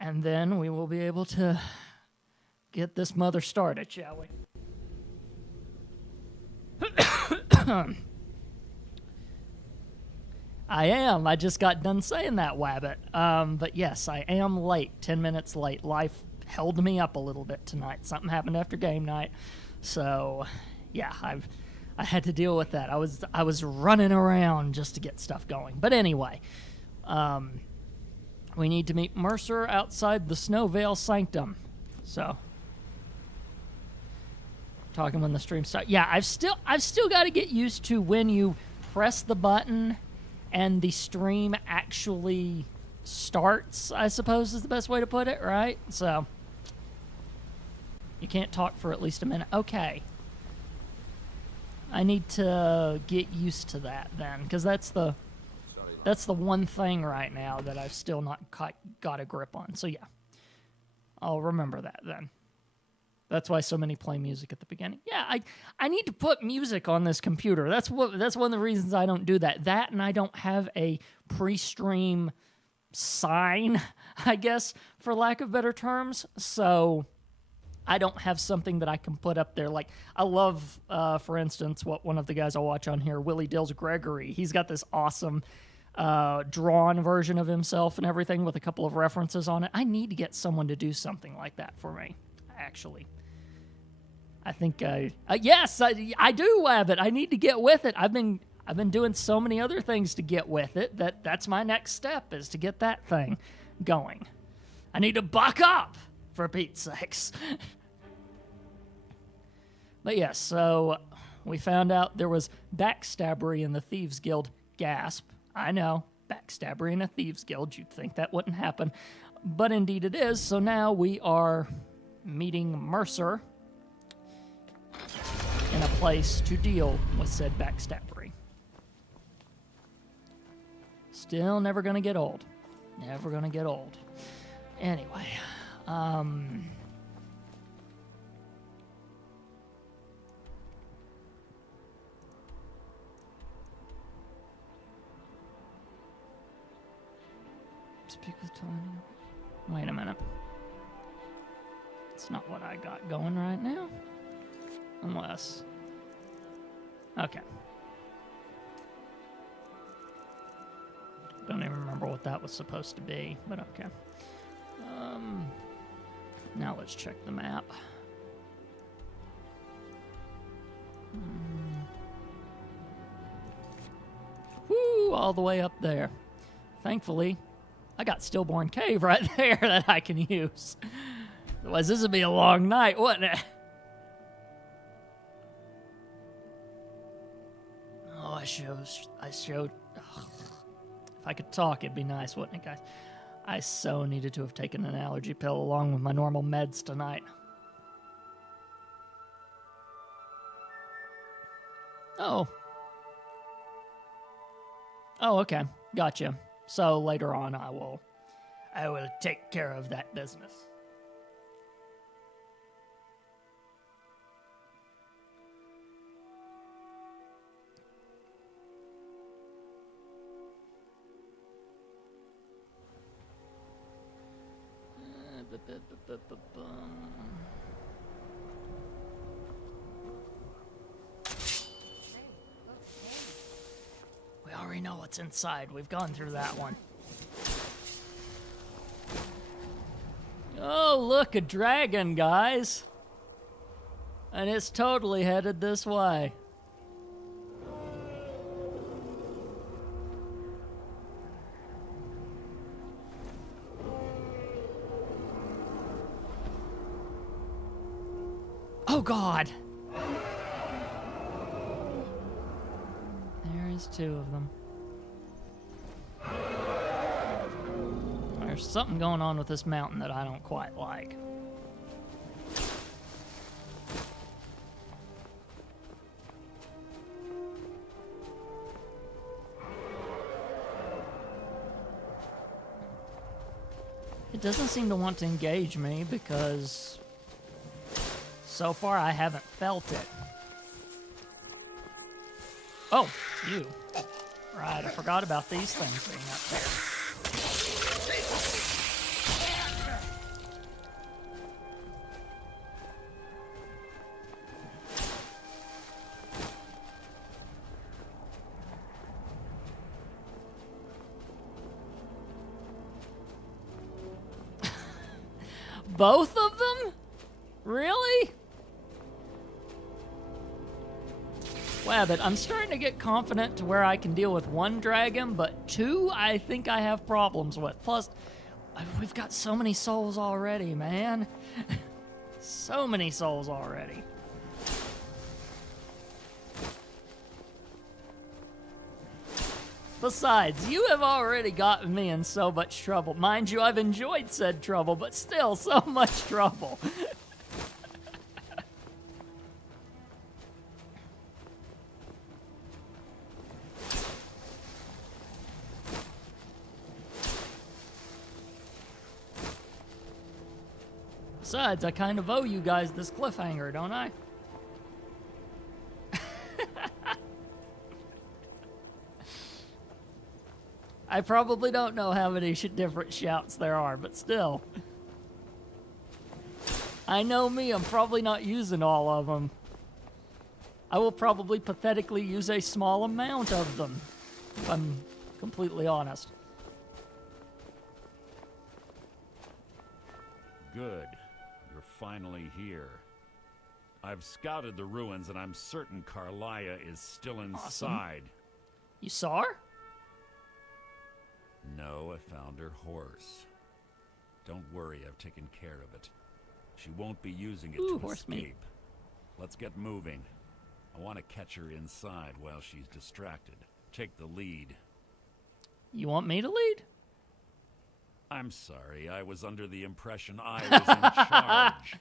And then we will be able to get this mother started, shall we? I am. I just got done saying that, Wabbit. But yes, I am late. 10 minutes late. Life held me up a little bit tonight. Something happened after game night. So, yeah, I had to deal with that. I was running around just to get stuff going. But anyway, we need to meet Mercer outside the Snowvale Sanctum. So, talking when the stream starts. Yeah, I've still got to get used to when you press the button and the stream actually starts, I suppose is the best way to put it, right? So, you can't talk for at least a minute. Okay. I need to get used to that then, because that's the one thing right now that I've still not got a grip on. So, yeah. I'll remember that then. That's why so many play music at the beginning. Yeah, I need to put music on this computer. That's one of the reasons I don't do that. That, and I don't have a pre-stream sign, I guess, for lack of better terms. So I don't have something that I can put up there. Like, I love, for instance, what one of the guys I watch on here, Willie Dills Gregory. He's got this awesome drawn version of himself and everything with a couple of references on it. I need to get someone to do something like that for me, actually. I think yes, I do have it. I need to get with it. I've been doing so many other things to get with it that's my next step is to get that thing going. I need to buck up, for Pete's sakes. But yes, so we found out there was backstabbery in the Thieves Guild. Gasp. I know, backstabbery in a Thieves Guild. You'd think that wouldn't happen. But indeed it is. So now we are meeting Mercer in a place to deal with said backstabbery. Still never gonna get old. Never gonna get old. Anyway, speak with Tony. Wait a minute. It's not what I got going right now. Unless... Okay. Don't even remember what that was supposed to be, but okay. Now let's check the map. Woo! All the way up there. Thankfully, I got Stillborn Cave right there that I can use. Otherwise, this would be a long night, wouldn't it? Oh, I showed. Ugh. If I could talk, it'd be nice, wouldn't it, guys? I so needed to have taken an allergy pill along with my normal meds tonight. Oh. Oh, okay. Gotcha. So later on, I will take care of that business. We already know what's inside. We've gone through that one. Oh, look, a dragon, guys. And it's totally headed this way. Oh, God. There's two of them. There's something going on with this mountain that I don't quite like. It doesn't seem to want to engage me because so far I haven't felt it. Oh, you. Right, I forgot about these things being up there. Both of them? Really? Wabbit, I'm starting to get confident to where I can deal with one dragon, but two I think I have problems with. Plus, we've got so many souls already, man. So many souls already. Besides, you have already gotten me in so much trouble. Mind you, I've enjoyed said trouble, but still so much trouble. Besides, I kind of owe you guys this cliffhanger, don't I? I probably don't know how many different shouts there are, but still. I know me, I'm probably not using all of them. I will probably pathetically use a small amount of them, if I'm completely honest. Good. You're finally here. I've scouted the ruins and I'm certain Carlia is still inside. Awesome. You saw her? No, I found her horse. Don't worry, I've taken care of it. She won't be using it to escape. Meat. Let's get moving. I want to catch her inside while she's distracted. Take the lead. You want me to lead? I'm sorry, I was under the impression I was in charge.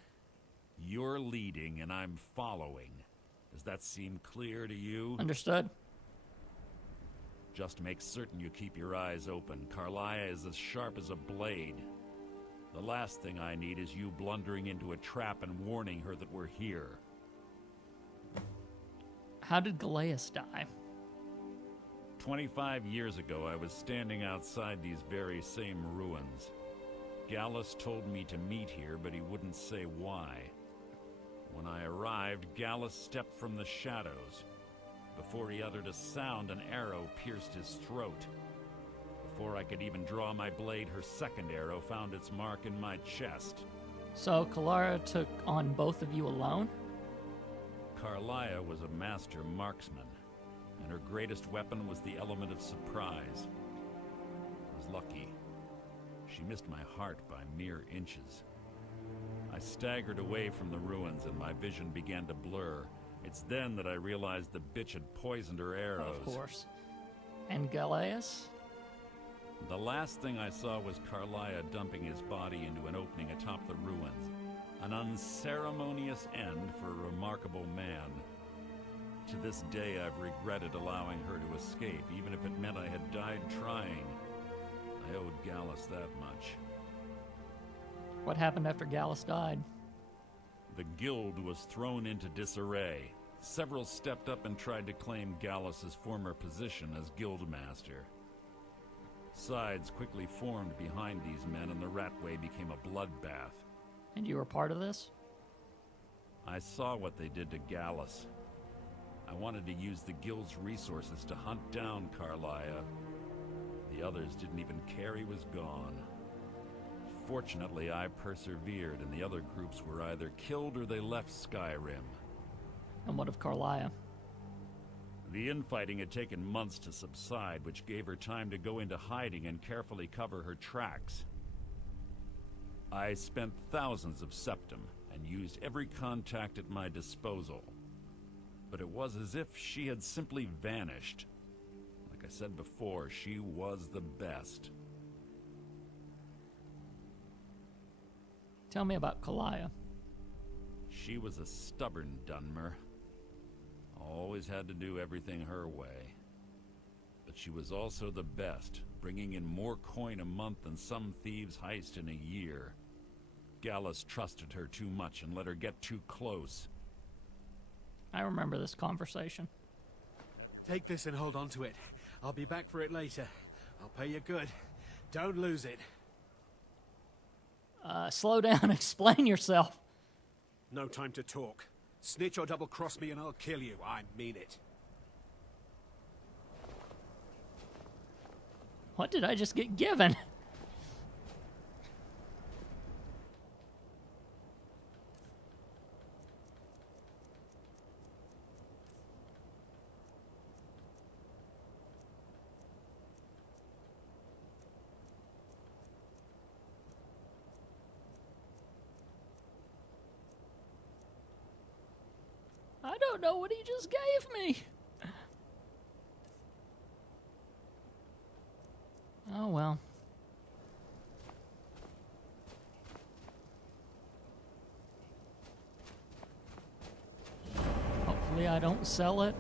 You're leading and I'm following. Does that seem clear to you? Understood. Just make certain you keep your eyes open. Carlia is as sharp as a blade. The last thing I need is you blundering into a trap and warning her that we're here. How did Galeas die? 25 years ago, I was standing outside these very same ruins. Gallus told me to meet here, but he wouldn't say why. When I arrived, Gallus stepped from the shadows. Before he uttered a sound, an arrow pierced his throat. Before I could even draw my blade, her second arrow found its mark in my chest. So Kalara took on both of you alone? Carlia was a master marksman, and her greatest weapon was the element of surprise. I was lucky. She missed my heart by mere inches. I staggered away from the ruins and my vision began to blur. It's then that I realized the bitch had poisoned her arrows. Of course. And Galeas? The last thing I saw was Carlia dumping his body into an opening atop the ruins. An unceremonious end for a remarkable man. To this day, I've regretted allowing her to escape, even if it meant I had died trying. I owed Gallus that much. What happened after Gallus died? The guild was thrown into disarray. Several stepped up and tried to claim Gallus's former position as guildmaster. Sides quickly formed behind these men, and the Ratway became a bloodbath. And you were part of this? I saw what they did to Gallus. I wanted to use the guild's resources to hunt down Carlia. The others didn't even care he was gone. Fortunately, I persevered, and the other groups were either killed or they left Skyrim. And what of Carlia? The infighting had taken months to subside, which gave her time to go into hiding and carefully cover her tracks. I spent thousands of septum and used every contact at my disposal. But it was as if she had simply vanished. Like I said before, she was the best. Tell me about Carlia. She was a stubborn Dunmer. Always had to do everything her way. But she was also the best, bringing in more coin a month than some thieves heist in a year. Gallus trusted her too much and let her get too close. I remember this conversation. Take this and hold on to it. I'll be back for it later. I'll pay you good. Don't lose it. Slow down, explain yourself. No time to talk. Snitch or double-cross me and I'll kill you. I mean it. What did I just get given? don't know what he just gave me. Oh, well. Hopefully I don't sell it.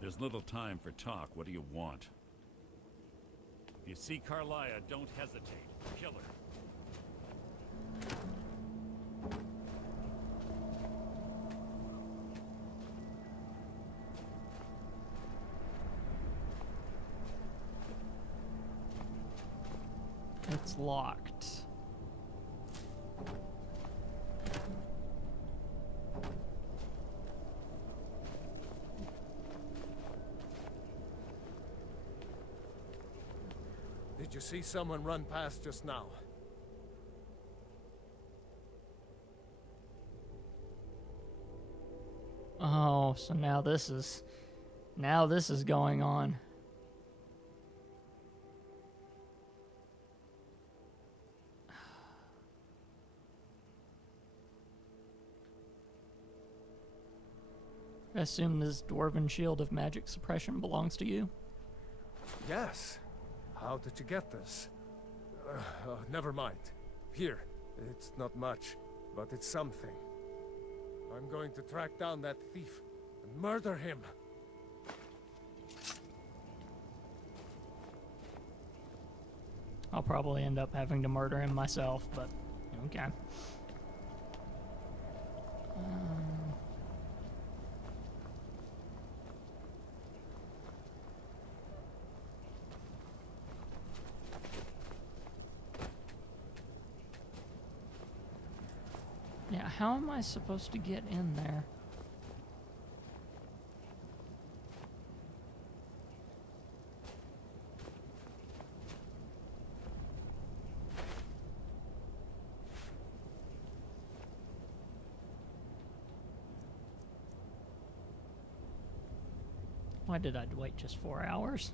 There's little time for talk. What do you want? If you see Carlia, don't hesitate. Kill her. It's locked. Did you see someone run past just now? Oh, so now this is going on. I assume this dwarven shield of magic suppression belongs to you? Yes. How did you get this? Never mind. Here. It's not much, but it's something. I'm going to track down that thief and murder him. I'll probably end up having to murder him myself, but okay. Yeah, how am I supposed to get in there? Why did I wait just 4 hours?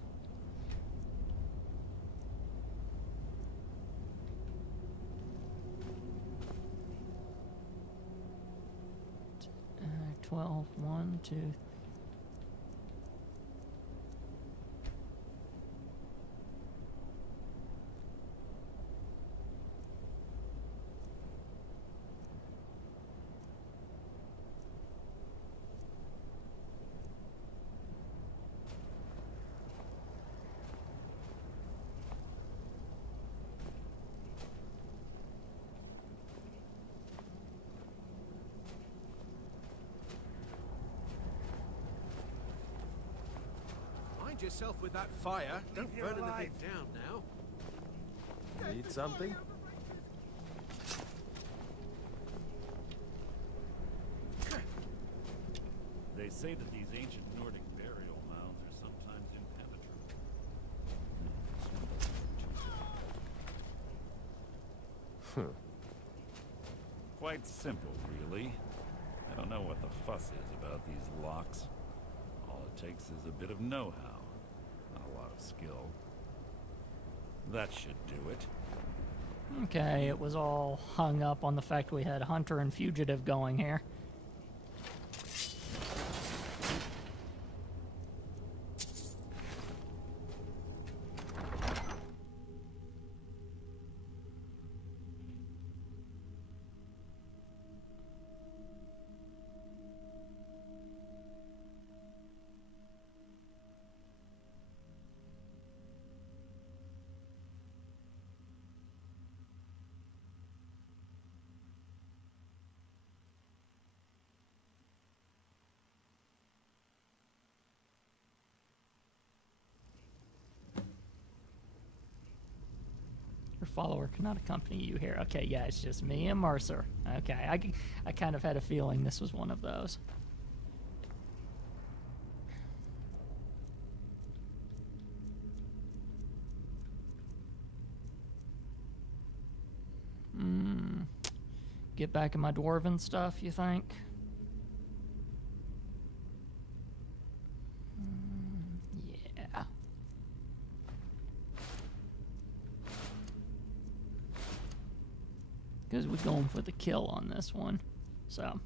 Uh, 12, 1, 2. Mind yourself with that fire. Don't burn anything down now. Need something? They say that these ancient Nordic burial mounds are sometimes impenetrable. Quite simple, really. I don't know what the fuss is about these locks. All it takes is a bit of know-how, not a lot of skill. That should do it. Okay, it was all hung up on the fact we had Hunter and Fugitive going here. Your follower cannot accompany you here. Okay, yeah, it's just me and Mercer. Okay, I kind of had a feeling this was one of those. get back in my dwarven stuff, you think? Yeah. Because we're going for the kill on this one. So.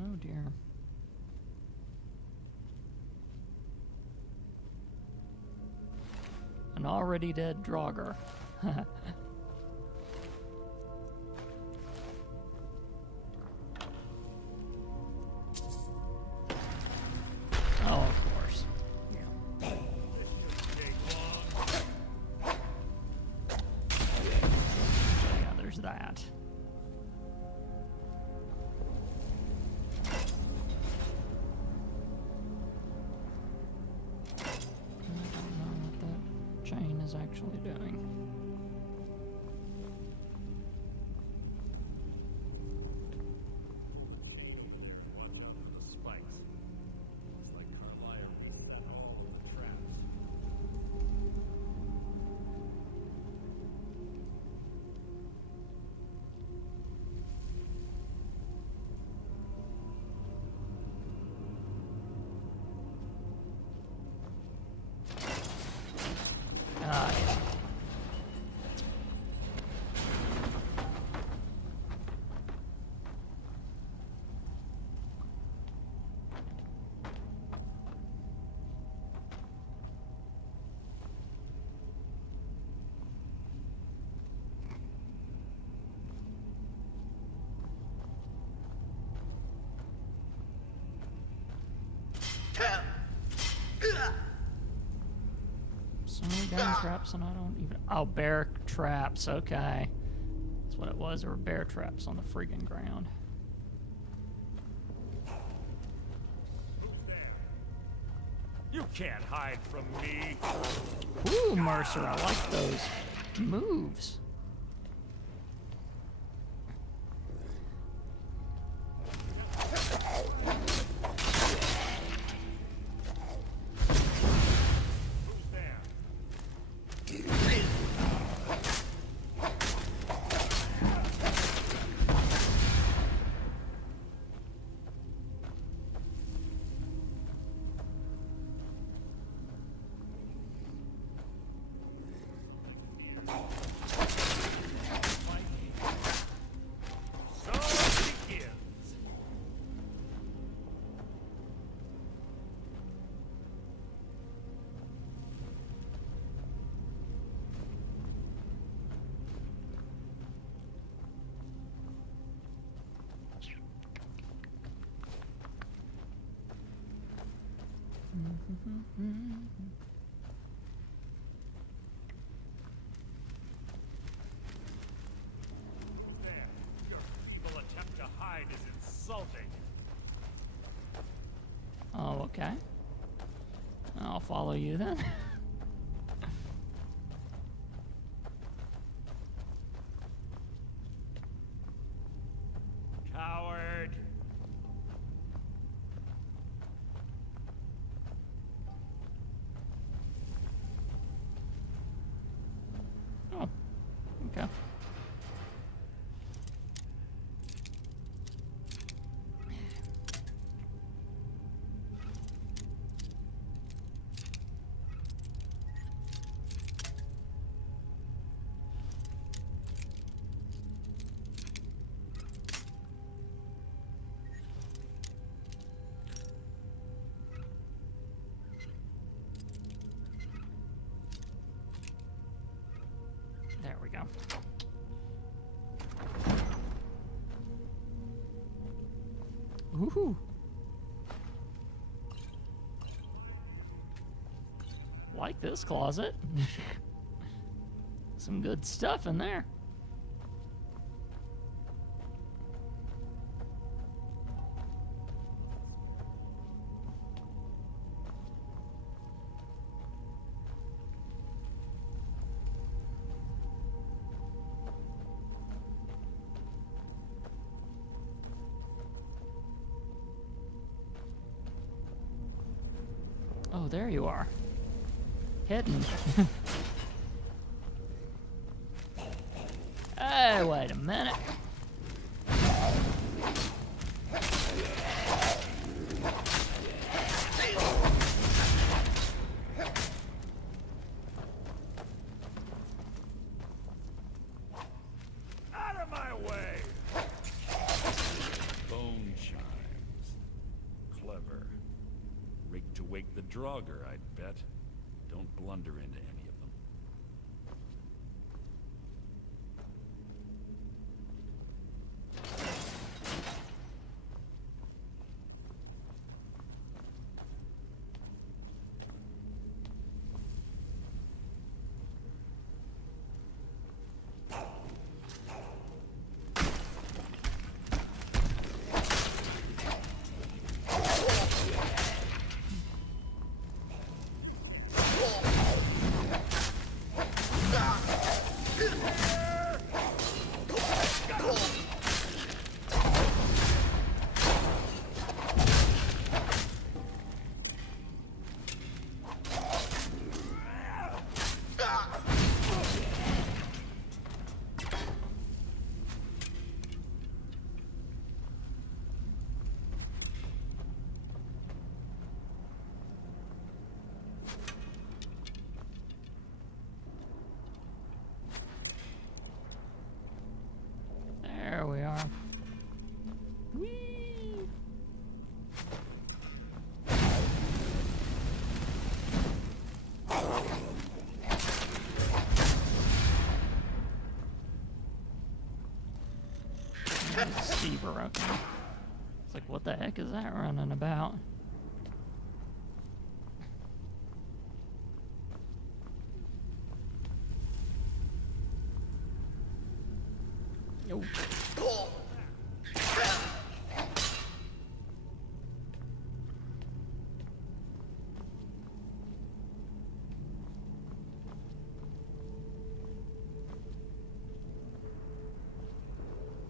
Oh dear. An already dead Draugr. Oh, of course. Yeah. Yeah, there's that. Chain is actually doing. The spikes. It's like Carlisle all the traps. Yeah. So many damn traps and I don't even... Oh, bear traps, okay. That's what it was, there were bear traps on the friggin' ground. You can't hide from me. Ooh, Mercer, I like those moves. Your feeble attempt to hide is insulting. Oh, okay. I'll follow you then. Coward. Oh, okay. There we go. Ooh. Like this closet. Some good stuff in there. Oh, there you are. Hidden. Hey, wait a minute. Out of my way! Bone chimes. Clever. Rigged to wake the Draugr, I'd bet. Don't blunder into any of them. There we are. Whee! Deceiver, okay. It's like, what the heck is that running about? Yo.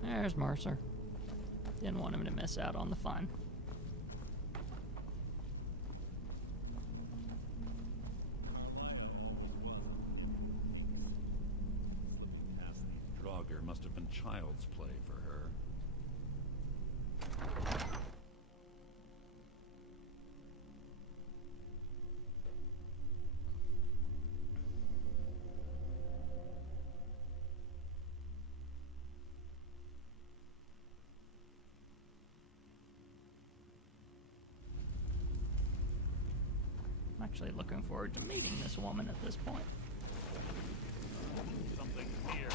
There's Mercer. Didn't want him to miss out on the fun. Slipping past the Draugr must have been child's play for her. I'm actually looking forward to meeting this woman at this point. Something here.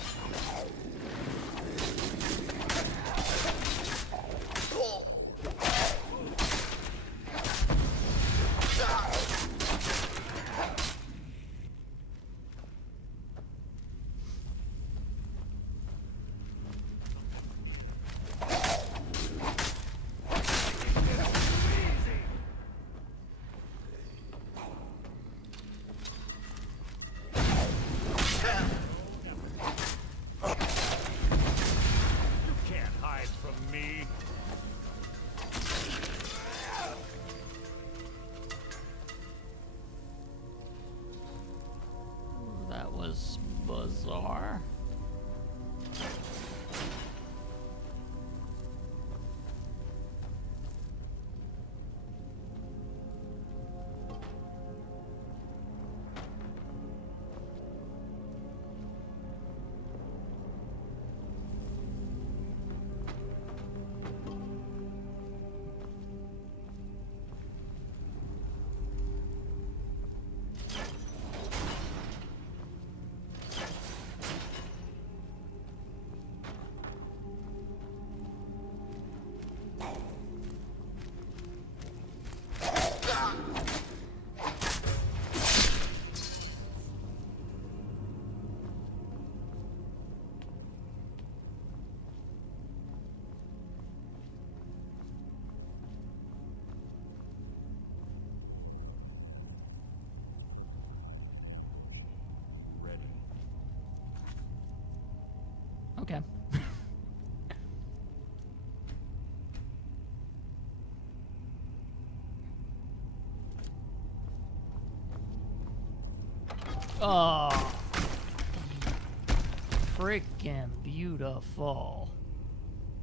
Oh. Freaking beautiful.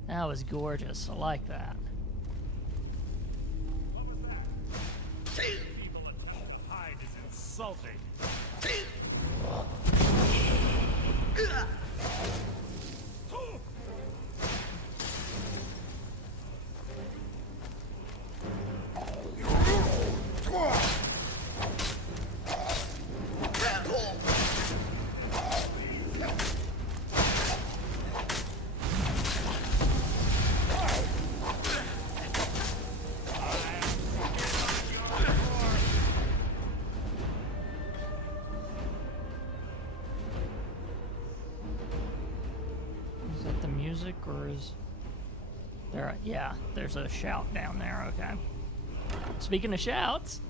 That was gorgeous. I like that. People attempt to hide is insulting. Is that the music or is there? Yeah, there's a shout down there. Okay. Speaking of shouts.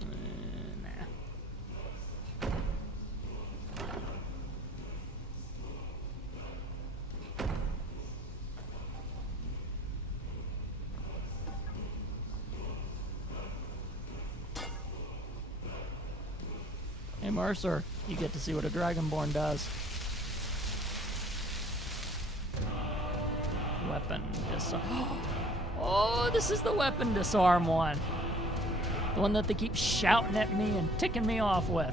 Nah. Hey Mercer, you get to see what a Dragonborn does. Weapon disarm. Oh, this is the weapon disarm one. The one that they keep shouting at me and ticking me off with.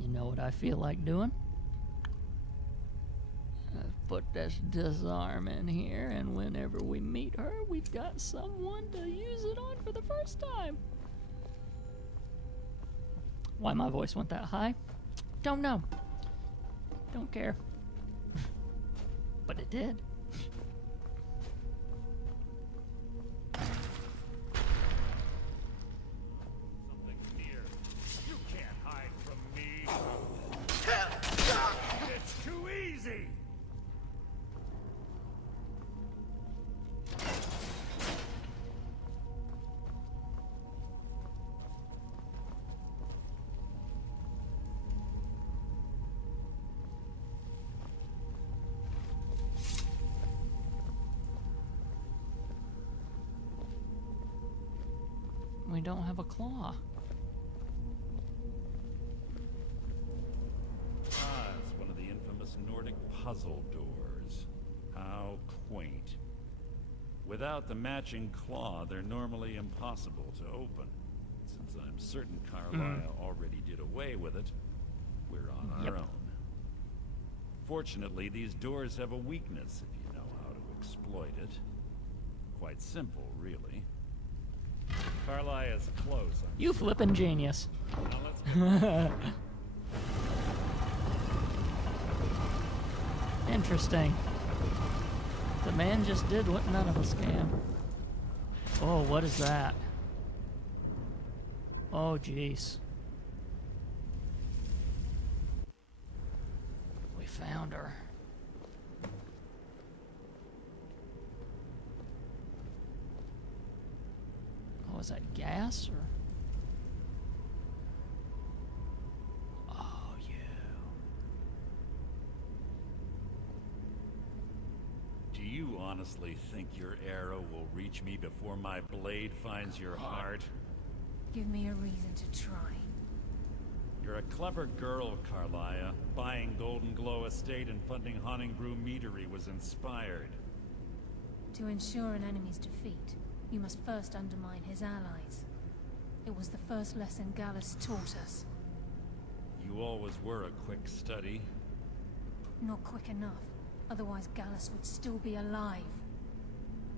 You know what I feel like doing? Put this disarm in here, and whenever we meet her, we've got someone to use it on for the first time. Why my voice went that high? Don't know. Don't care. But it did. Something's near. You can't hide from me. It's too easy. We don't have a claw. Ah, it's one of the infamous Nordic puzzle doors. How quaint. Without the matching claw, they're normally impossible to open. Since I'm certain Carlisle already did away with it, we're on our own. Fortunately, these doors have a weakness if you know how to exploit it. Quite simple, really. Carlisle is close. You flippin' genius. Now let's go. Interesting. The man just did what none of us can. Oh, what is that? Oh, jeez. We found her. Oh, is that gas or? Oh, you. Do you honestly think your arrow will reach me before my blade finds your heart? Give me a reason to try. You're a clever girl, Carlisle. Buying Golden Glow Estate and funding Honningbrew Meadery was inspired. To ensure an enemy's defeat, you must first undermine his allies. It was the first lesson Gallus taught us. You always were a quick study. Not quick enough, otherwise Gallus would still be alive.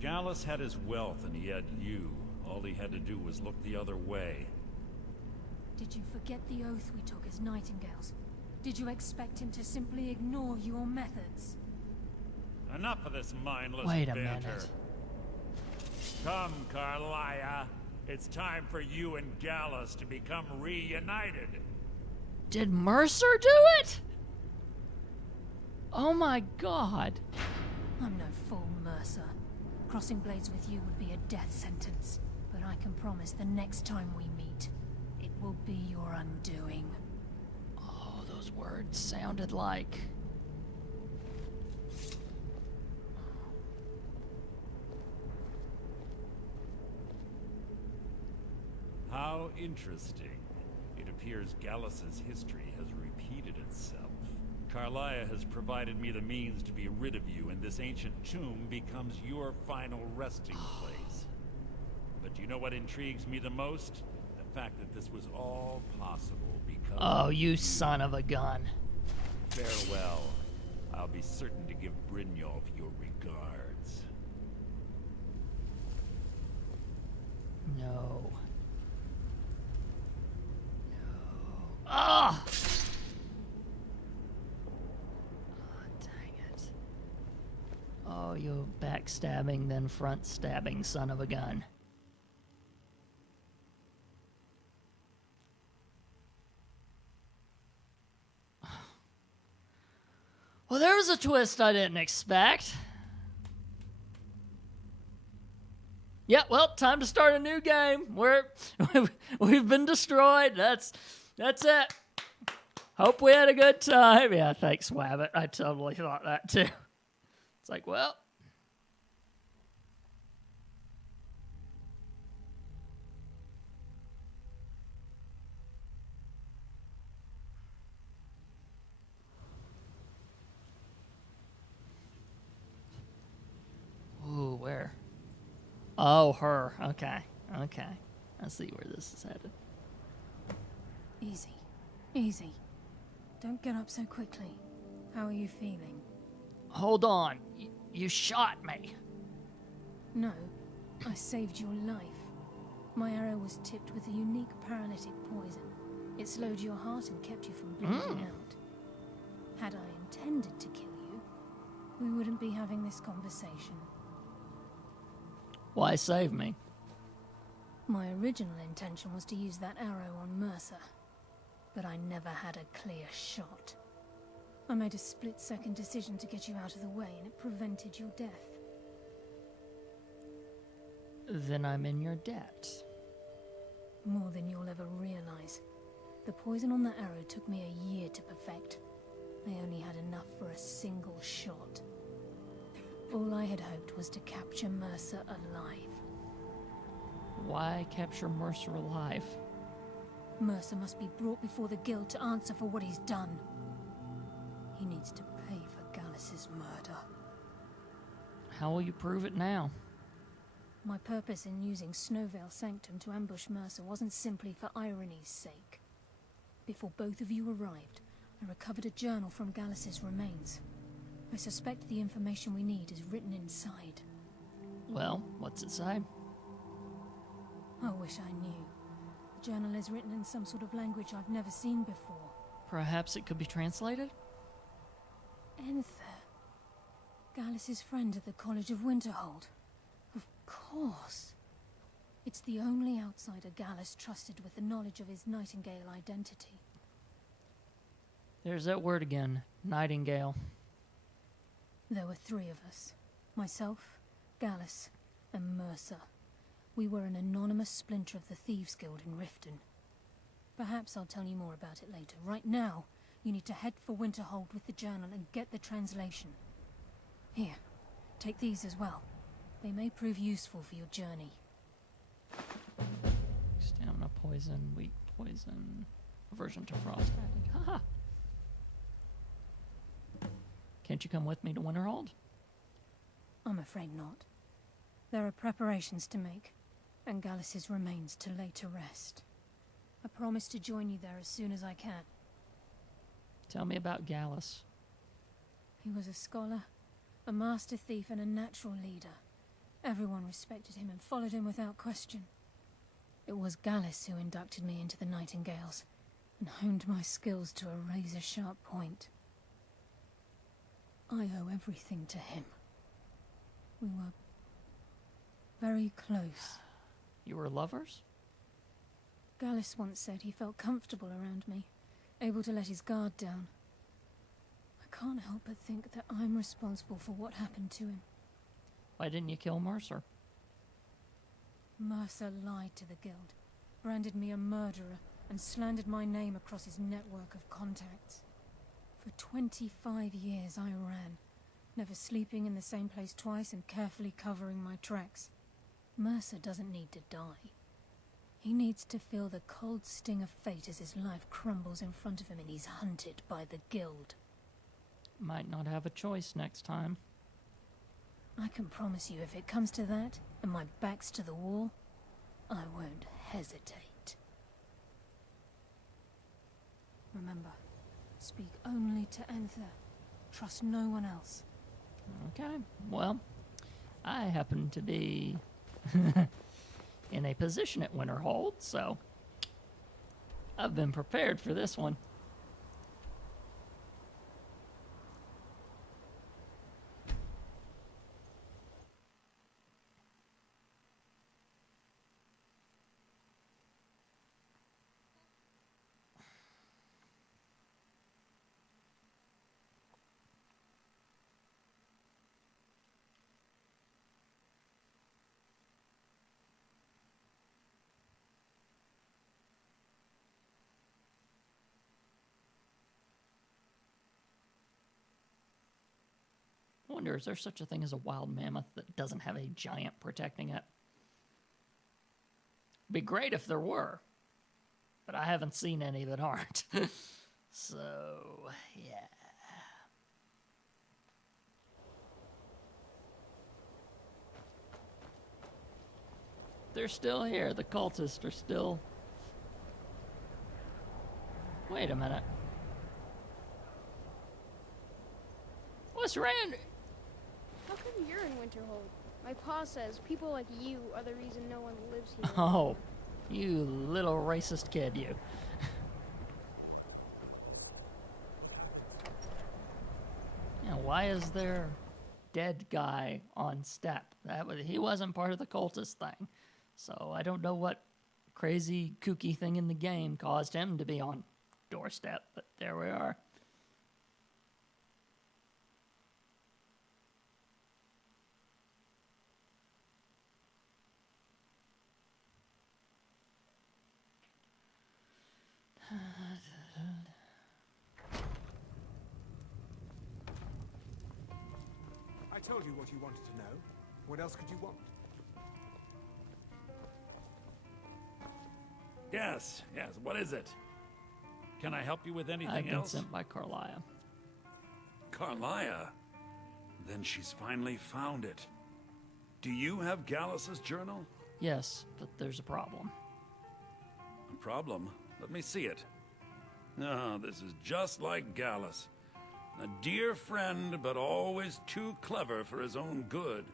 Gallus had his wealth and he had you. All he had to do was look the other way. Did you forget the oath we took as Nightingales? Did you expect him to simply ignore your methods? Enough of this mindless Wait a banter. minute. Come, Carlisle. It's time for you and Gallus to become reunited. Did Mercer do it? Oh my god. I'm no fool, Mercer. Crossing blades with you would be a death sentence. But I can promise the next time we meet, it will be your undoing. Oh, those words sounded like... How interesting. It appears Gallus's history has repeated itself. Carlia has provided me the means to be rid of you, and this ancient tomb becomes your final resting place. But do you know what intrigues me the most? The fact that this was all possible because... Oh, you son of a gun. Farewell. I'll be certain to give Brynjolf your regards. No. Ah! Oh, dang it. Oh, you backstabbing, then front stabbing son of a gun. Well, there was a twist I didn't expect. Yeah, well, time to start a new game. We've been destroyed. That's it. Hope we had a good time. Yeah, thanks, Wabbit. I totally thought that too. It's like, well. Ooh, where? Oh, her. Okay. Okay. I see where this is headed. Easy. Easy. Don't get up so quickly. How are you feeling? Hold on. You shot me. No, I saved your life. My arrow was tipped with a unique paralytic poison. It slowed your heart and kept you from bleeding out. Had I intended to kill you, we wouldn't be having this conversation. Why save me? My original intention was to use that arrow on Mercer, but I never had a clear shot. I made a split-second decision to get you out of the way, and it prevented your death. Then I'm in your debt. More than you'll ever realize. The poison on that arrow took me a year to perfect. I only had enough for a single shot. All I had hoped was to capture Mercer alive. Why capture Mercer alive? Mercer must be brought before the guild to answer for what he's done. He needs to pay for Gallus's murder. How will you prove it now? My purpose in using Snowvale Sanctum to ambush Mercer wasn't simply for irony's sake. Before both of you arrived, I recovered a journal from Gallus's remains. I suspect the information we need is written inside. Well, what's it say? I wish I knew. The journal is written in some sort of language I've never seen before. Perhaps it could be translated? Enther. Gallus's friend at the College of Winterhold. Of course. It's the only outsider Gallus trusted with the knowledge of his Nightingale identity. There's that word again. Nightingale. There were three of us. Myself, Gallus, and Mercer. We were an anonymous splinter of the Thieves' Guild in Riften. Perhaps I'll tell you more about it later. Right now, you need to head for Winterhold with the journal and get the translation. Here, take these as well. They may prove useful for your journey. Stamina poison, weak poison, aversion to frost. Haha. Can't you come with me to Winterhold? I'm afraid not. There are preparations to make, and Gallus's remains to lay to rest. I promise to join you there as soon as I can. Tell me about Gallus. He was a scholar, a master thief, and a natural leader. Everyone respected him and followed him without question. It was Gallus who inducted me into the Nightingales, and honed my skills to a razor-sharp point. I owe everything to him. We were very close. You were lovers? Gallus once said he felt comfortable around me, able to let his guard down. I can't help but think that I'm responsible for what happened to him. Why didn't you kill Mercer? Mercer lied to the Guild, branded me a murderer, and slandered my name across his network of contacts. For 25 years I ran, never sleeping in the same place twice and carefully covering my tracks. Mercer doesn't need to die. He needs to feel the cold sting of fate as his life crumbles in front of him and he's hunted by the Guild. Might not have a choice next time. I can promise you, if it comes to that, and my back's to the wall, I won't hesitate. Remember, speak only to Anther. Trust no one else. Okay, well, I happen to be in a position at Winterhold, so I've been prepared for this one. I wonder, is there such a thing as a wild mammoth that doesn't have a giant protecting it? Be great if there were, but I haven't seen any that aren't. So, yeah. They're still here. The cultists are still... Wait a minute. What's Rand? How come you're in Winterhold? My pa says people like you are the reason no one lives here. Oh, you little racist kid, you. Yeah, why is there dead guy on step? He wasn't part of the cultist thing. So I don't know what crazy kooky thing in the game caused him to be on doorstep, but there we are. I told you what you wanted to know. What else could you want? Yes, what is it? Can I help you with I've anything been else? sent by Carlia. Carlia? Then she's finally found it. Do you have Gallus's journal? Yes, but there's a problem. A problem? Let me see it. No, this is just like Gallus. A dear friend, but always too clever for his own good.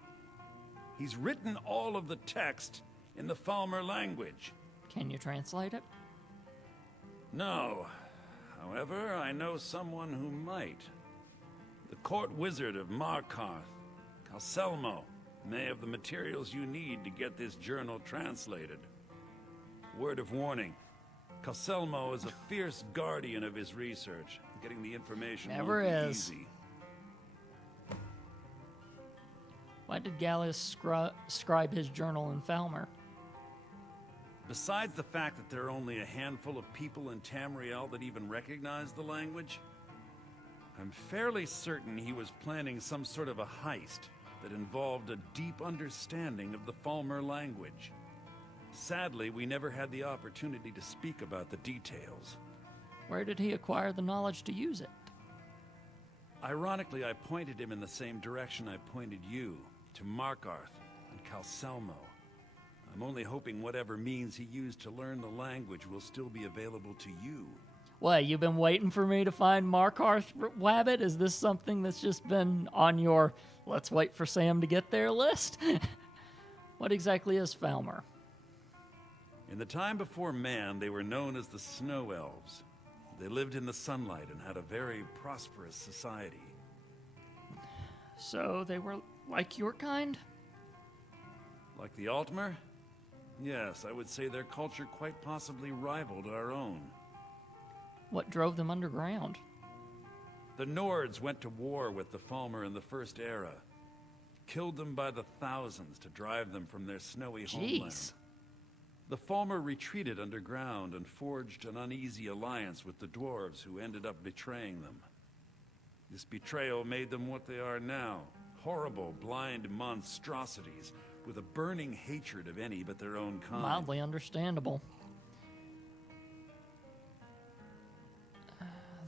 He's written all of the text in the Falmer language. Can you translate it? No. However, I know someone who might. The court wizard of Markarth, Calselmo, may have the materials you need to get this journal translated. Word of warning. Calselmo is a fierce guardian of his research. Getting the information Never won't be is. easy. Why did Gallus scribe his journal in Falmer? Besides the fact that there are only a handful of people in Tamriel that even recognize the language, I'm fairly certain he was planning some sort of a heist that involved a deep understanding of the Falmer language. Sadly, we never had the opportunity to speak about the details. Where did he acquire the knowledge to use it? Ironically, I pointed him in the same direction I pointed you, to Markarth and Calselmo. I'm only hoping whatever means he used to learn the language will still be available to you. What, you've been waiting for me to find Markarth, Wabbit? Is this something that's just been on your let's wait for Sam to get there list? What exactly is Falmer? In the time before man, they were known as the Snow Elves. They lived in the sunlight and had a very prosperous society. So they were like your kind? Like the Altmer? Yes, I would say their culture quite possibly rivaled our own. What drove them underground? The Nords went to war with the Falmer in the First Era. Killed them by the thousands to drive them from their snowy homeland. Jeez. The Falmer retreated underground and forged an uneasy alliance with the dwarves who ended up betraying them. This betrayal made them what they are now. Horrible, blind monstrosities with a burning hatred of any but their own kind. Mildly understandable.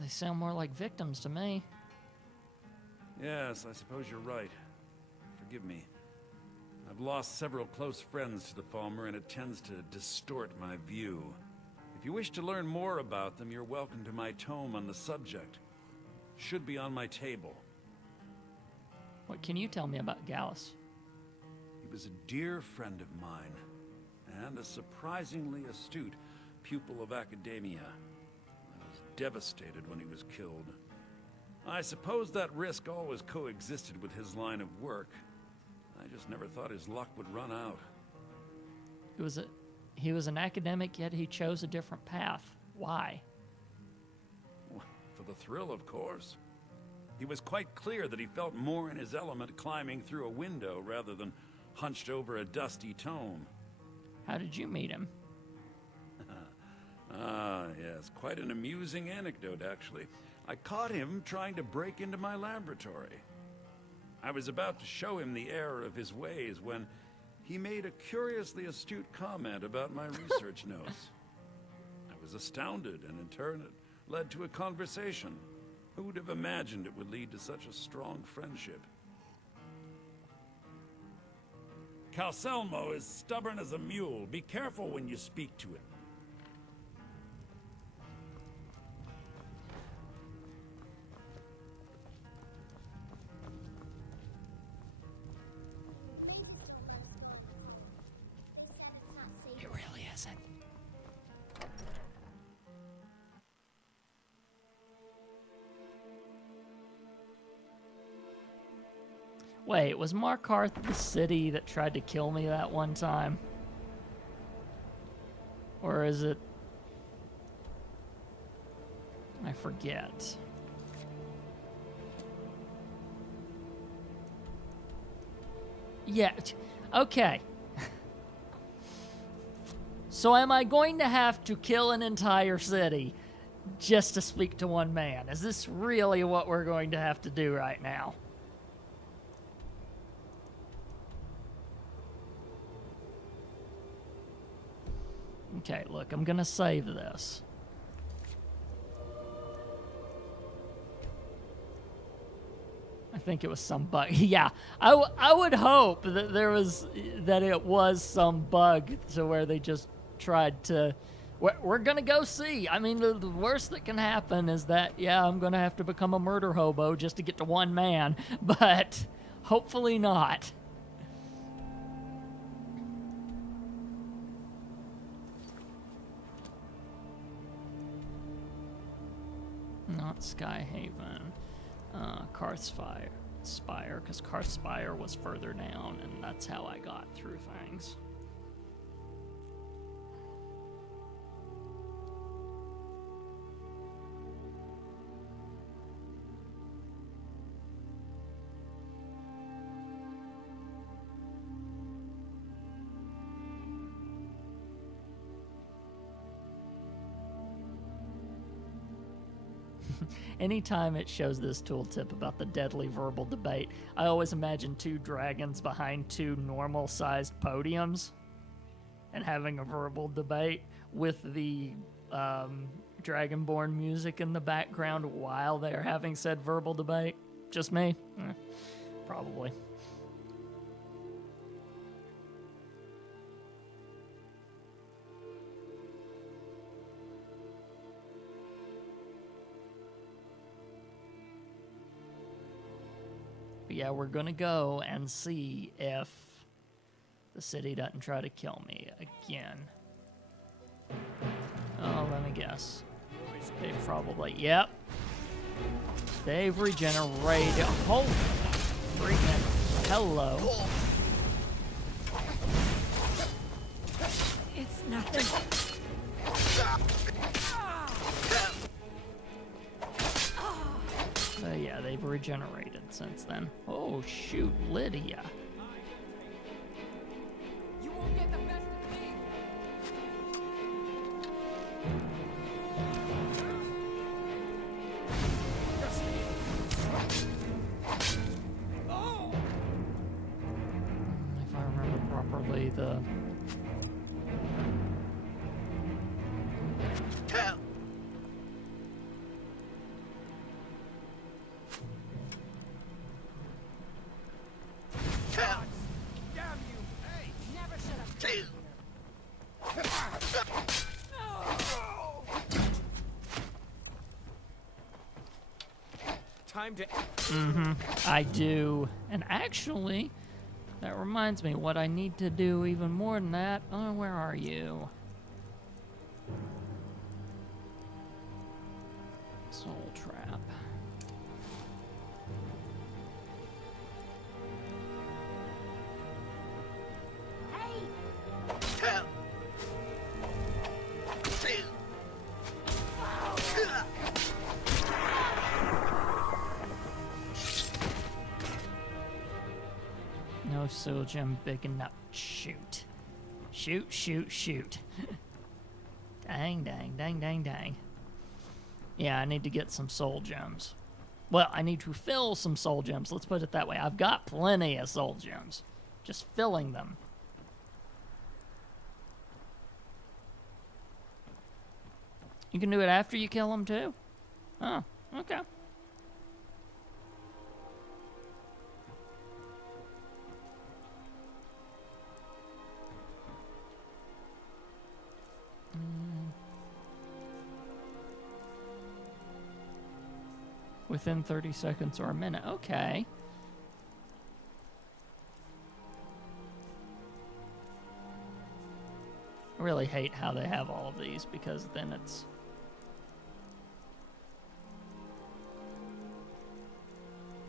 They sound more like victims to me. Yes, I suppose you're right. Forgive me. I've lost several close friends to the Falmer, and it tends to distort my view. If you wish to learn more about them, you're welcome to my tome on the subject. Should be on my table. What can you tell me about Gallus? He was a dear friend of mine, and a surprisingly astute pupil of academia. I was devastated when he was killed. I suppose that risk always coexisted with his line of work. I just never thought his luck would run out. He was an academic, yet he chose a different path. Why? For the thrill, of course. He was quite clear that he felt more in his element climbing through a window rather than hunched over a dusty tome. How did you meet him? Ah, yes, quite an amusing anecdote, actually. I caught him trying to break into my laboratory. I was about to show him the error of his ways when he made a curiously astute comment about my research notes. I was astounded, and in turn it led to a conversation. Who would have imagined it would lead to such a strong friendship? Calcelmo is stubborn as a mule. Be careful when you speak to him. It really isn't. Wait, was Markarth the city that tried to kill me that one time? Or is it... I forget. Yeah, okay. So am I going to have to kill an entire city just to speak to one man? Is this really what we're going to have to do right now? Okay, look, I'm gonna save this. I think it was some bug. Yeah, I would hope that it was some bug to where they just tried to. We're gonna go see. I mean, the worst that can happen is that, yeah, I'm gonna have to become a murder hobo just to get to one man, but hopefully not. Not Skyhaven. Karthspire, because Karthspire was further down, and that's how I got through things. Anytime it shows this tooltip about the deadly verbal debate, I always imagine two dragons behind two normal-sized podiums and having a verbal debate with the Dragonborn music in the background while they're having said verbal debate. Just me? Probably. Yeah, we're gonna go and see if the city doesn't try to kill me again. Oh, let me guess. They probably, yep. They've regenerated. Holy freaking hello. It's nothing. Yeah, they've regenerated since then. Oh, shoot, Lydia. You won't get the best of me. If I remember properly, the... Time to... I do. And actually, that reminds me what I need to do even more than that. Oh, where are you? Soul Trap. No soul gem big enough. Shoot. Shoot, shoot, shoot. Dang, dang, dang, dang, dang. Yeah, I need to get some soul gems. Well, I need to fill some soul gems. Let's put it that way. I've got plenty of soul gems. Just filling them. You can do it after you kill them, too? Oh, okay. Within 30 seconds or a minute. Okay. I really hate how they have all of these because then it's...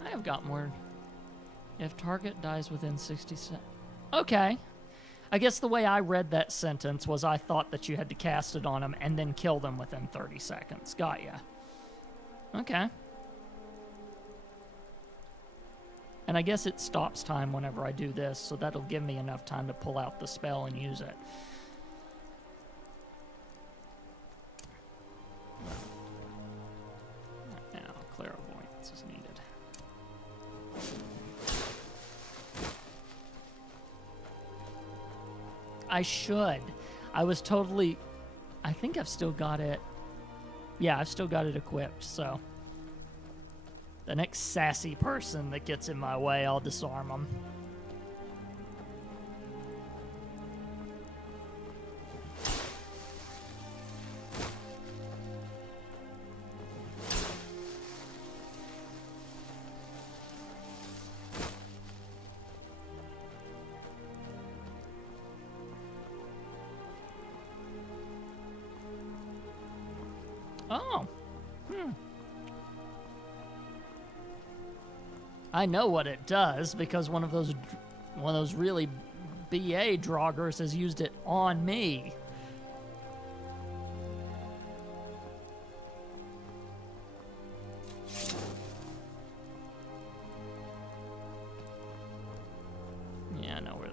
I have got more. If target dies within 60 seconds. Okay. I guess the way I read that sentence was I thought that you had to cast it on them and then kill them within 30 seconds. Got ya. Okay. And I guess it stops time whenever I do this, so that'll give me enough time to pull out the spell and use it. Now, clairvoyance is needed. I should. I was totally... I think I've still got it... Yeah, I've still got it equipped, so... The next sassy person that gets in my way, I'll disarm them. Oh. I know what it does because one of those really BA draugrs has used it on me. Yeah, I know where.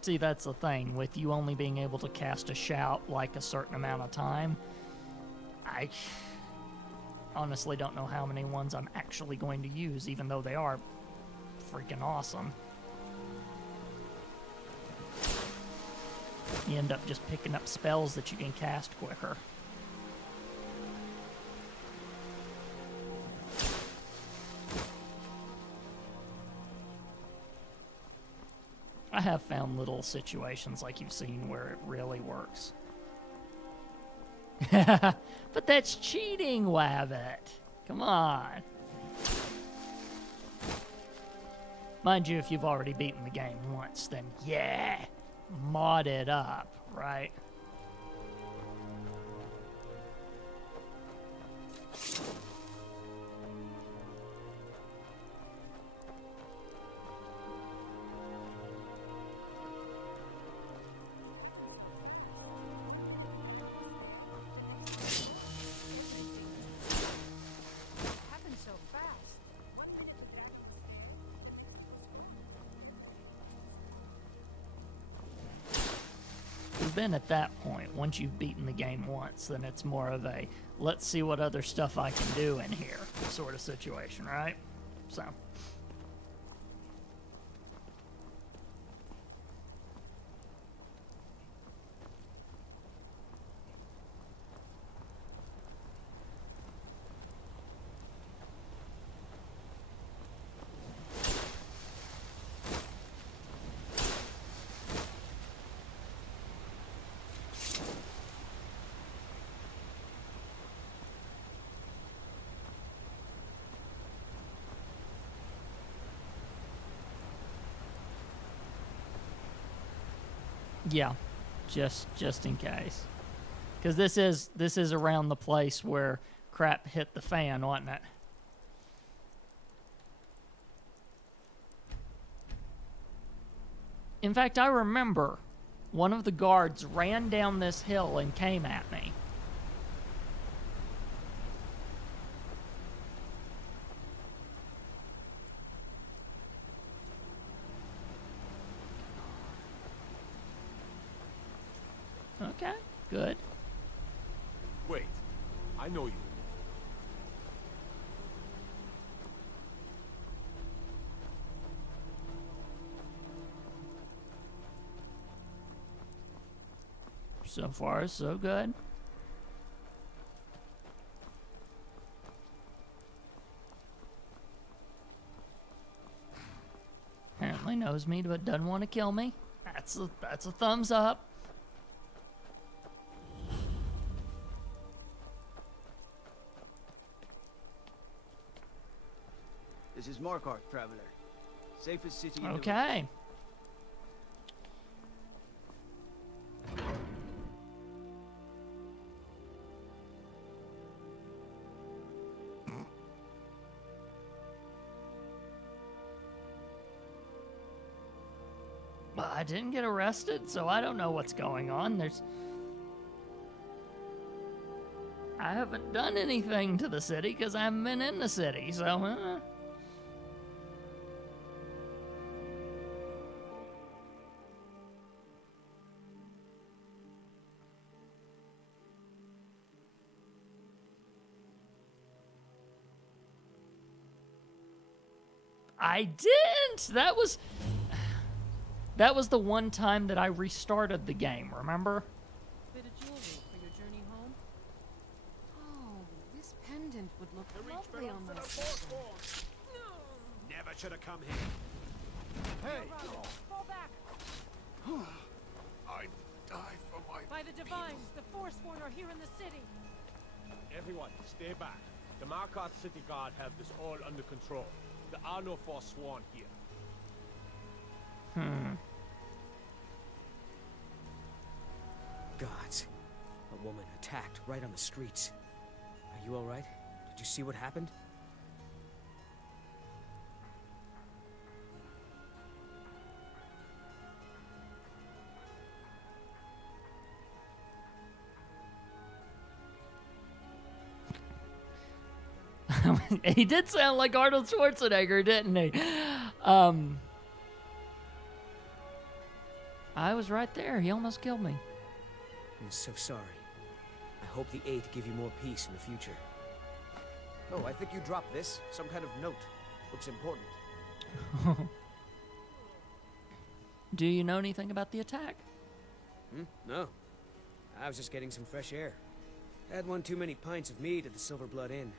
See, that's the thing, with you only being able to cast a shout like a certain amount of time. I honestly don't know how many ones I'm actually going to use, even though they are freaking awesome. You end up just picking up spells that you can cast quicker. I have found little situations like you've seen where it really works. But that's cheating, Wabbit. Come on. Mind you, if you've already beaten the game once, then yeah. modded up, right? Happened so fast. 1 minute to that. We've been at that point. Once you've beaten the game once, then it's more of a let's see what other stuff I can do in here sort of situation, right? So. Yeah, just in case, because this is around the place where crap hit the fan, wasn't it? In fact, I remember one of the guards ran down this hill and came at me. Okay, good. Wait, I know you. So far, so good. Apparently knows me, but doesn't want to kill me. That's a thumbs up. This is Markarth, traveler. Safest city in the world. Okay. Well, I didn't get arrested, so I don't know what's going on. I haven't done anything to the city because I haven't been in the city, so. I didn't. That was the one time that I restarted the game, remember? Bit of jewelry for your journey home. Oh, this pendant would look lovely on my sister. Never should have come here. Hey! Fall back! I die for my By the divines, the Forsworn are here in the city. Everyone, stay back. The Markarth City Guard have this all under control. There are no Forsworn here. Gods. A woman attacked right on the streets. Are you alright? Did you see what happened? He did sound like Arnold Schwarzenegger, didn't he? I was right there. He almost killed me. I'm so sorry. I hope the Eight give you more peace in the future. Oh, I think you dropped this. Some kind of note. Looks important. Do you know anything about the attack? No. I was just getting some fresh air. Had one too many pints of mead at the Silver Blood Inn.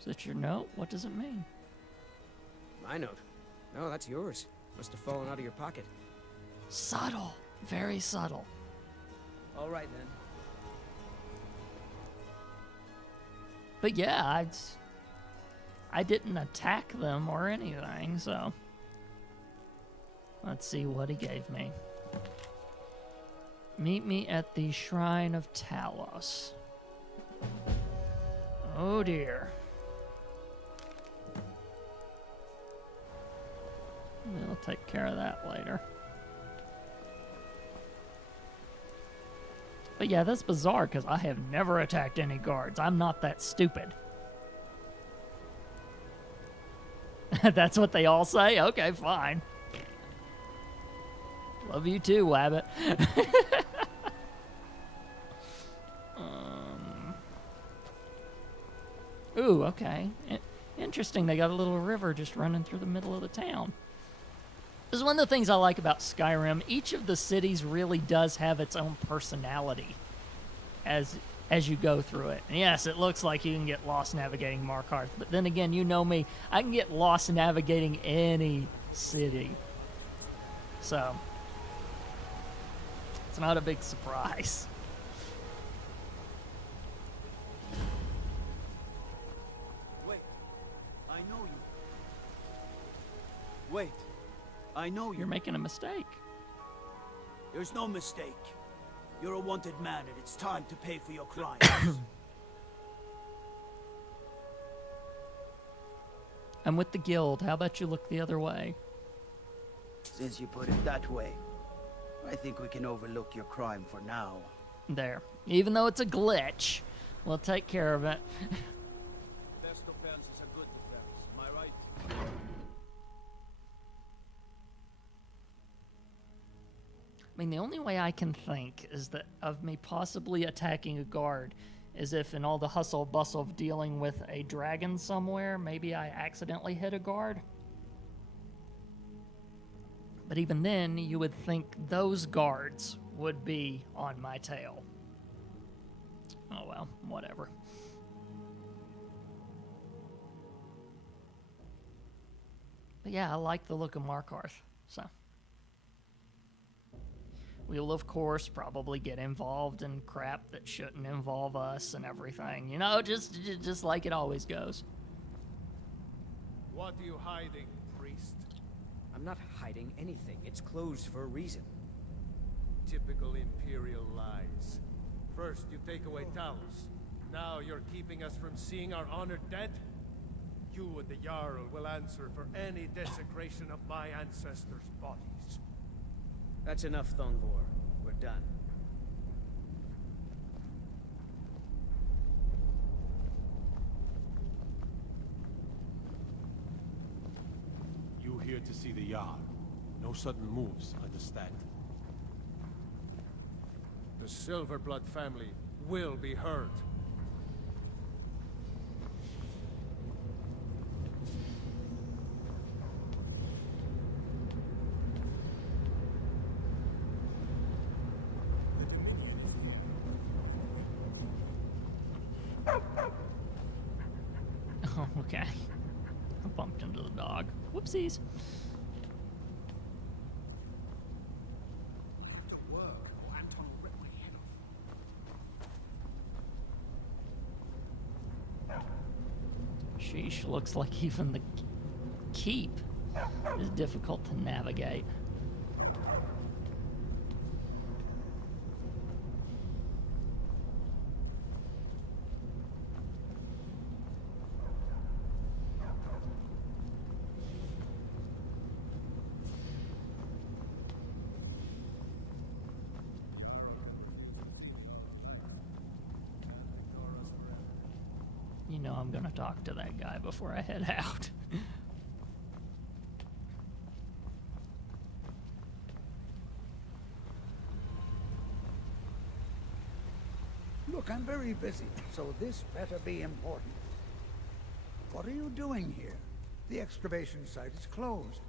Is that your note? What does it mean? My note? No, that's yours. Must have fallen out of your pocket. Subtle. Very subtle. All right, then. But yeah, I didn't attack them or anything, so. Let's see what he gave me. Meet me at the Shrine of Talos. Oh dear. We'll take care of that later. But yeah, that's bizarre because I have never attacked any guards. I'm not that stupid. That's what they all say? Okay, fine. Love you too, Wabbit. Ooh, okay. Interesting, they got a little river just running through the middle of the town. This is one of the things I like about Skyrim. Each of the cities really does have its own personality as you go through it. And yes, it looks like you can get lost navigating Markarth, but then again, you know me, I can get lost navigating any city. So, it's not a big surprise. Wait, I know you. Wait, I know you. You're making a mistake. There's no mistake. You're a wanted man, and it's time to pay for your crimes. I'm with the guild. How about you look the other way? Since you put it that way, I think we can overlook your crime for now. There. Even though it's a glitch, we'll take care of it. Best defense is a good defense, am I right? I mean, the only way I can think is that of me possibly attacking a guard is if in all the hustle bustle of dealing with a dragon somewhere, maybe I accidentally hit a guard. But even then, you would think those guards would be on my tail. Oh well, whatever. But yeah, I like the look of Markarth, so. We'll, of course, probably get involved in crap that shouldn't involve us and everything. You know, just like it always goes. What are you hiding, priest? I'm not hiding anything. It's closed for a reason. Typical Imperial lies. First, you take away Talos. Now you're keeping us from seeing our honored dead? You and the Jarl will answer for any desecration of my ancestors' bodies. That's enough, Thongvor. We're done. You here to see the Jarl. No sudden moves, understand? The Silverblood family will be heard. Oh, okay. I bumped into the dog. Whoopsies. To work, or Anton will rip my head off. Sheesh, looks like even the keep is difficult to navigate. You know I'm gonna talk to that guy before I head out. Look, I'm very busy, so this better be important. What are you doing here? The excavation site is closed.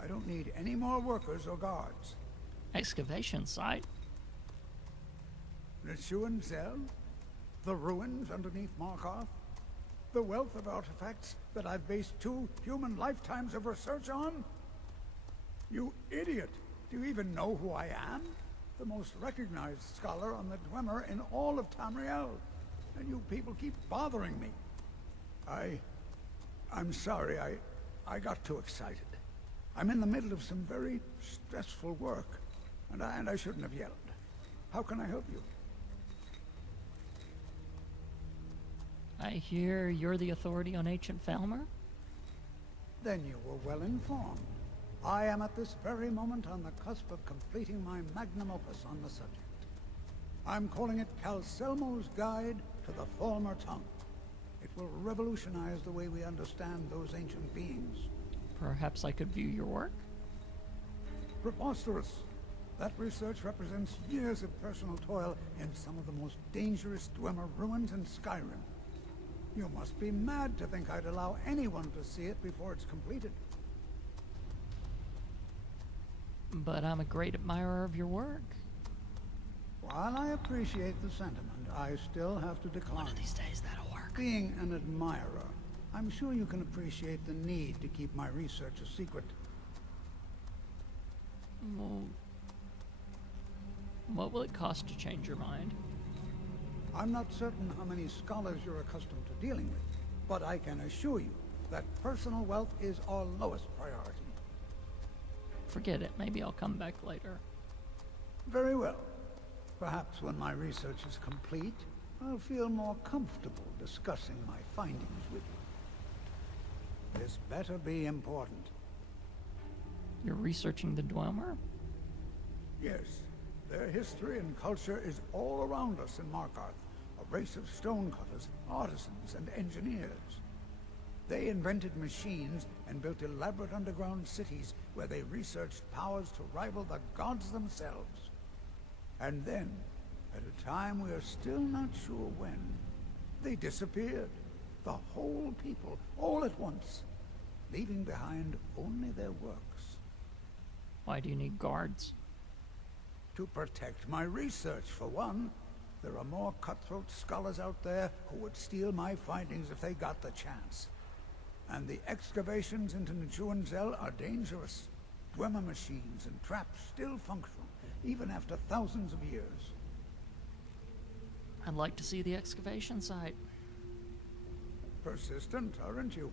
I don't need any more workers or guards. Excavation site? The Zell? The ruins underneath Markarth? The wealth of artifacts that I've based 2 human lifetimes of research on? You idiot! Do you even know who I am? The most recognized scholar on the Dwemer in all of Tamriel. And you people keep bothering me. I'm sorry, I got too excited. I'm in the middle of some very stressful work, and I shouldn't have yelled. How can I help you? I hear you're the authority on ancient Falmer? Then you were well informed. I am at this very moment on the cusp of completing my magnum opus on the subject. I'm calling it Calselmo's Guide to the Falmer Tongue. It will revolutionize the way we understand those ancient beings. Perhaps I could view your work? Preposterous. That research represents years of personal toil in some of the most dangerous Dwemer ruins in Skyrim. You must be mad to think I'd allow anyone to see it before it's completed. But I'm a great admirer of your work. While I appreciate the sentiment, I still have to decline. One of these days that'll work. Being an admirer, I'm sure you can appreciate the need to keep my research a secret. Well, what will it cost to change your mind? I'm not certain how many scholars you're accustomed to dealing with, but I can assure you that personal wealth is our lowest priority. Forget it. Maybe I'll come back later. Very well. Perhaps when my research is complete, I'll feel more comfortable discussing my findings with you. This better be important. You're researching the Dwemer? Yes. Their history and culture is all around us in Markarth, a race of stonecutters, artisans, and engineers. They invented machines and built elaborate underground cities where they researched powers to rival the gods themselves. And then, at a time we are still not sure when, they disappeared. The whole people, all at once, leaving behind only their works. Why do you need guards? To protect my research, for one. There are more cutthroat scholars out there who would steal my findings if they got the chance. And the excavations into Nchuanzel are dangerous. Dwemer machines and traps still functional, even after thousands of years. I'd like to see the excavation site. Persistent, aren't you?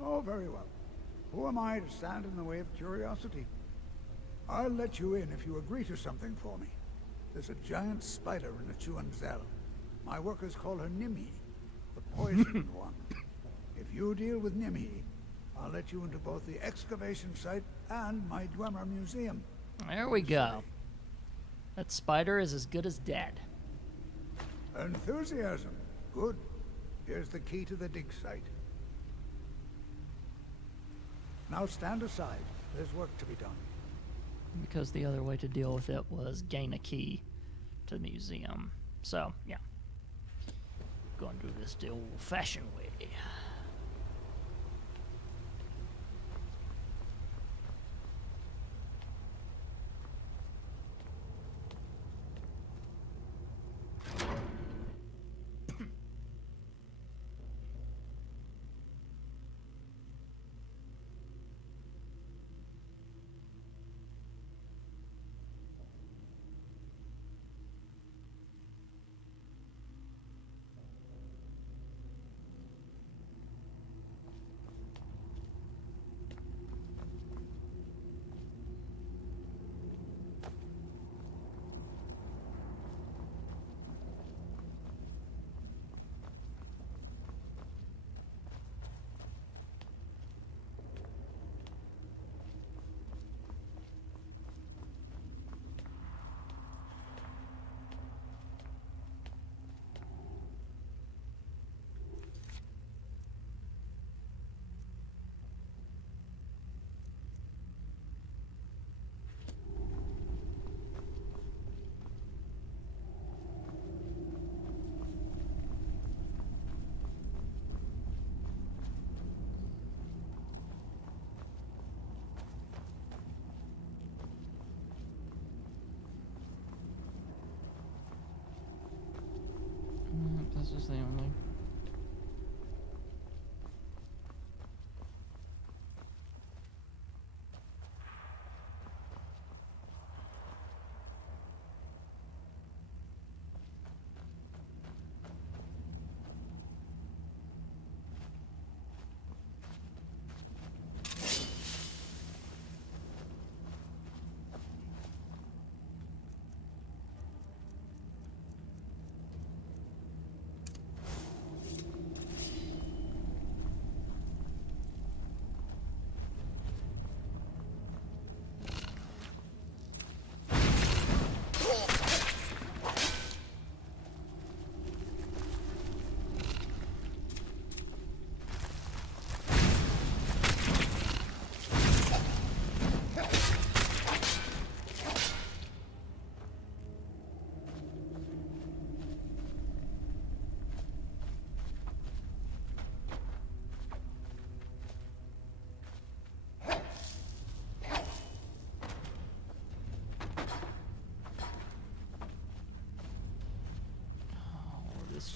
Oh, very well. Who am I to stand in the way of curiosity? I'll let you in if you agree to something for me. There's a giant spider in Nchuanzel. My workers call her Nimi, the poisoned one. If you deal with Nimi, I'll let you into both the excavation site and my Dwemer museum. There we go. That spider is as good as dead. Enthusiasm. Good. Here's the key to the dig site. Now stand aside. There's work to be done. Because the other way to deal with it was gain a key to the museum. So, yeah. Gonna do this the old-fashioned way. This is the only.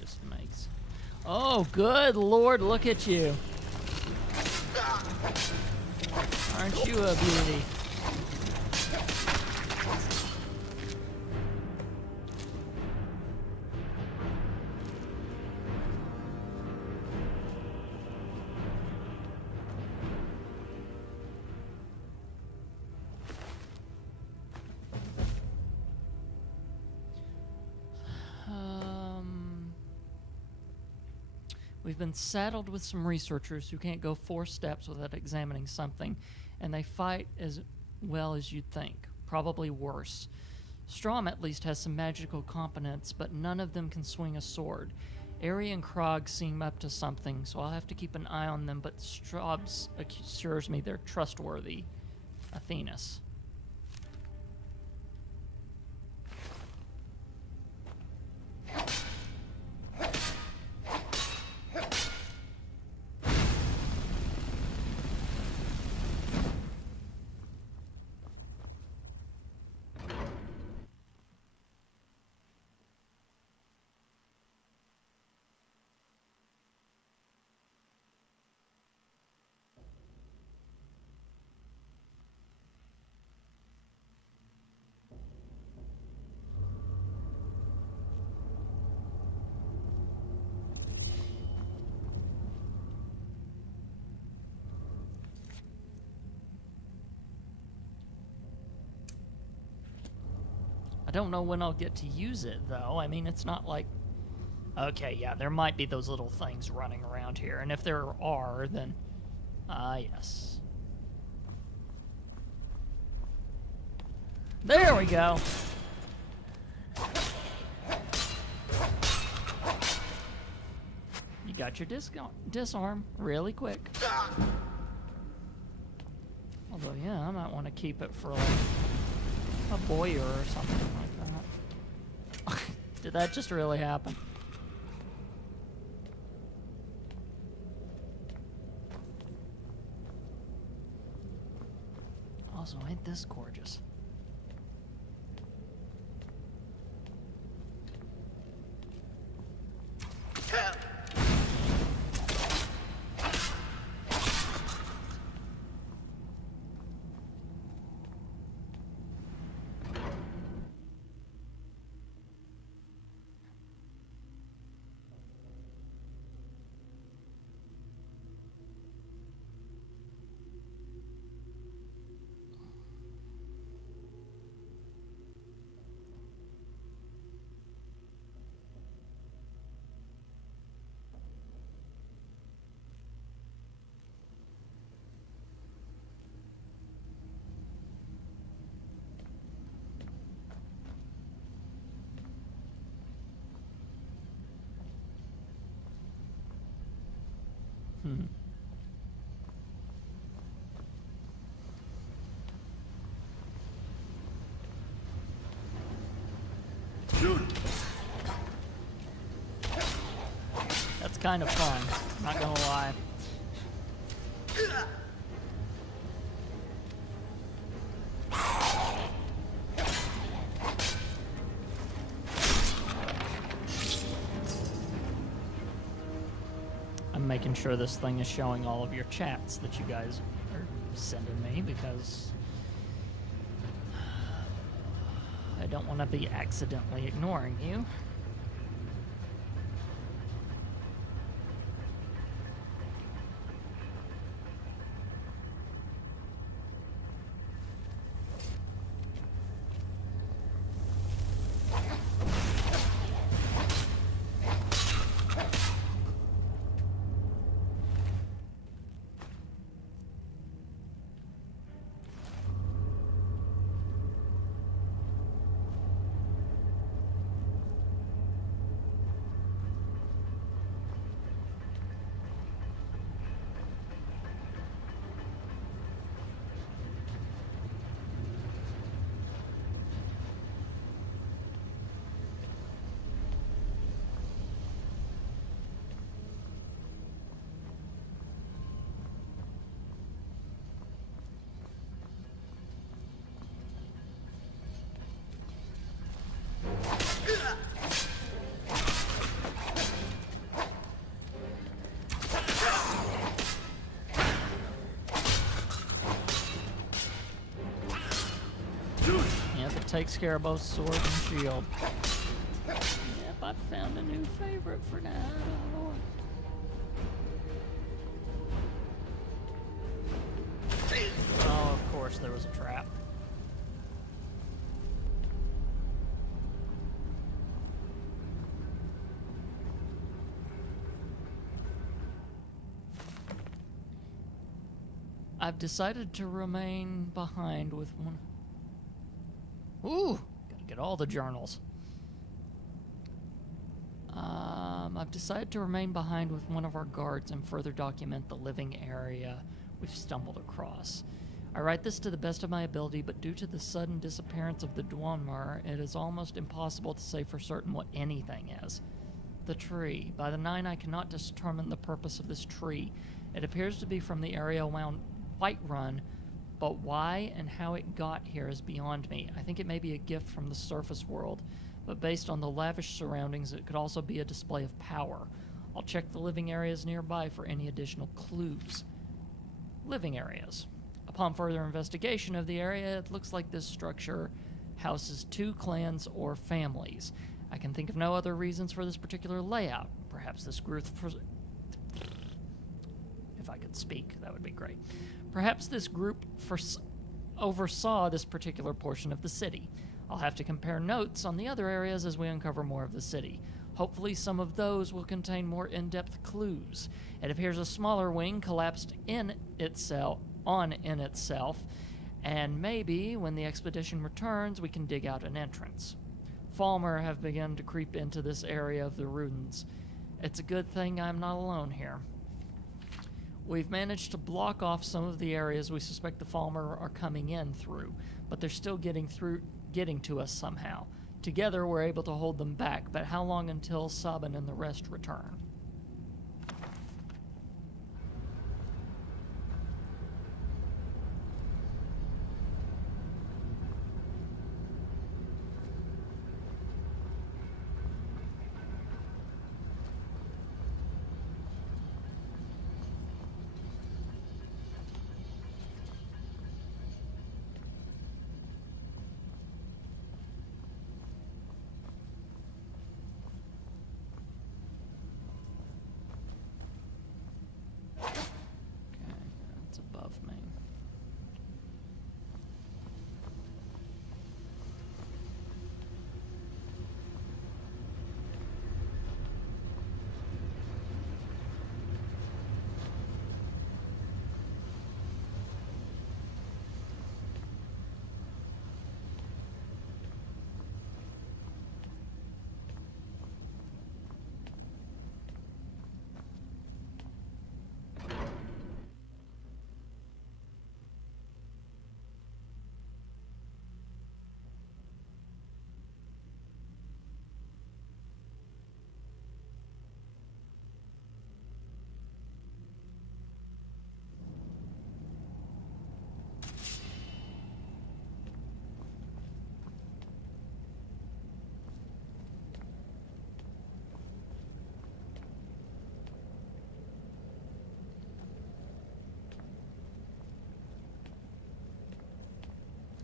just makes... Oh, good Lord, look at you. Aren't you a beauty? We've been saddled with some researchers who can't go 4 steps without examining something, and they fight as well as you'd think, probably worse. Strom at least has some magical competence, but none of them can swing a sword. Ari and Krog seem up to something, so I'll have to keep an eye on them, but Straub's assures me they're trustworthy. Athenas. I don't know when I'll get to use it, though. I mean, it's not like... Okay, yeah, there might be those little things running around here, and if there are, then... yes. There we go! You got your disarm really quick. Although, yeah, I might want to keep it for, like... a boyer or something like that. Did that just really happen? Also, ain't this gorgeous? That's kind of fun, not gonna lie. I'm making sure this thing is showing all of your chats that you guys are sending me, because I don't want to be accidentally ignoring you. takes care of both sword and shield. Yep, I found a new favorite for now. Oh, of course there was a trap. I've decided to remain behind with one. Ooh, gotta get all the journals. I've decided to remain behind with one of our guards and further document the living area we've stumbled across. I write this to the best of my ability, but due to the sudden disappearance of the Dwanmar, it is almost impossible to say for certain what anything is. The tree. By the 9, I cannot determine the purpose of this tree. It appears to be from the area around Whiterun, but why and how it got here is beyond me. I think it may be a gift from the surface world, but based on the lavish surroundings, it could also be a display of power. I'll check the living areas nearby for any additional clues. Living areas. Upon further investigation of the area, it looks like this structure houses 2 clans or families. I can think of no other reasons for this particular layout. Perhaps this group... If I could speak, that would be great. Perhaps this group oversaw this particular portion of the city. I'll have to compare notes on the other areas as we uncover more of the city. Hopefully some of those will contain more in-depth clues. It appears a smaller wing collapsed in itself, and maybe when the expedition returns, we can dig out an entrance. Falmer have begun to creep into this area of the ruins. It's a good thing I'm not alone here. We've managed to block off some of the areas we suspect the Falmer are coming in through, but they're still getting to us somehow. Together, we're able to hold them back, but how long until Sabin and the rest return?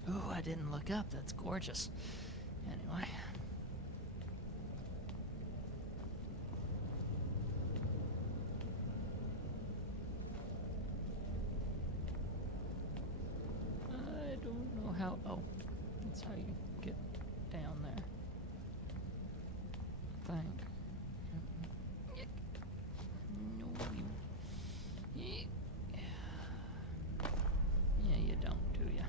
Ooh, I didn't look up. That's gorgeous. Anyway. I don't know how... Oh, that's how you get down there. I think. No, you... Yeah, you don't, do you?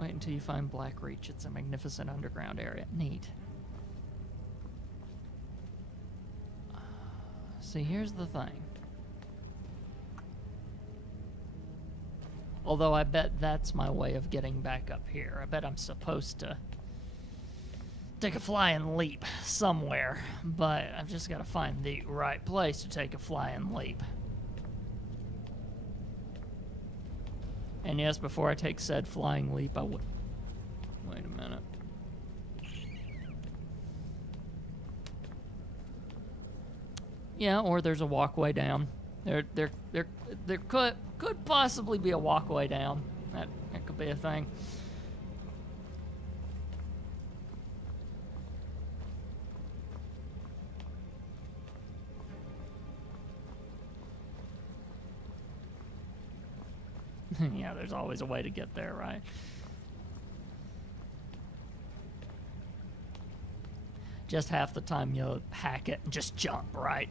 Wait until you find Blackreach. It's a magnificent underground area. Neat. See, here's the thing. Although I bet that's my way of getting back up here. I bet I'm supposed to take a flying leap somewhere. But I've just got to find the right place to take a flying leap. And yes, before I take said flying leap, I would... Wait a minute. Yeah, or there's a walkway down. There could possibly be a walkway down. That could be a thing. Yeah, there's always a way to get there, right? Just half the time you'll hack it and just jump, right?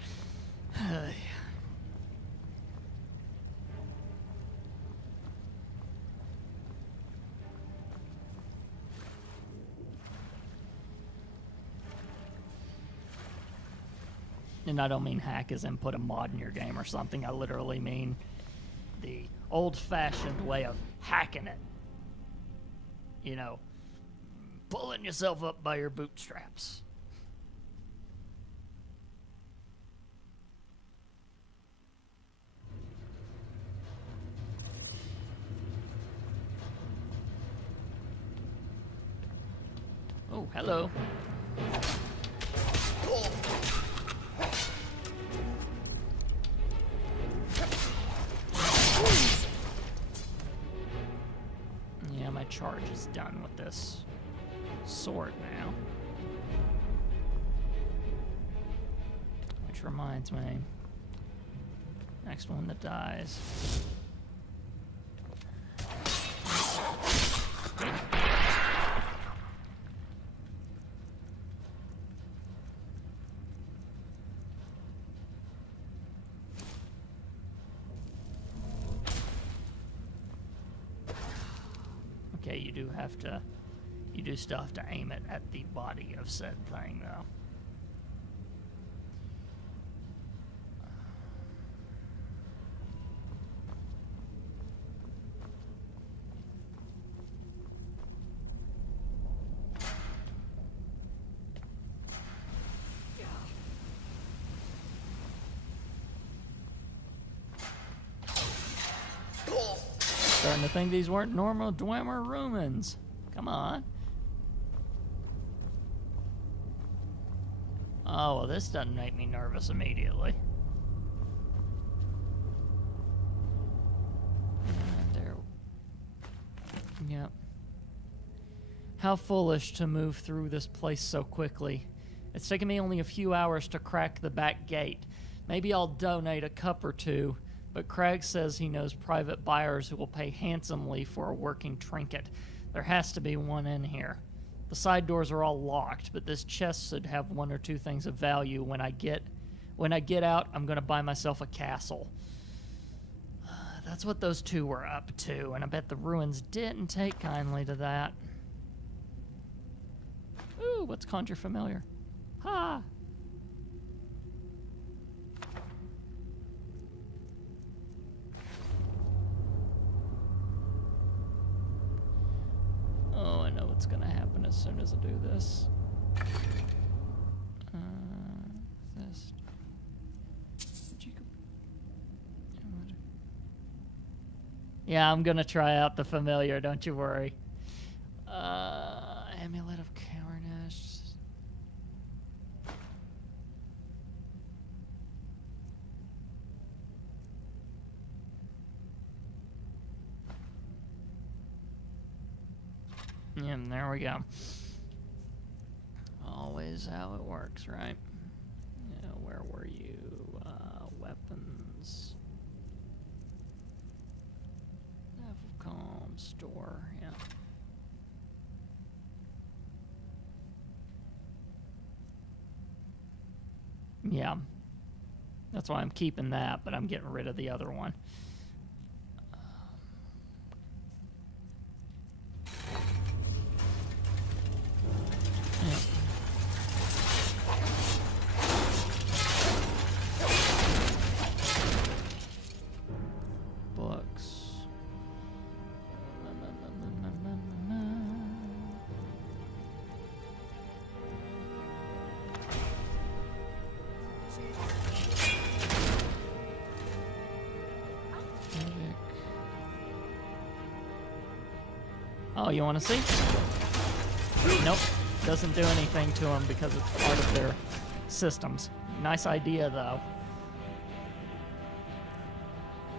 And I don't mean hack as in put a mod in your game or something. I literally mean the old-fashioned way of hacking it. You know, pulling yourself up by your bootstraps. Oh, hello. Yeah, my charge is done with this sword now. Which reminds me, next one that dies. Okay, you do still have to aim it at the body of said thing, though. Starting to think these weren't normal Dwemer ruins. Come on. Oh, well, this doesn't make me nervous immediately. And there. Yep. How foolish to move through this place so quickly. It's taken me only a few hours to crack the back gate. Maybe I'll donate a cup or two, but Craig says he knows private buyers who will pay handsomely for a working trinket. There has to be one in here. The side doors are all locked, but this chest should have one or two things of value. When I get out, I'm going to buy myself a castle. That's what those two were up to, and I bet the ruins didn't take kindly to that. Ooh, what's conjure familiar? Ha! Oh, I know what's gonna happen as soon as I do this. This. Yeah, I'm gonna try out the familiar, don't you worry. Amulet of Carnage. And there we go. Always how it works, right? Yeah, where were you? Weapons. Calm store, yeah. Yeah. That's why I'm keeping that, but I'm getting rid of the other one. Oh, you want to see? Nope. Doesn't do anything to them because it's part of their systems. Nice idea, though.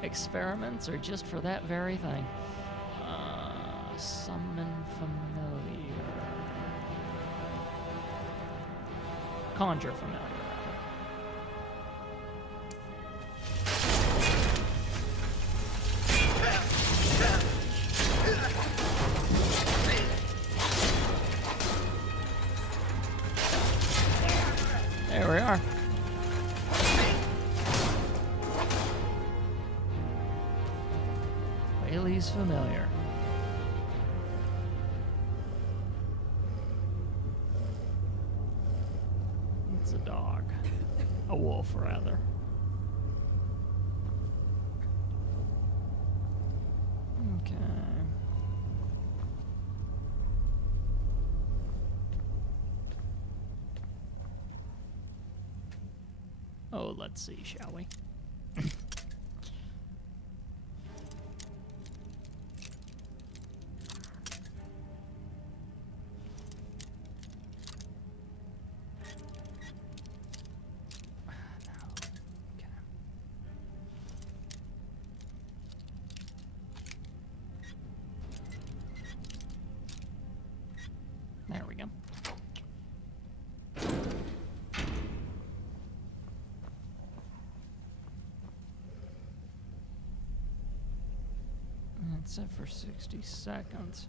experiments are just for that very thing. Summon familiar. Conjure familiar. There we are. Bailey's familiar. It's a dog. A wolf, rather. Okay. Oh, let's see, shall we? There we go. That's it for 60 seconds.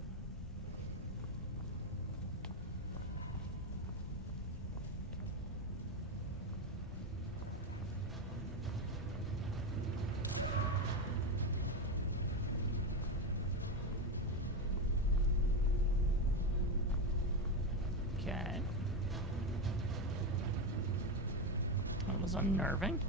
Okay. That was unnerving.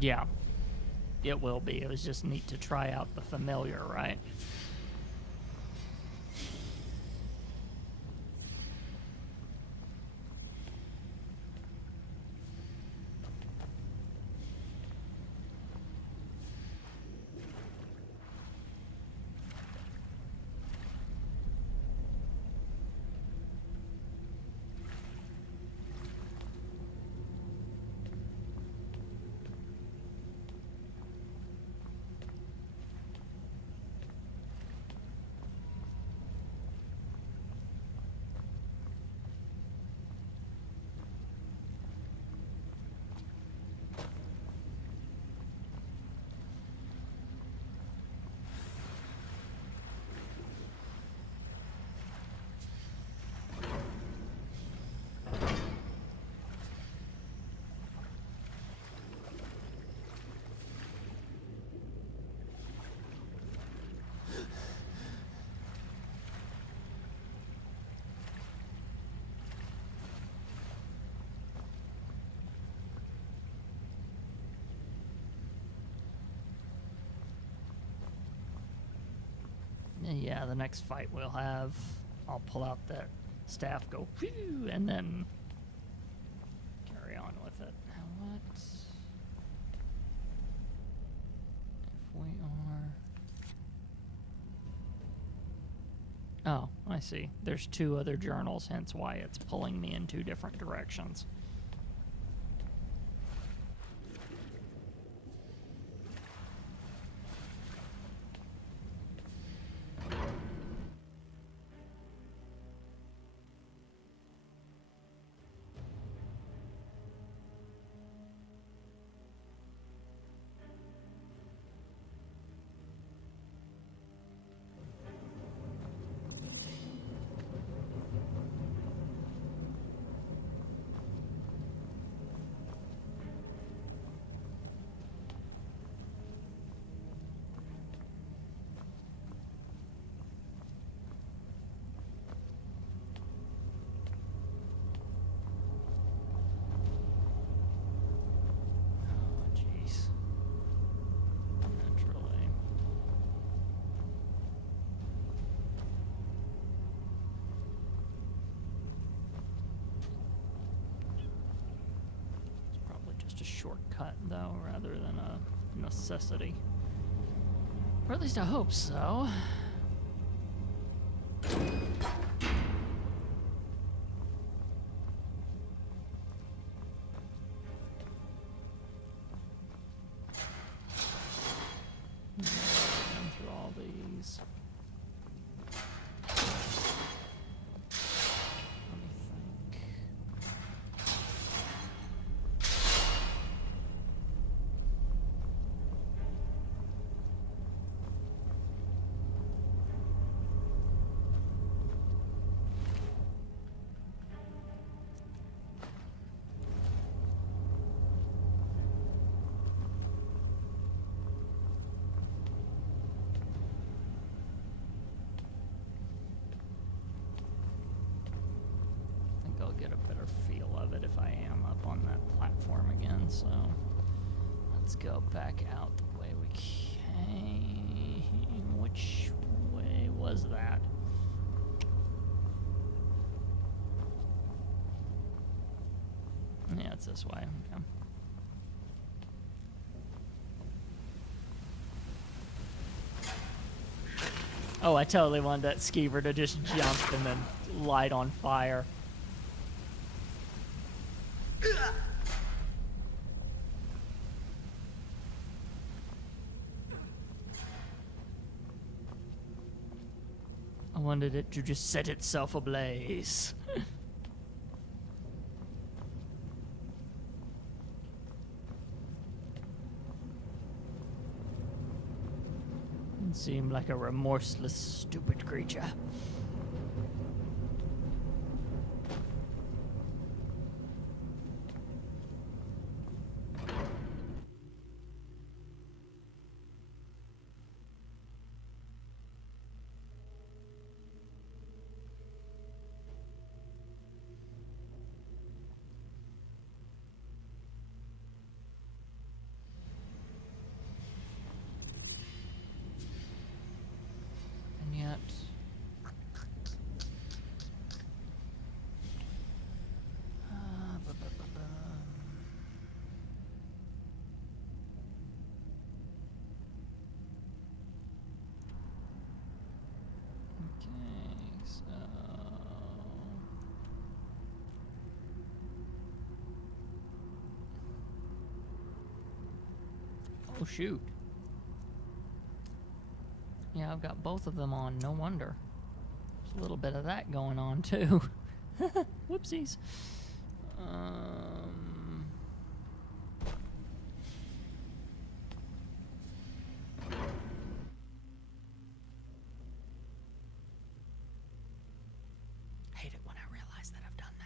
Yeah, it will be. It was just neat to try out the familiar, right? Yeah, the next fight we'll have, I'll pull out that staff, go phew, and then carry on with it. Now what? If we are... Oh, I see. There's two other journals, hence why it's pulling me in two different directions. though, rather than a necessity. Or at least I hope so. Going through all these. Let me think. I think I'll get a better feel of it if I am up on that platform again, so let's go back out the way we came. Which way was that? Yeah, it's this way. Okay. Oh, I totally wanted that skeever to just jump and then light on fire. I wanted it to just set itself ablaze. It seemed like a remorseless, stupid creature. And yet... Okay, so... Oh, shoot. Yeah, I've got both of them on, no wonder. There's a little bit of that going on, too. Whoopsies. Hate it when I realize that I've done that.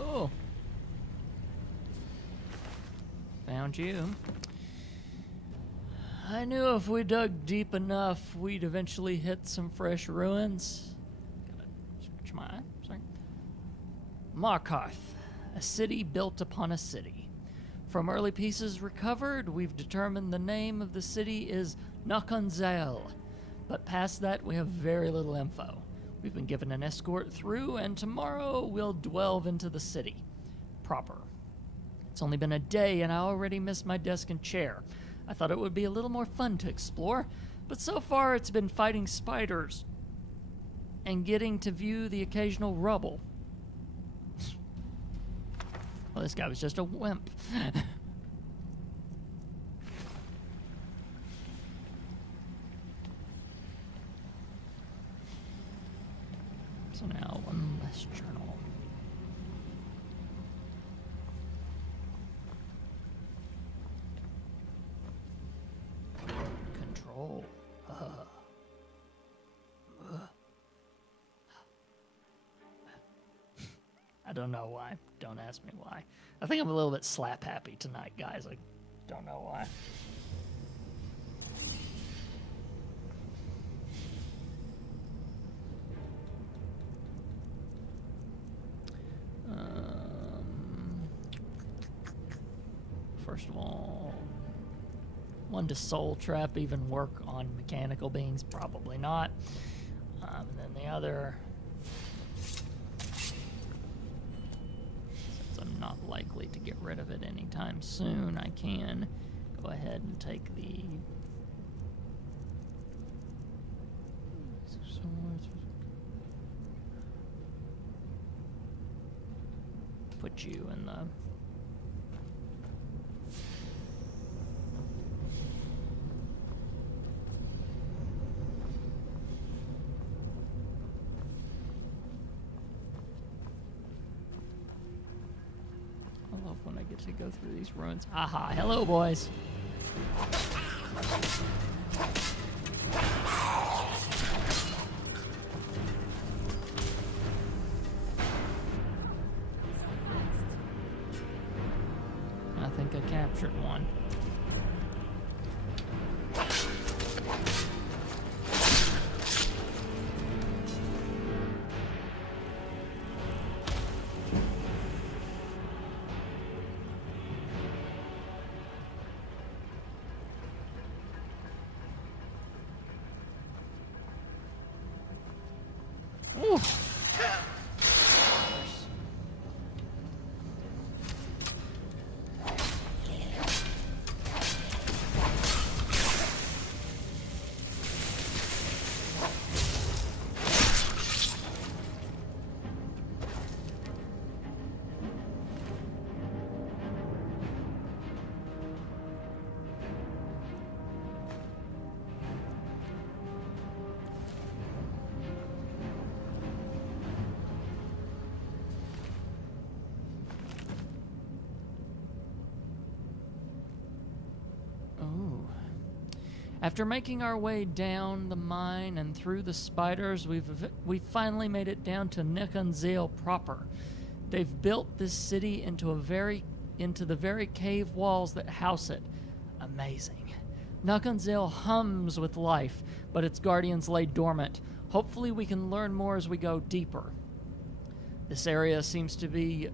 Oh. Found you. I knew if we dug deep enough, we'd eventually hit some fresh ruins. Gotta scratch my eye, sorry. Markarth, a city built upon a city. From early pieces recovered, we've determined the name of the city is Nakanzel. But past that, we have very little info. We've been given an escort through, and tomorrow we'll delve into the city proper. It's only been a day, and I already miss my desk and chair. I thought it would be a little more fun to explore, but so far it's been fighting spiders and getting to view the occasional rubble. Well, this guy was just a wimp. Oh. I don't know why. Don't ask me why. I think I'm a little bit slap happy tonight, guys. I don't know why. First of all, does Soul Trap even work on mechanical beings? Probably not. And then the other, since I'm not likely to get rid of it anytime soon, I can go ahead and take the put you in the to go through these ruins. Aha, hello boys. I think I captured one. After making our way down the mine and through the spiders, we've finally made it down to Nekunzil proper. They've built this city into the very cave walls that house it. Amazing. Nekunzil hums with life, but its guardians lay dormant. Hopefully we can learn more as we go deeper. This area seems to be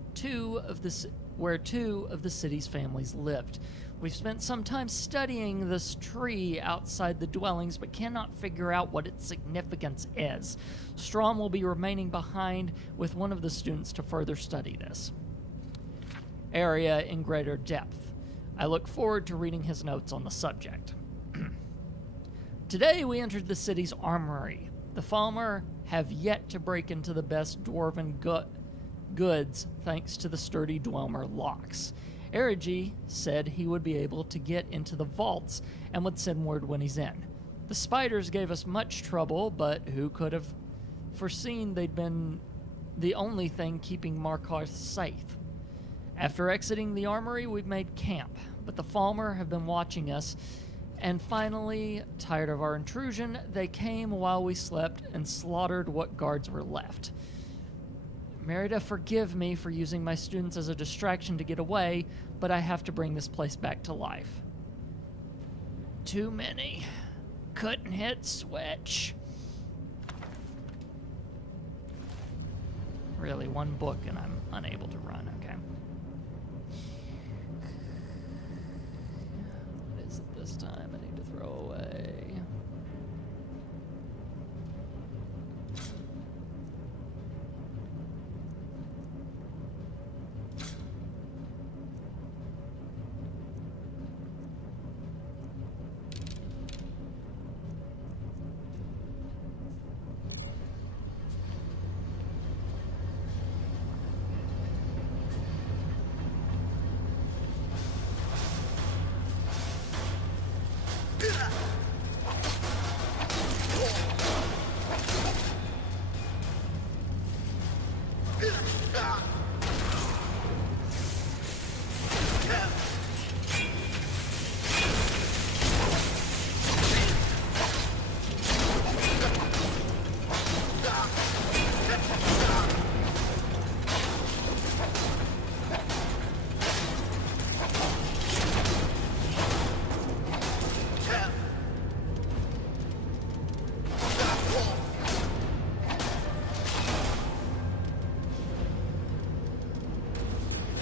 where two of the city's families lived. We've spent some time studying this tree outside the dwellings, but cannot figure out what its significance is. Strom will be remaining behind with one of the students to further study this area in greater depth. I look forward to reading his notes on the subject. Today we entered the city's armory. The Falmer have yet to break into the best dwarven goods thanks to the sturdy Dwemer locks. Erigi said he would be able to get into the vaults and would send word when he's in. The spiders gave us much trouble, but who could have foreseen they'd been the only thing keeping Markarth safe? After exiting the armory, we've made camp, but the Falmer have been watching us, and finally, tired of our intrusion, they came while we slept and slaughtered what guards were left. Merida, forgive me for using my students as a distraction to get away, but I have to bring this place back to life. Too many. Couldn't hit switch. Really, one book and I'm unable to run, okay. What is it this time I need to throw away?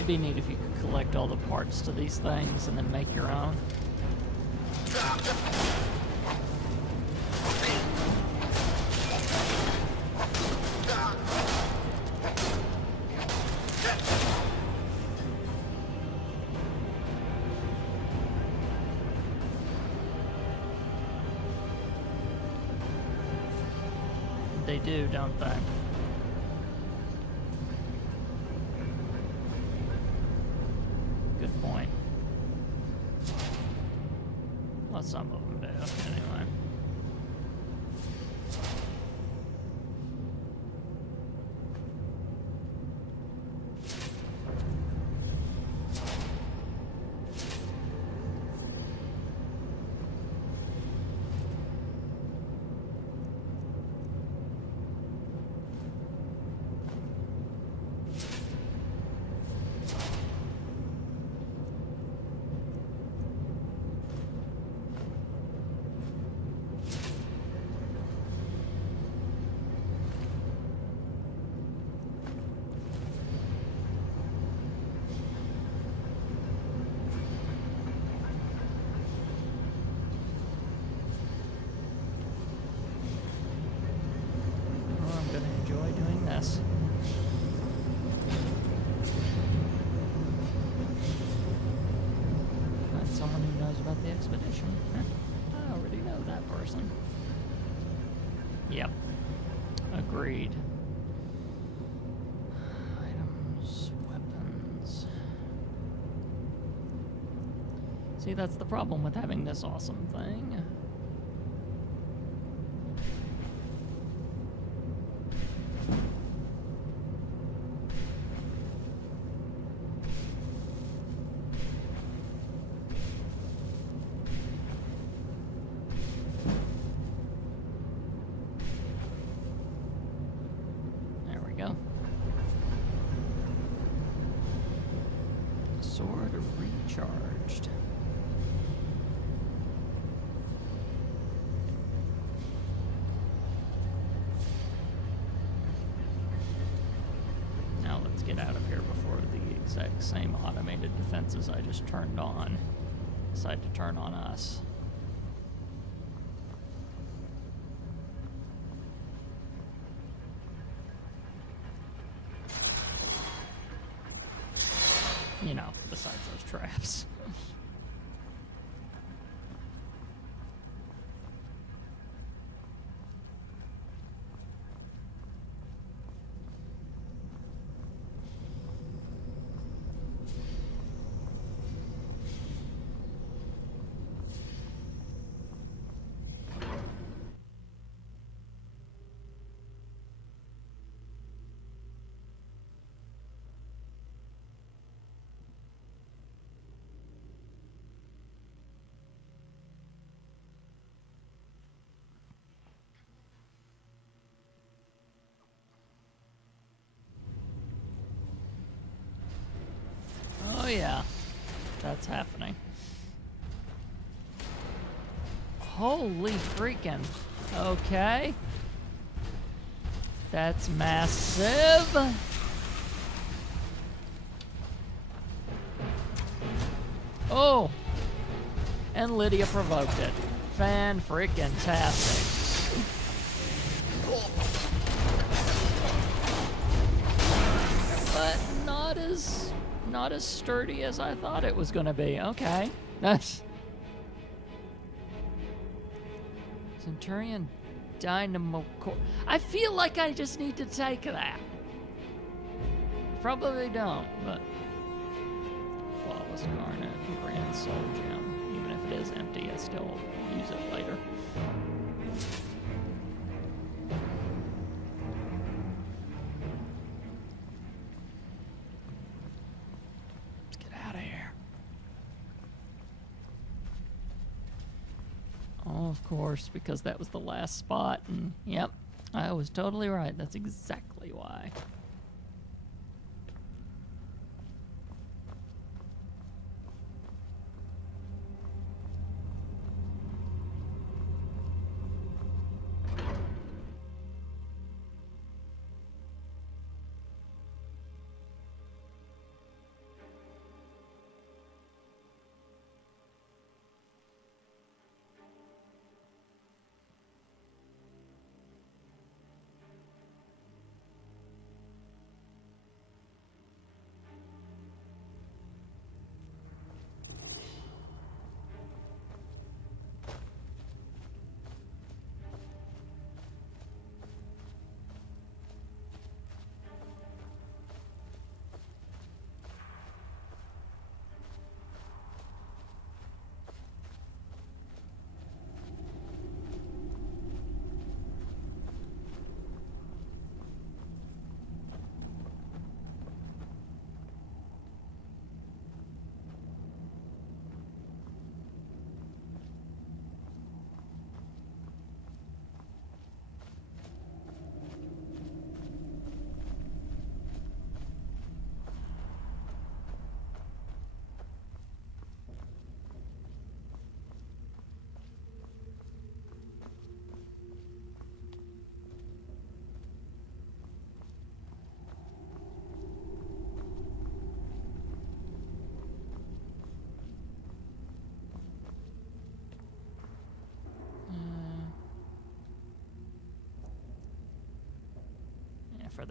It'd be neat if you could collect all the parts to these things and then make your own. They do, don't they? Good point. Well, some of them do, anyway. Find someone who knows about the expedition. I already know that person. Yep. Agreed. Items, weapons. See, that's the problem with having this awesome thing. Sword recharged. Now let's get out of here before the exact same automated defenses I just turned on decide to turn on us. You know, besides those traps. Oh yeah, that's happening. Holy freaking. Okay. That's massive. Oh. And Lydia provoked it. Fan-freaking-tastic. But not as sturdy as I thought it was gonna be. Okay. That's Centurion Dynamo Core. I feel like I just need to take that. Probably don't, but Flawless Garnet and Grand Soul Gem. Even if it is empty, I still use it later. Oh, of course, because that was the last spot, and yep, I was totally right. That's exactly why.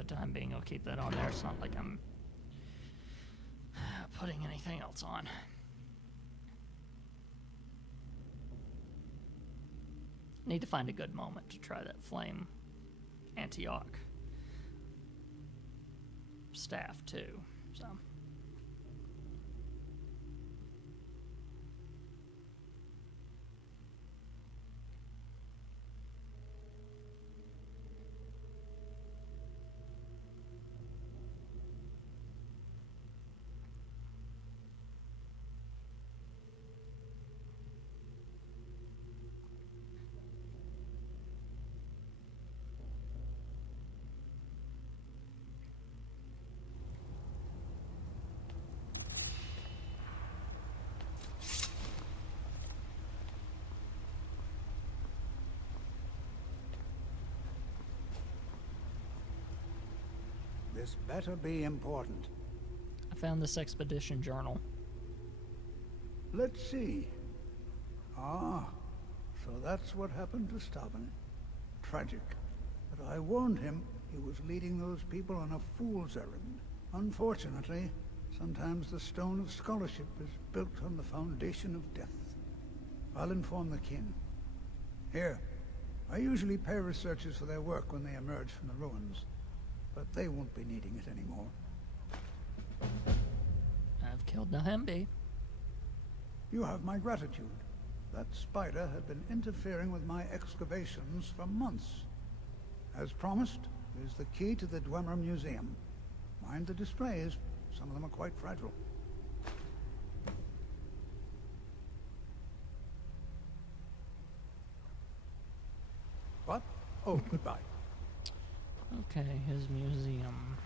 the time being, I'll keep that on there. It's not like I'm putting anything else on. Need to find a good moment to try that flame Antioch staff too. So. This better be important. I found this expedition journal. Let's see. Ah, so that's what happened to Stubborn. Tragic. But I warned him he was leading those people on a fool's errand. Unfortunately, sometimes the stone of scholarship is built on the foundation of death. I'll inform the kin. Here, I usually pay researchers for their work when they emerge from the ruins, but they won't be needing it anymore. I've killed Nahembi. You have my gratitude. That spider had been interfering with my excavations for months. As promised, here's the key to the Dwemer Museum. Mind the displays. Some of them are quite fragile. What? Oh, goodbye. Okay, his museum.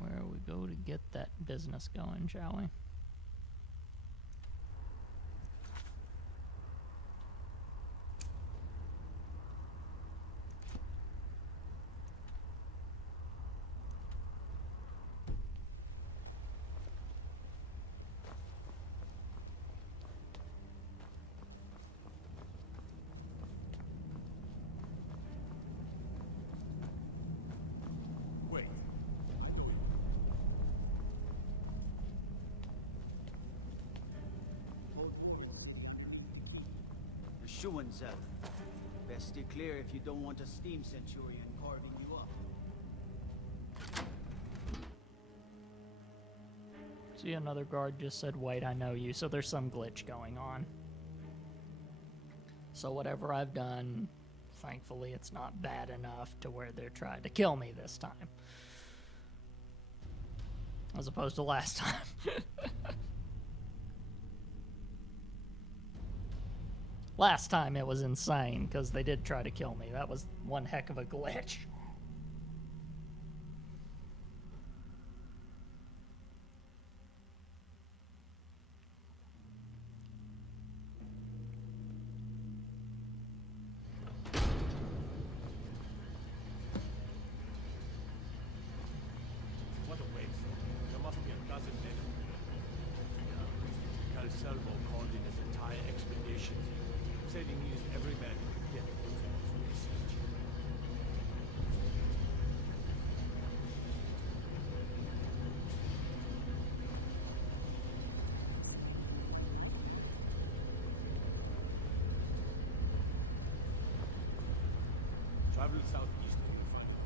Where we go to get that business going, shall we? Schuenzel. Best stay clear if you don't want a steam centurion carving you up. See, another guard just said, "Wait, I know you," so there's some glitch going on. So whatever I've done, thankfully it's not bad enough to where they're trying to kill me this time. As opposed to last time. Last time it was insane, because they did try to kill me. That was one heck of a glitch. What a waste. There must be a dozen men. Yeah. Calselmo called in his entire expedition. Said he needed every man he could get to do his research. Travel southeast and you'll find it.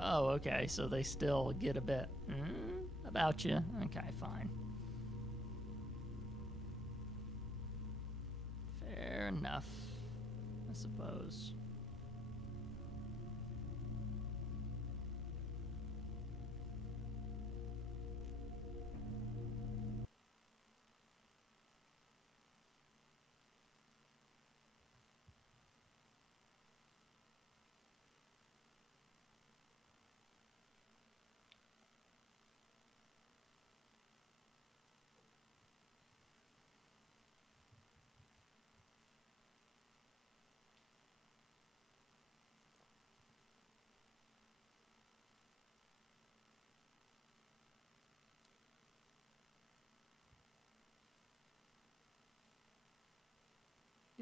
Oh, okay, so they still get a bit about you. Okay, fine. Fair enough, I suppose.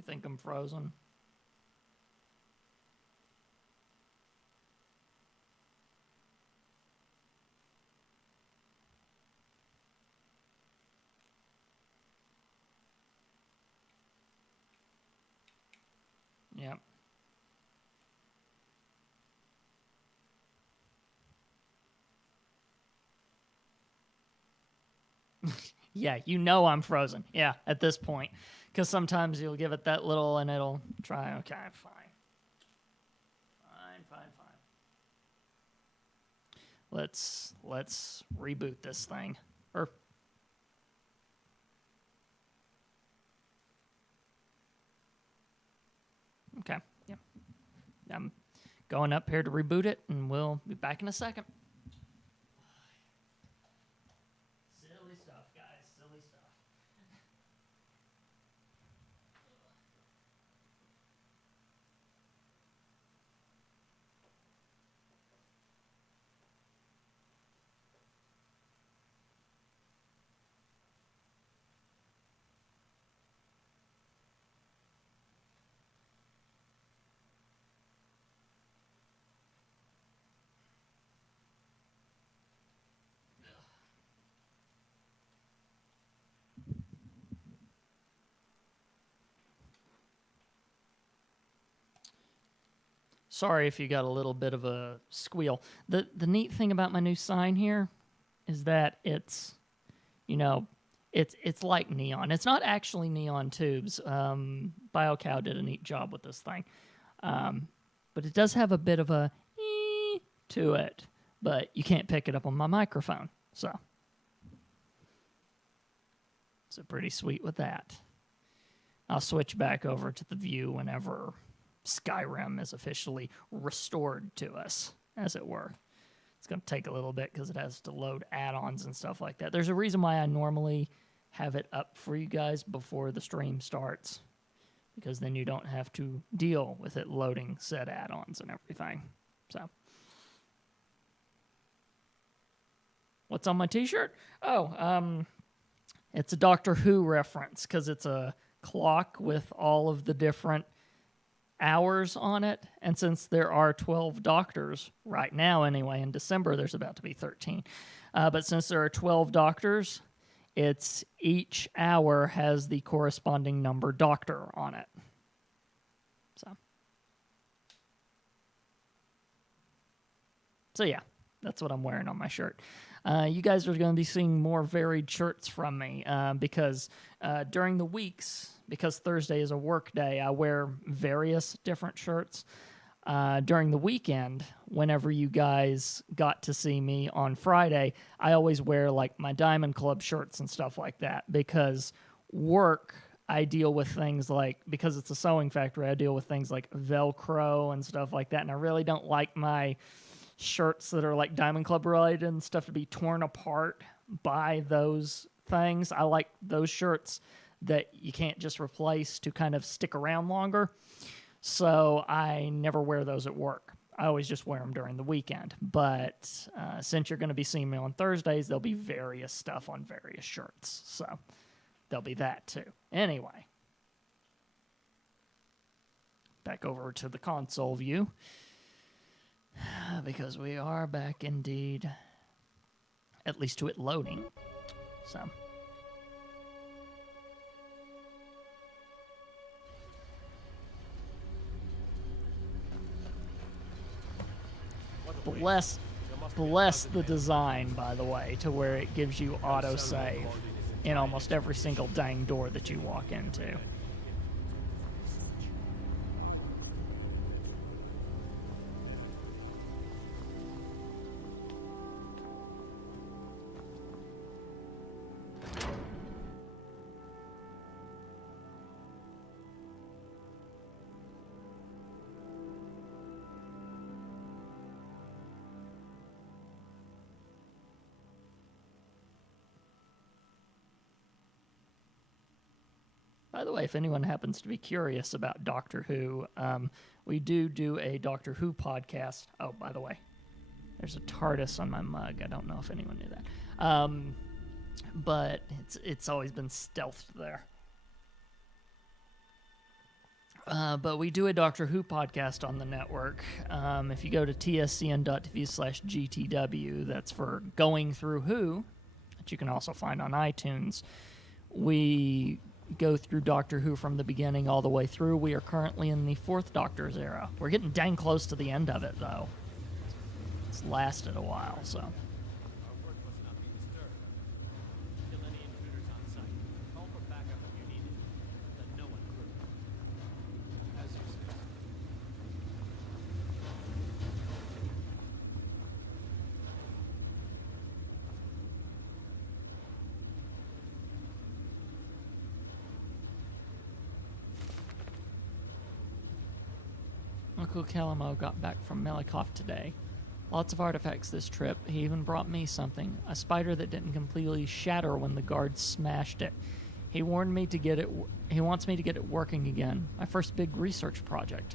think I'm frozen. Yep. Yeah, you know I'm frozen. Yeah, at this point. Because sometimes you'll give it that little and it'll try. Okay, fine. Fine. Let's reboot this thing. Okay, yeah. I'm going up here to reboot it, and we'll be back in a second. Silly stuff, guys. Silly stuff. Sorry if you got a little bit of a squeal. The neat thing about my new sign here is that it's like neon. It's not actually neon tubes. BioCow did a neat job with this thing. But it does have a bit of a to it, but you can't pick it up on my microphone. So pretty sweet with that. I'll switch back over to the view whenever Skyrim is officially restored to us, as it were. It's going to take a little bit because it has to load add-ons and stuff like that. There's a reason why I normally have it up for you guys before the stream starts, because then you don't have to deal with it loading said add-ons and everything. So, what's on my t-shirt? Oh, it's a Doctor Who reference because it's a clock with all of the different hours on it, and since there are 12 doctors right now anyway, in December there's about to be 13, but since there are 12 doctors, it's each hour has the corresponding number doctor on it. So yeah, that's what I'm wearing on my shirt. You guys are going to be seeing more varied shirts from me because during the weeks, because Thursday is a work day, I wear various different shirts. During the weekend, whenever you guys got to see me on Friday, I always wear like my Diamond Club shirts and stuff like that because work, I deal with things like, because it's a sewing factory, I deal with things like Velcro and stuff like that, and I really don't like my shirts that are like Diamond Club related and stuff to be torn apart by those things. I like those shirts that you can't just replace to kind of stick around longer. So I never wear those at work. I always just wear them during the weekend. But since you're going to be seeing me on Thursdays, there'll be various stuff on various shirts. So there'll be that too. Anyway, back over to the console view. Because we are back indeed, at least to it loading. So. Bless the design, by the way, to where it gives you autosave in almost every single dang door that you walk into. By the way, if anyone happens to be curious about Doctor Who, we do a Doctor Who podcast. Oh, by the way, there's a TARDIS on my mug. I don't know if anyone knew that. But it's always been stealthed there. But we do a Doctor Who podcast on the network. If you go to tscn.tv/GTW, that's for Going Through Who, that you can also find on iTunes. We go through Doctor Who from the beginning all the way through. We are currently in the 4th Doctor's era. We're getting dang close to the end of it, though. It's lasted a while, so... Uncle Calamo got back from Melikov today. Lots of artifacts this trip. He even brought me something. A spider that didn't completely shatter when the guards smashed it. He warned me to get it... He wants me to get it working again. My first big research project.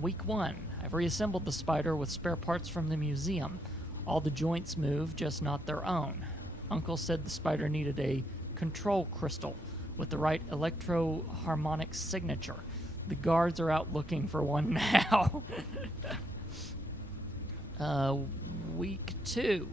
Week 1. I've reassembled the spider with spare parts from the museum. All the joints move, just not their own. Uncle said the spider needed a control crystal with the right electro-harmonic signature. The guards are out looking for one now. Week 2.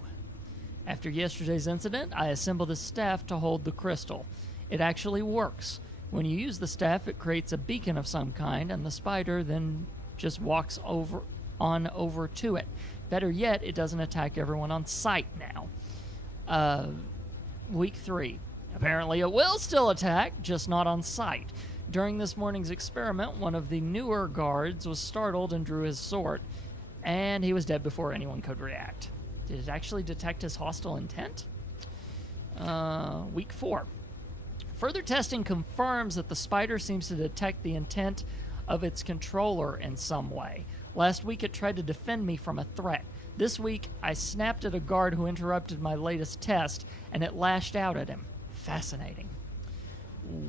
After yesterday's incident, I assembled a staff to hold the crystal. It actually works. When you use the staff, it creates a beacon of some kind, and the spider then just walks over to it. Better yet, it doesn't attack everyone on sight now. Week 3. Apparently it will still attack, just not on sight. During this morning's experiment, one of the newer guards was startled and drew his sword, and he was dead before anyone could react. Did it actually detect his hostile intent? Week 4. Further testing confirms that the spider seems to detect the intent of its controller in some way. Last week it tried to defend me from a threat. This week I snapped at a guard who interrupted my latest test, and it lashed out at him. Fascinating.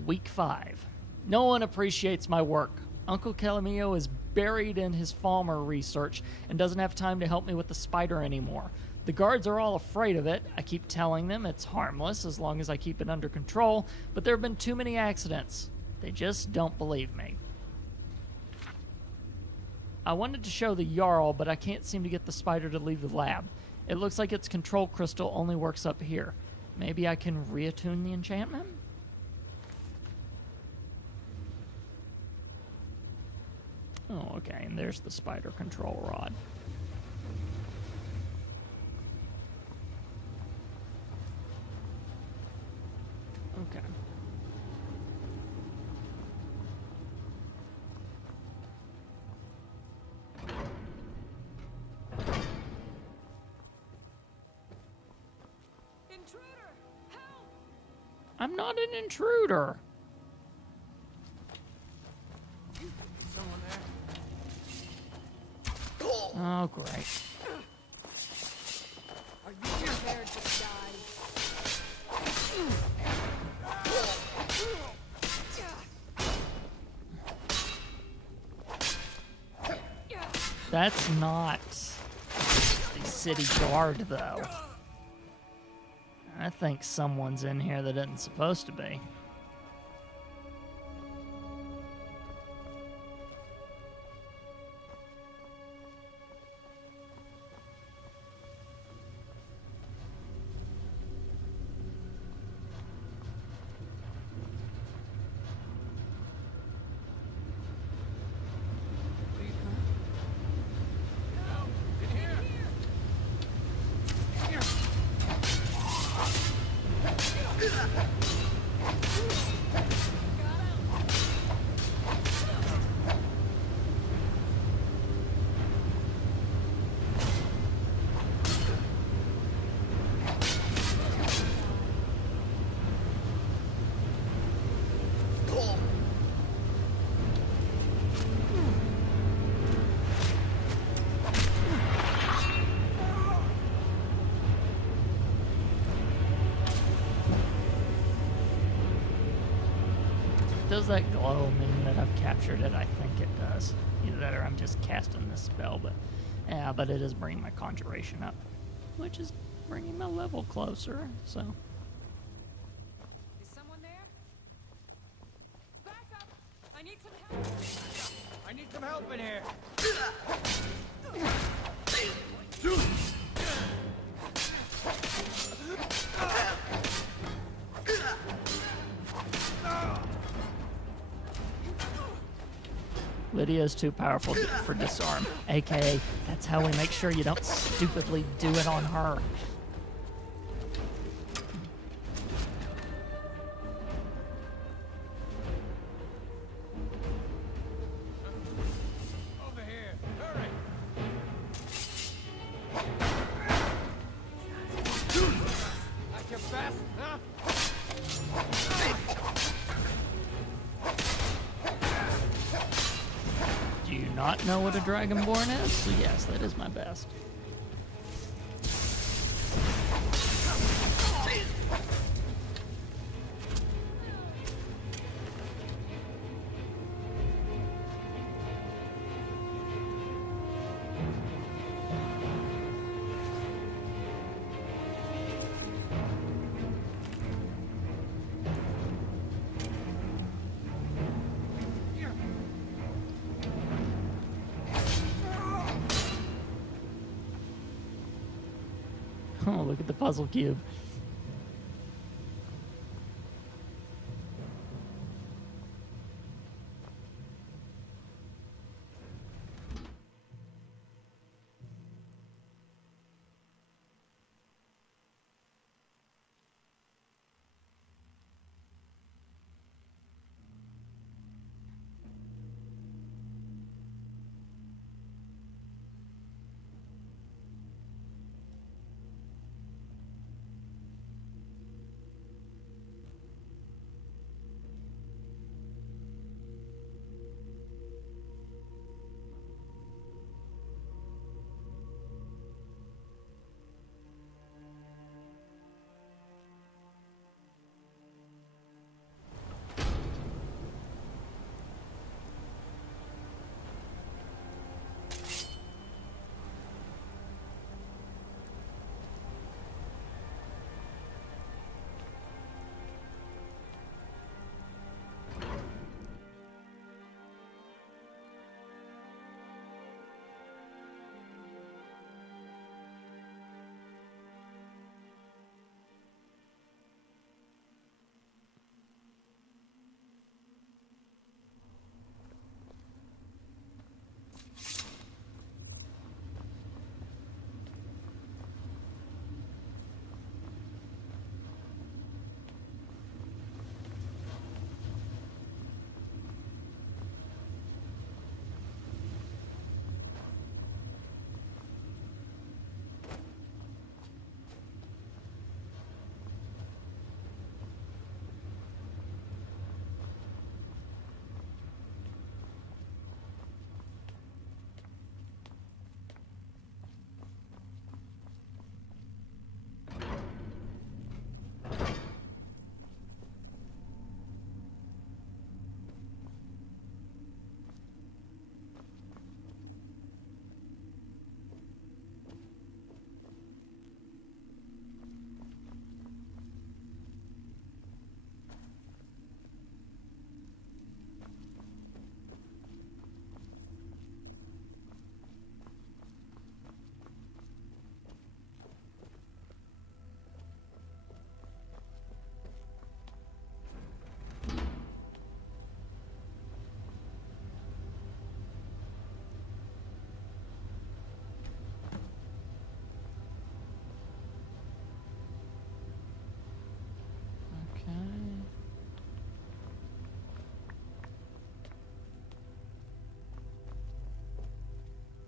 Week 5. No one appreciates my work. Uncle Calamio is buried in his Falmer research and doesn't have time to help me with the spider anymore. The guards are all afraid of it. I keep telling them it's harmless as long as I keep it under control, but there have been too many accidents. They just don't believe me. I wanted to show the Jarl, but I can't seem to get the spider to leave the lab. It looks like its control crystal only works up here. Maybe I can reattune the enchantment? Oh, okay, and there's the spider control rod. Okay. Intruder! Help! I'm not an intruder. Someone there? Oh, great. Are you prepared to die? That's not the city guard, though. I think someone's in here that isn't supposed to be. Does that glow mean that I've captured it? I think it does. Either that or I'm just casting this spell, but yeah, but it is bringing my conjuration up, which is bringing my level closer, so. Is someone there? Back up! I need some help in here. Lydia's too powerful for disarm. AKA, that's how we make sure you don't stupidly do it on her. Over here. Hurry. At your best, huh? Do you not know what a Dragonborn is? So yes, that is my best. Oh, look at the puzzle cube.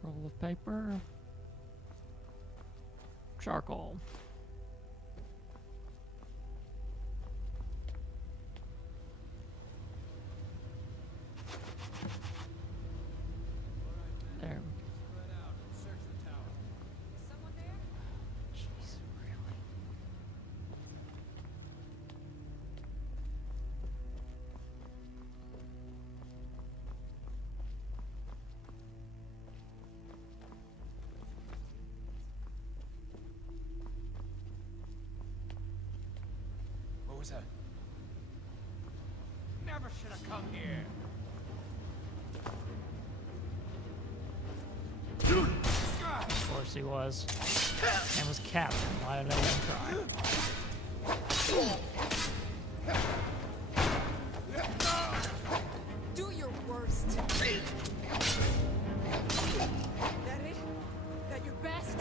Roll of paper. Charcoal. There. Spread out and search the tower. Is someone there? Jeez, really? What was that? Never should have come here. course he was. And was captain. Why did I even try? Do your worst. That it? That your best?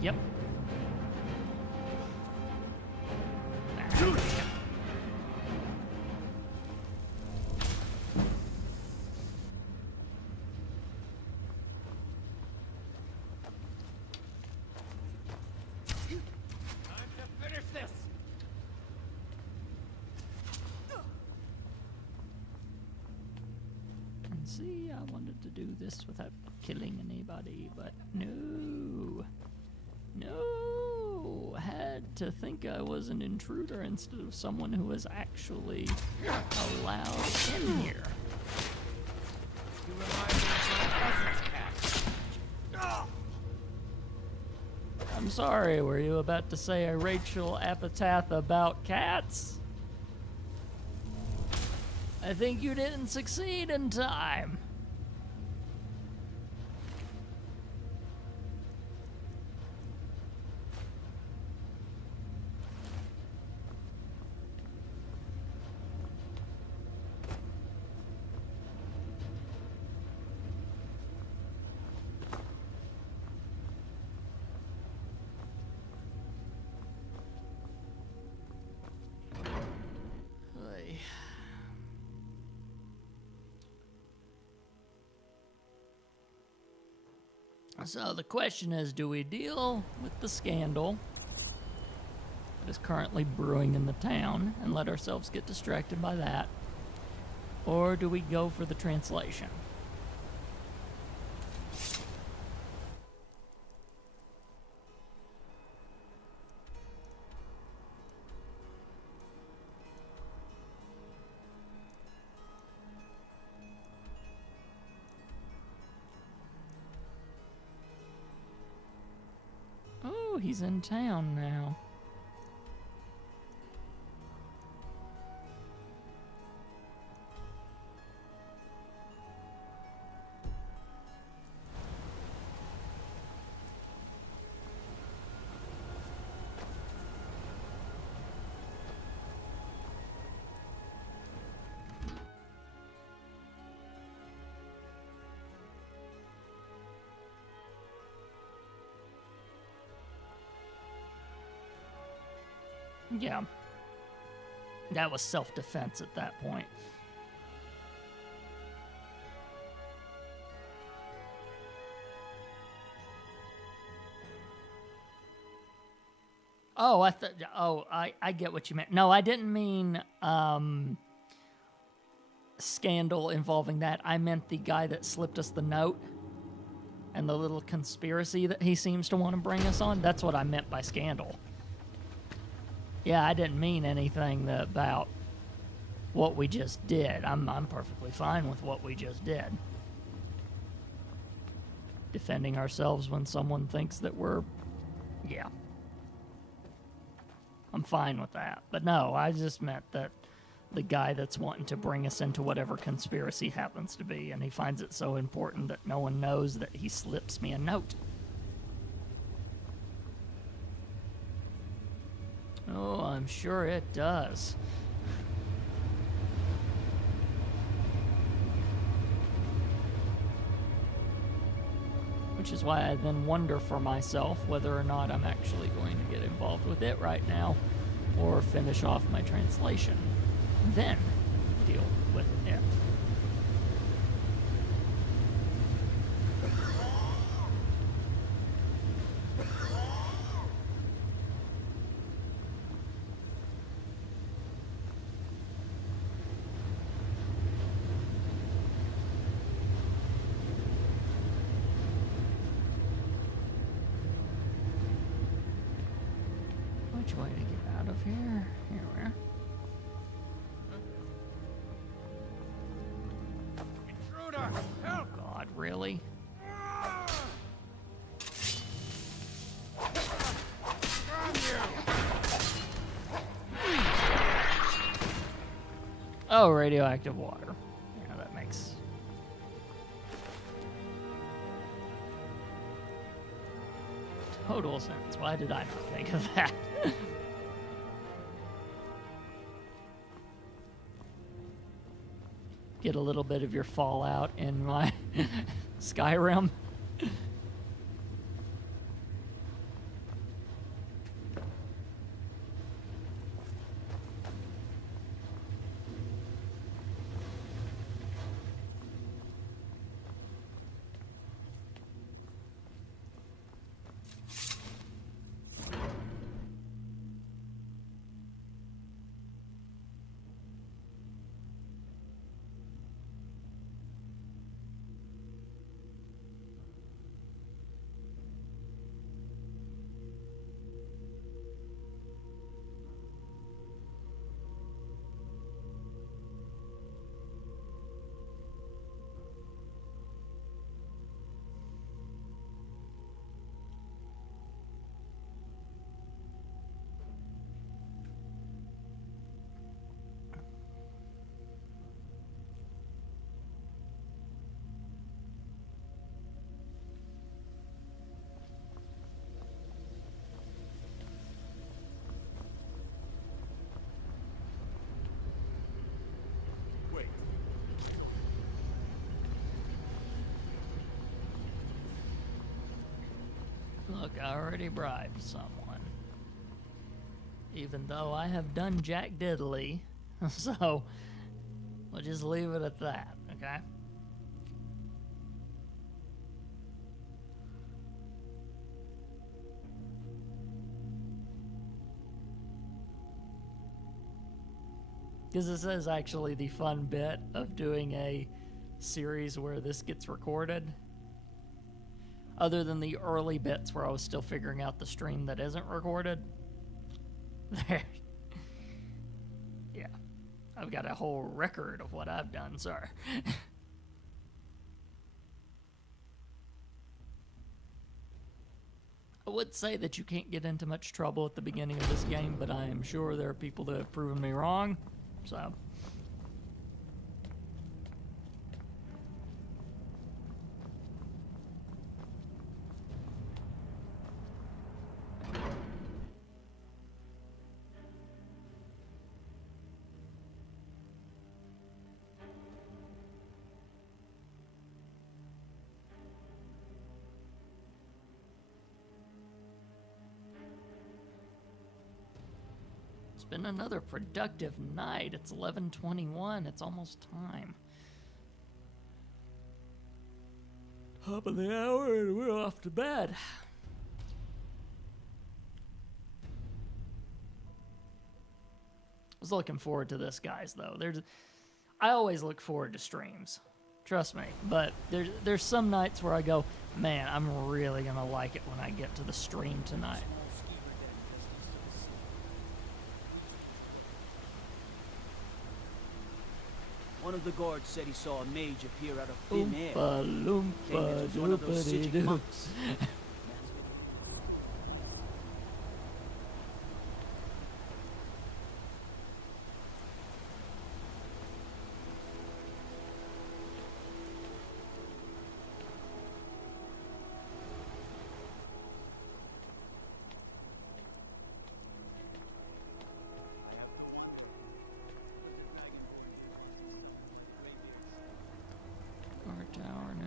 Yep. Time to finish this! And see, I wanted to do this without killing anybody, but no. No! Had to think I was an intruder instead of someone who was actually allowed in here. You remind me of my cousin's cat. I'm sorry, were you about to say a Rachel epitaph about cats? I think you didn't succeed in time. Oy. So the question is, do we deal with the scandal that is currently brewing in the town and let ourselves get distracted by that? Or do we go for the translation? Oh, he's in town now. Yeah. That was self-defense at that point. Oh, I get what you meant. No, I didn't mean scandal involving that. I meant the guy that slipped us the note and the little conspiracy that he seems to want to bring us on. That's what I meant by scandal. Yeah, I didn't mean anything about what we just did. I'm perfectly fine with what we just did. Defending ourselves when someone thinks that we're... Yeah. I'm fine with that. But no, I just meant that the guy that's wanting to bring us into whatever conspiracy happens to be, and he finds it so important that no one knows that he slips me a note. Oh, I'm sure it does. Which is why I then wonder for myself whether or not I'm actually going to get involved with it right now, or finish off my translation, then deal with it. Which way to get out of here? Here we are. Intruder! Help! God, really? Oh, radioactive water. Yeah, that makes total sense. Why did I not think of that? Get a little bit of your Fallout in my Skyrim. Wait. Look, I already bribed someone. Even though I have done Jack Diddley. So, we'll just leave it at that, okay? Because this is actually the fun bit of doing a series where this gets recorded. Other than the early bits where I was still figuring out the stream that isn't recorded. There. Yeah. I've got a whole record of what I've done, sir. I would say that you can't get into much trouble at the beginning of this game, but I am sure there are people that have proven me wrong. So... It's been another productive night. It's 11:21. It's almost time. Top of the hour and we're off to bed. I was looking forward to this, guys, though. I always look forward to streams. Trust me. But there's some nights where I go, man, I'm really going to like it when I get to the stream tonight. One of the guards said he saw a mage appear out of thin air. Oompa loompa Came in as one of those Sijic doopity-doo. monks. Guard tower now.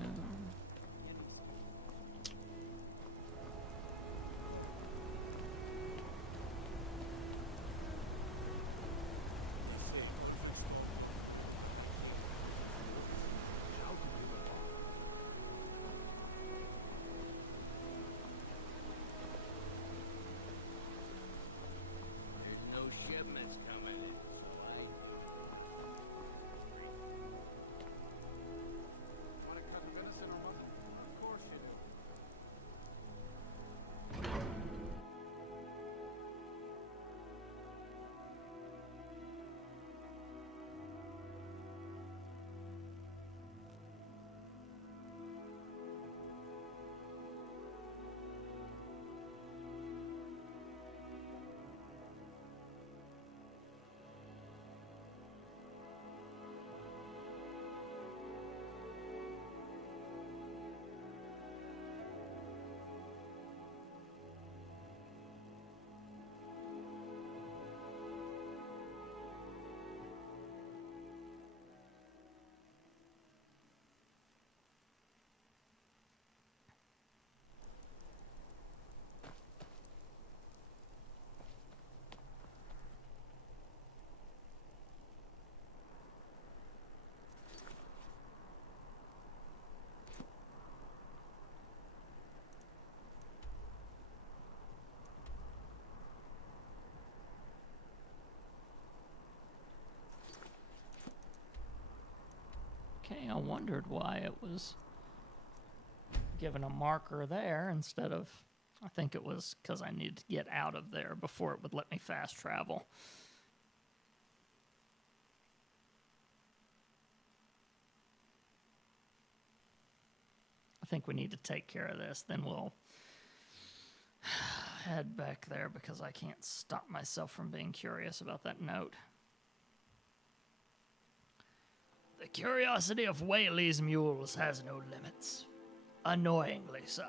I wondered why it was given a marker there instead of... I think it was because I needed to get out of there before it would let me fast travel. I think we need to take care of this. Then we'll head back there because I can't stop myself from being curious about that note. The curiosity of Whaley's mules has no limits. Annoyingly so.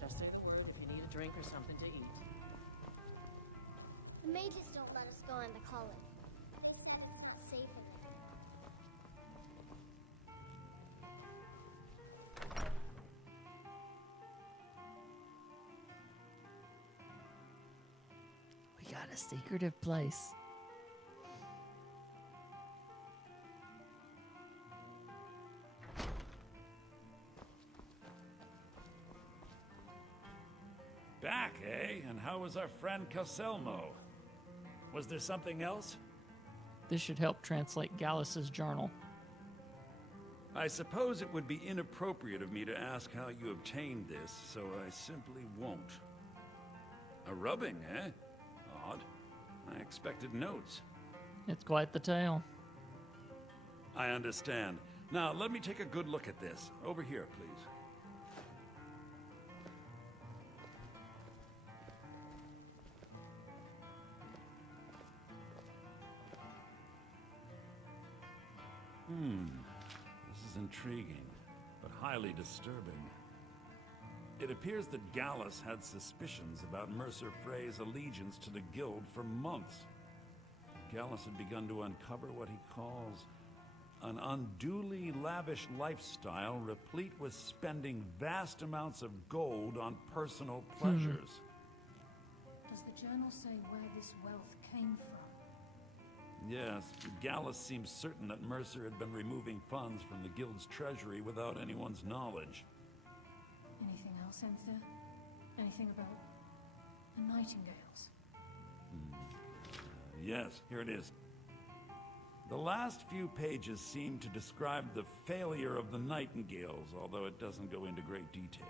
Just say the word if you need a drink or something to eat. The mages don't let us go into college. It's not safe in there. We got a secretive place. Back, eh? And how was our friend Caselmo? Was there something else? This should help translate Gallus's journal. I suppose it would be inappropriate of me to ask how you obtained this, so I simply won't. A rubbing, eh? Odd. I expected notes. It's quite the tale. I understand. Now, let me take a good look at this. Over here, please. This is intriguing, but highly disturbing. It appears that Gallus had suspicions about Mercer Frey's allegiance to the Guild for months. Gallus had begun to uncover what he calls an unduly lavish lifestyle replete with spending vast amounts of gold on personal pleasures. Does the journal say where this wealth came from? Yes, Gallus seems certain that Mercer had been removing funds from the Guild's treasury without anyone's knowledge. Anything else, Enther? Anything about the Nightingales? Yes, here it is. The last few pages seem to describe the failure of the Nightingales, although it doesn't go into great detail.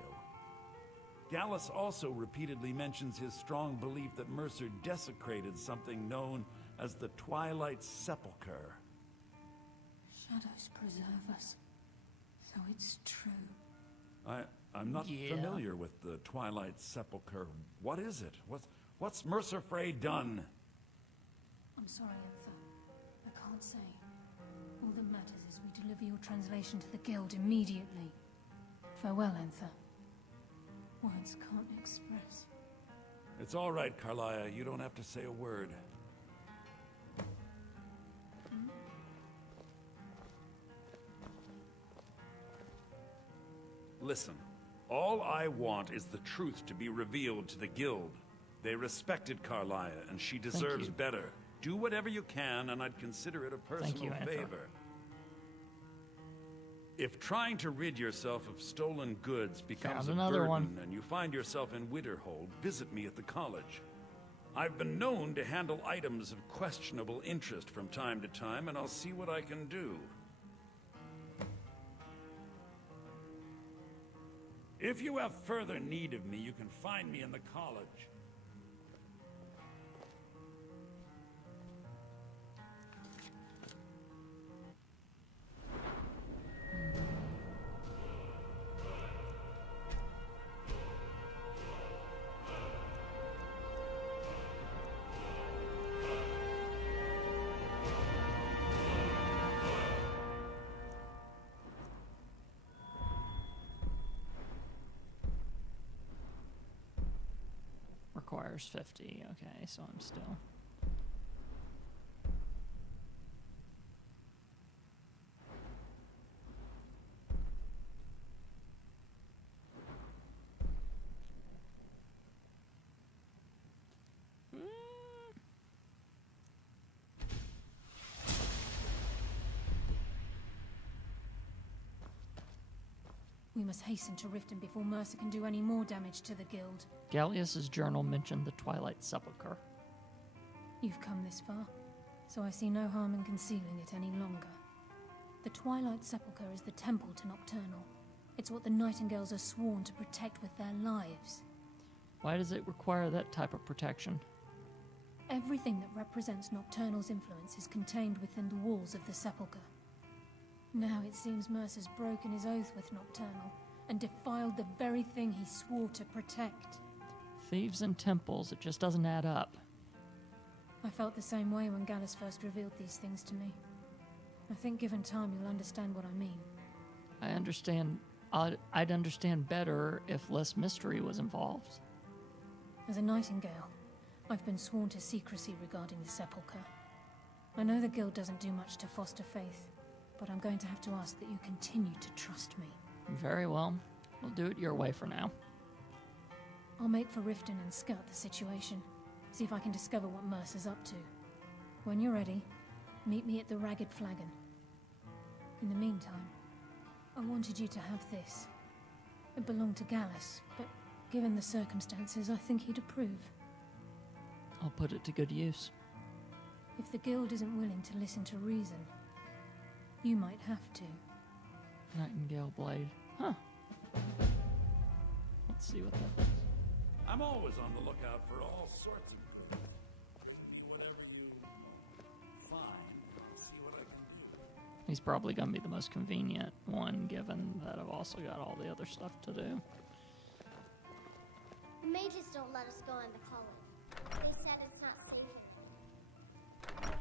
Gallus also repeatedly mentions his strong belief that Mercer desecrated something known as the Twilight Sepulchre. Shadows preserve us. So it's true. I'm not familiar with the Twilight Sepulchre. What is it? What's Mercer Frey done? I'm sorry, Enther. I can't say. All that matters is we deliver your translation to the Guild immediately. Farewell, Enther. Words can't express. It's all right, Carlia. You don't have to say a word. Listen, all I want is the truth to be revealed to the Guild. They respected Carlia, and she deserves better. Do whatever you can, and I'd consider it a personal favor. If trying to rid yourself of stolen goods becomes a burden and you find yourself in Winterhold, visit me at the college. I've been known to handle items of questionable interest from time to time, and I'll see what I can do. If you have further need of me, you can find me in the college. requires 50. Okay, so I'm still... We must hasten to Riften before Mercer can do any more damage to the guild. Gallius's journal mentioned the Twilight Sepulchre. You've come this far, so I see no harm in concealing it any longer. The Twilight Sepulchre is the temple to Nocturnal. It's what the Nightingales are sworn to protect with their lives. Why does it require that type of protection? Everything that represents Nocturnal's influence is contained within the walls of the Sepulchre. Now it seems Mercer's broken his oath with Nocturnal and defiled the very thing he swore to protect. Thieves and temples, it just doesn't add up. I felt the same way when Gallus first revealed these things to me. I think given time you'll understand what I mean. I understand. I'd understand better if less mystery was involved. As a Nightingale, I've been sworn to secrecy regarding the Sepulchre. I know the Guild doesn't do much to foster faith, but I'm going to have to ask that you continue to trust me. Very well. We'll do it your way for now. I'll make for Riften and scout the situation. See if I can discover what Mercer's up to. When you're ready, meet me at the Ragged Flagon. In the meantime, I wanted you to have this. It belonged to Gallus, but given the circumstances, I think he'd approve. I'll put it to good use. If the Guild isn't willing to listen to reason, you might have to. Nightingale blade. Huh. Let's see what that is. I'm always on the lookout for all sorts of food. I mean, whatever you find, I'll see what I can do. He's probably going to be the most convenient one, given that I've also got all the other stuff to do. The mages don't let us go in the colony. They said it's not safe here.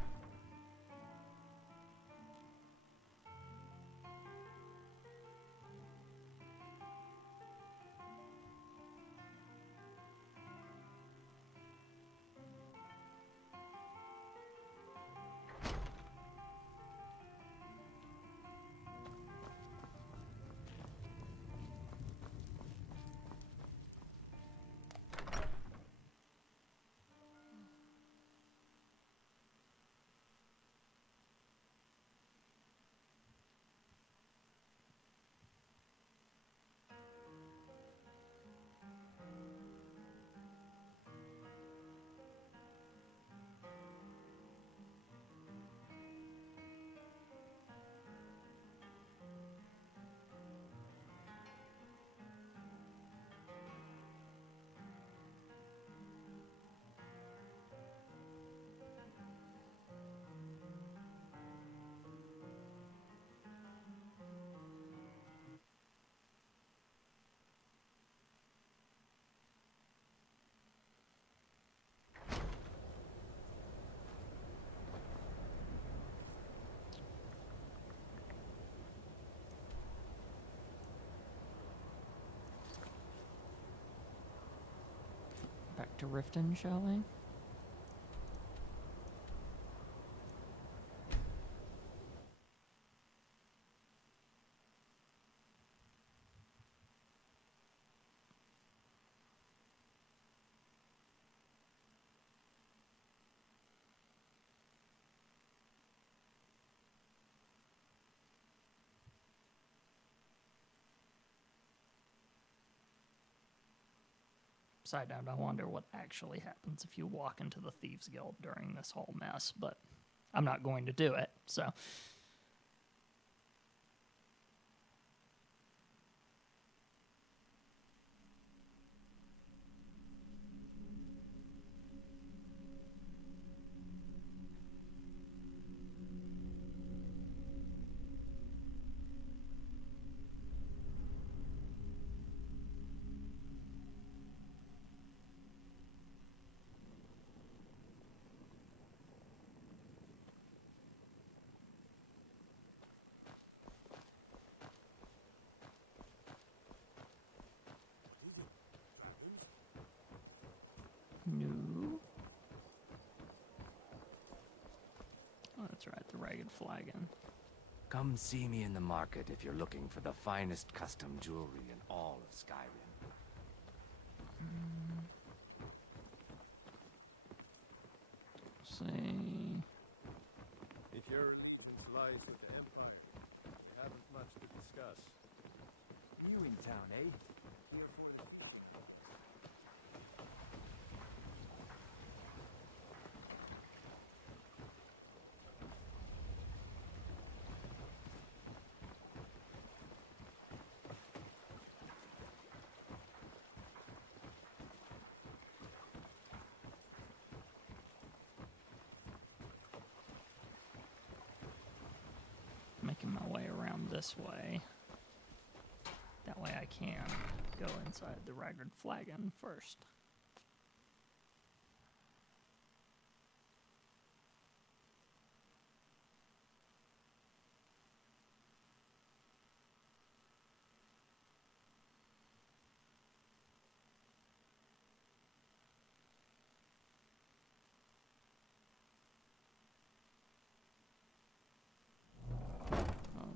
Back to Riften, shall we? Side note, I wonder what actually happens if you walk into the Thieves Guild during this whole mess, but I'm not going to do it, so... That's right, the ragged flagon. Come see me in the market if you're looking for the finest custom jewelry in all of Skyrim. See. If your influence lies with the Empire, we haven't much to discuss. New in town, eh? Here for the... Making my way around this way. That way I can go inside the ragged flagon first.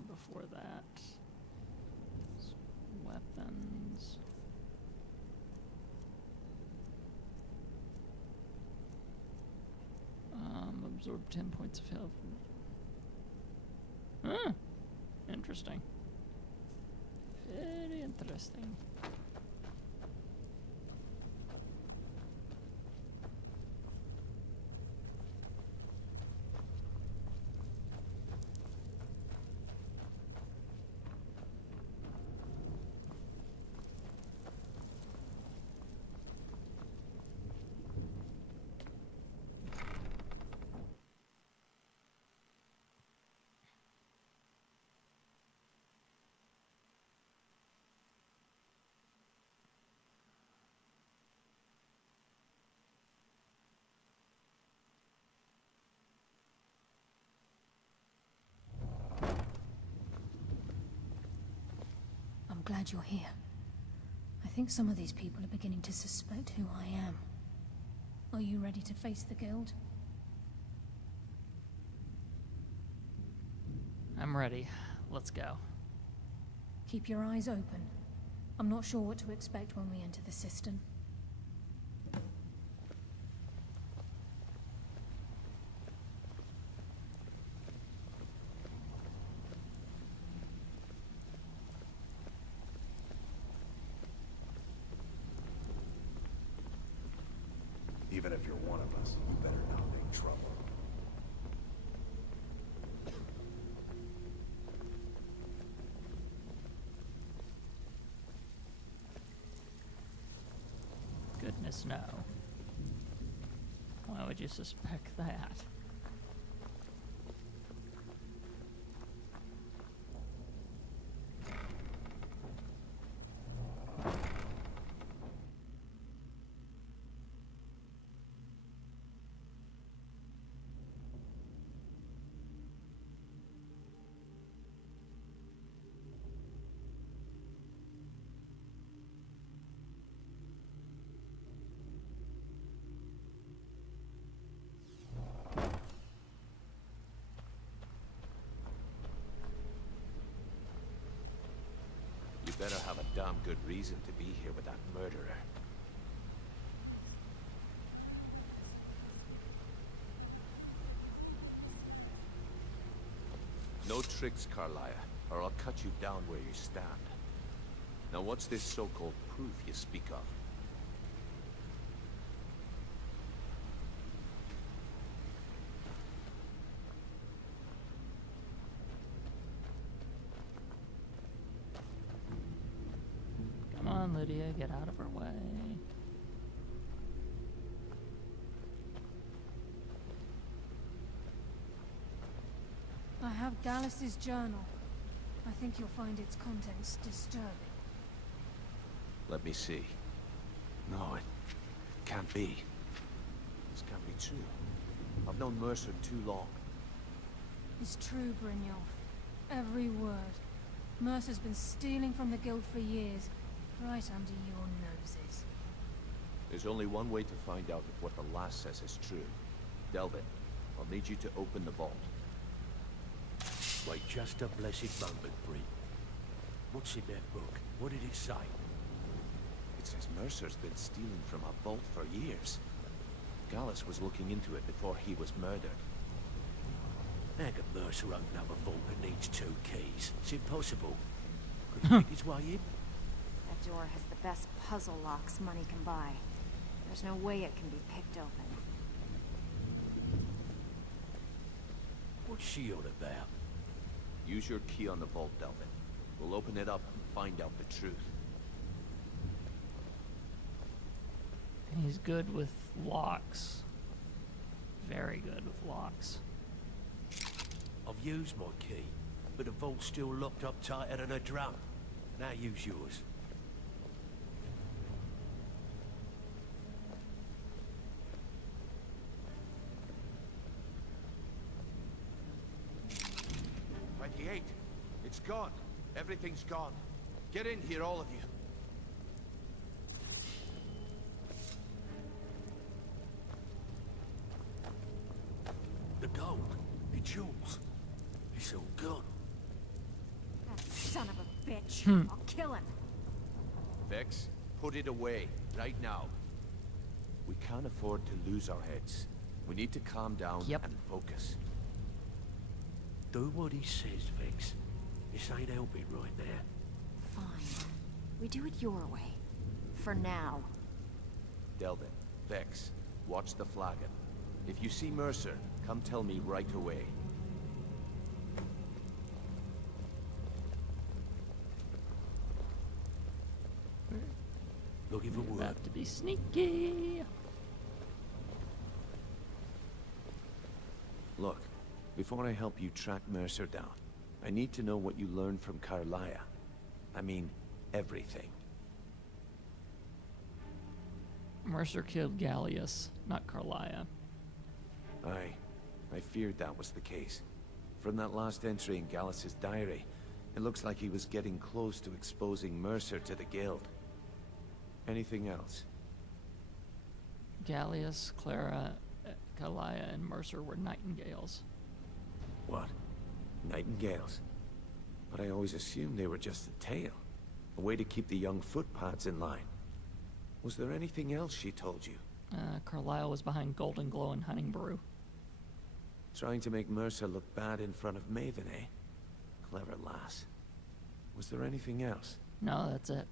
Before that, weapons. Absorb 10 points of health. Huh. Interesting. Very interesting. I'm glad you're here. I think some of these people are beginning to suspect who I am. Are you ready to face the guild? I'm ready. Let's go. Keep your eyes open. I'm not sure what to expect when we enter the cistern. Even if you're one of us, you better not make trouble. Goodness, no. Why would you suspect that? You better have a damn good reason to be here with that murderer. No tricks, Carlia, or I'll cut you down where you stand. Now what's this so-called proof you speak of? Come on, Lydia, get out of her way. I have Gallus's journal. I think you'll find its contents disturbing. Let me see. No, it can't be. This can't be true. I've known Mercer too long. It's true, Brynjolf. Every word. Mercer's been stealing from the guild for years, right under your noses. There's only one way to find out if what the lass says is true. Delvin, I'll need you to open the vault. Wait just a blessed moment, Bree. What's in that book? What did it say? It says Mercer's been stealing from our vault for years. Gallus was looking into it before he was murdered. How could Mercer open up a vault that needs 2 keys? It's impossible. Could he pick his way in? That door has the best puzzle locks money can buy. There's no way it can be picked open. What's she on about? Use your key on the vault, Delvin. We'll open it up and find out the truth. He's good with locks. Very good with locks. I've used my key, but the vault's still locked up tighter than a drum. Now use yours. It's gone. Everything's gone. Get in here, all of you. The gold, the jewels, it's all gone. That son of a bitch. I'll kill him. Vex, put it away, right now. We can't afford to lose our heads. We need to calm down and focus. Do what he says, Vex. This ain't helping right now. Fine. We do it your way. For now. Delvin, Vex, watch the flagon. If you see Mercer, come tell me right away. Looking for wood. About to be sneaky. Look, before I help you track Mercer down, I need to know what you learned from Carlia. I mean, everything. Mercer killed Gallius, not Carlia. I feared that was the case. From that last entry in Gallus's diary, it looks like he was getting close to exposing Mercer to the Guild. Anything else? Gallius, Clara, Carlia, and Mercer were nightingales. What? Nightingales? But I always assumed they were just a tale. A way to keep the young footpads in line. Was there anything else she told you? Carlisle was behind Golden Glow and Hunting Brew. Trying to make Mercer look bad in front of Maven, eh? Clever lass. Was there anything else? No, that's it.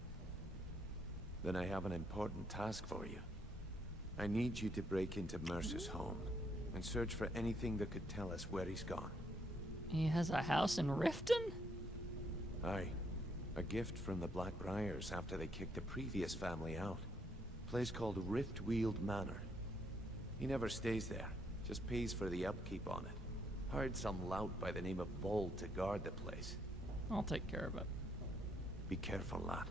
Then I have an important task for you. I need you to break into Mercer's home and search for anything that could tell us where he's gone. He has a house in Riften? Aye. A gift from the Blackbriars after they kicked the previous family out. Place called Riftweald Manor. He never stays there, just pays for the upkeep on it. Hired some lout by the name of Vold to guard the place. I'll take care of it. Be careful, lad.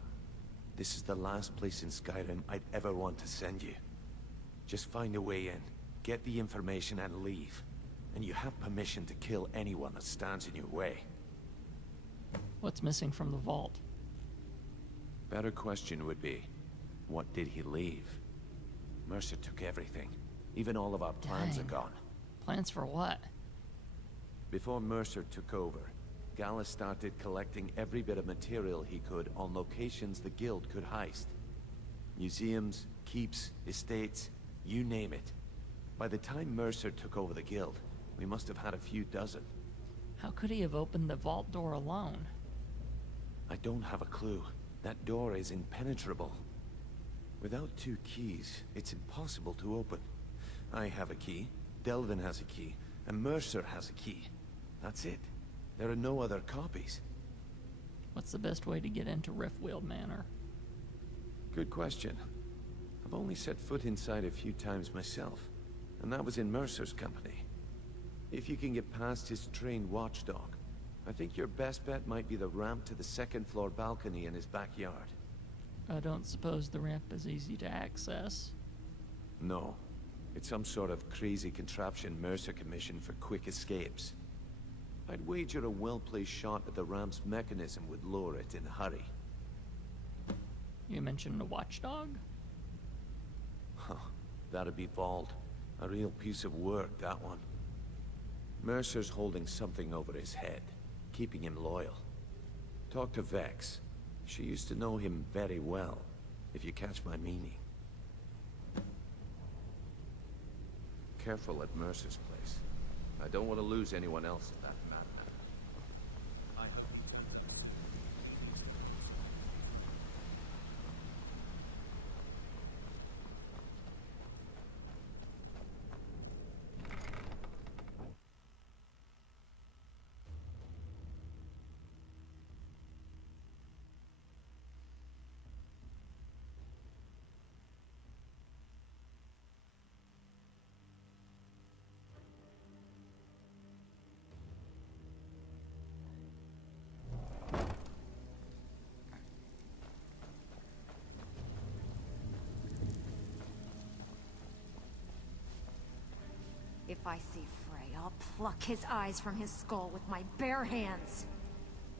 This is the last place in Skyrim I'd ever want to send you. Just find a way in, get the information and leave. And you have permission to kill anyone that stands in your way. What's missing from the vault? Better question would be, what did he leave? Mercer took everything. Even all of our plans are gone. Plans for what? Before Mercer took over, Gallus started collecting every bit of material he could on locations the Guild could heist. Museums, keeps, estates, you name it. By the time Mercer took over the Guild, we must have had a few dozen. How could he have opened the vault door alone? I don't have a clue. That door is impenetrable. Without 2 keys, it's impossible to open. I have a key, Delvin has a key, and Mercer has a key. That's it. There are no other copies. What's the best way to get into Riftweald Manor? Good question. I've only set foot inside a few times myself, and that was in Mercer's company. If you can get past his trained watchdog, I think your best bet might be the ramp to the 2nd floor balcony in his backyard. I don't suppose the ramp is easy to access. No. It's some sort of crazy contraption Mercer commissioned for quick escapes. I'd wager a well-placed shot at the ramp's mechanism would lower it in a hurry. You mentioned a watchdog? Huh. That'd be Vold. A real piece of work, that one. Mercer's holding something over his head. keeping him loyal. Talk to Vex. She used to know him very well, if you catch my meaning. Careful at Mercer's place. I don't want to lose anyone else in that madman. If I see Frey, I'll pluck his eyes from his skull with my bare hands.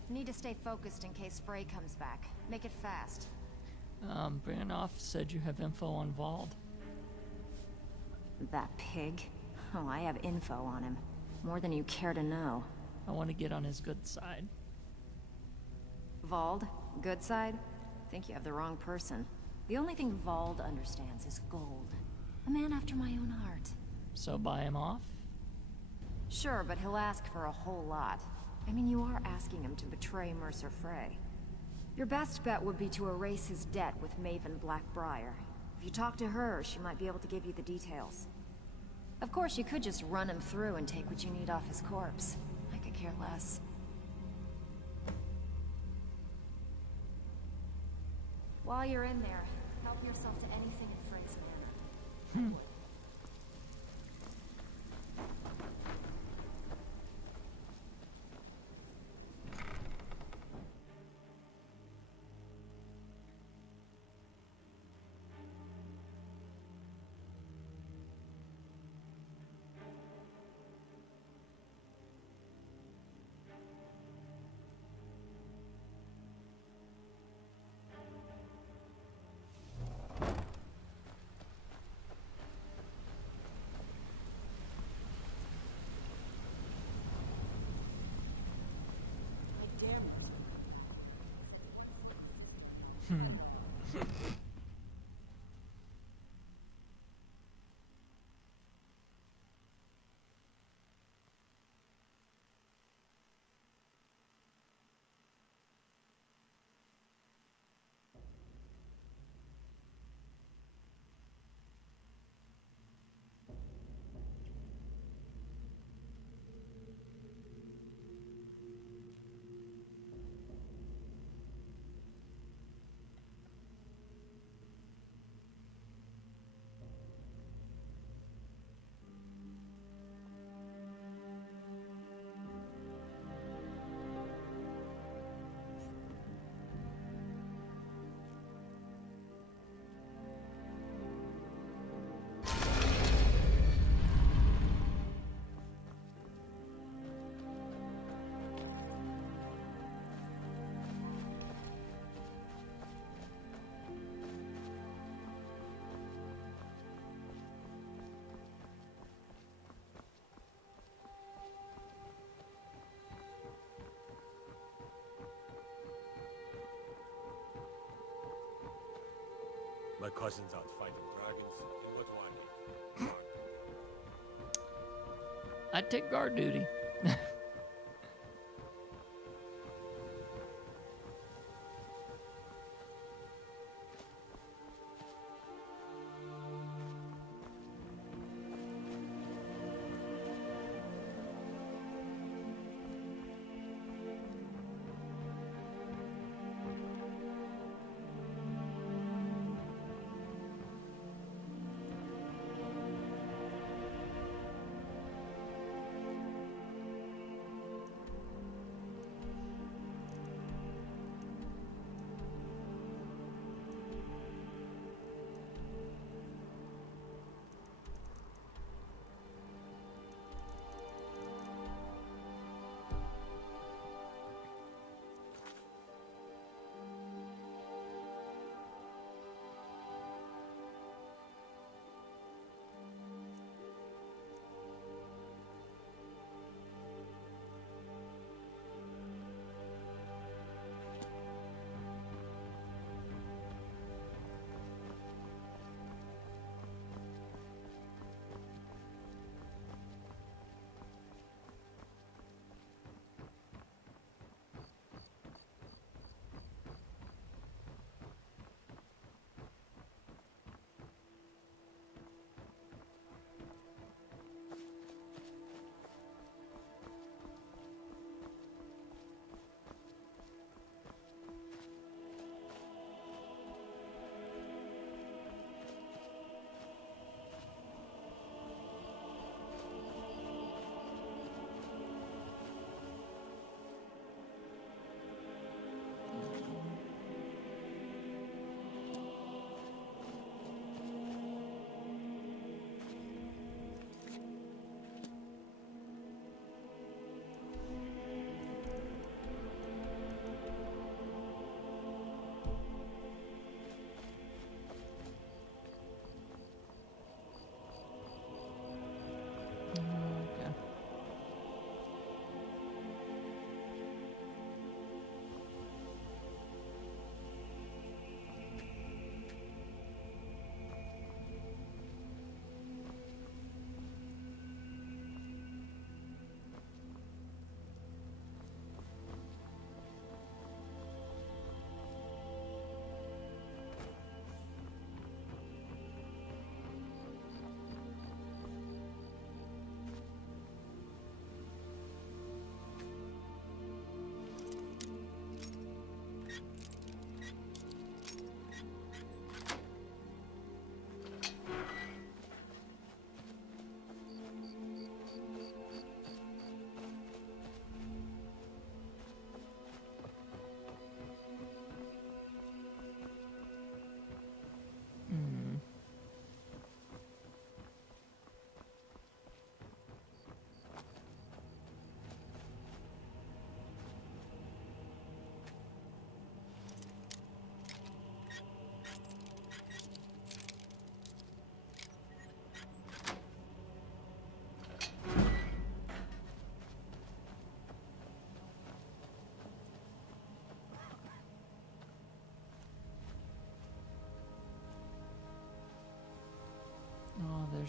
Need to stay focused in case Frey comes back. Make it fast. Branoff said you have info on Vald. That pig? Oh, I have info on him. More than you care to know. I want to get on his good side. Vald? Good side? Think you have the wrong person. The only thing Vald understands is gold. A man after my own heart. So buy him off? Sure, but he'll ask for a whole lot. I mean, you are asking him to betray Mercer Frey. Your best bet would be to erase his debt with Maven Blackbriar. If you talk to her, she might be able to give you the details. Of course, you could just run him through and take what you need off his corpse. I could care less. While you're in there, help yourself to anything in Frey's manner. My cousin's out fighting dragons, and what do I need? I'd take guard duty.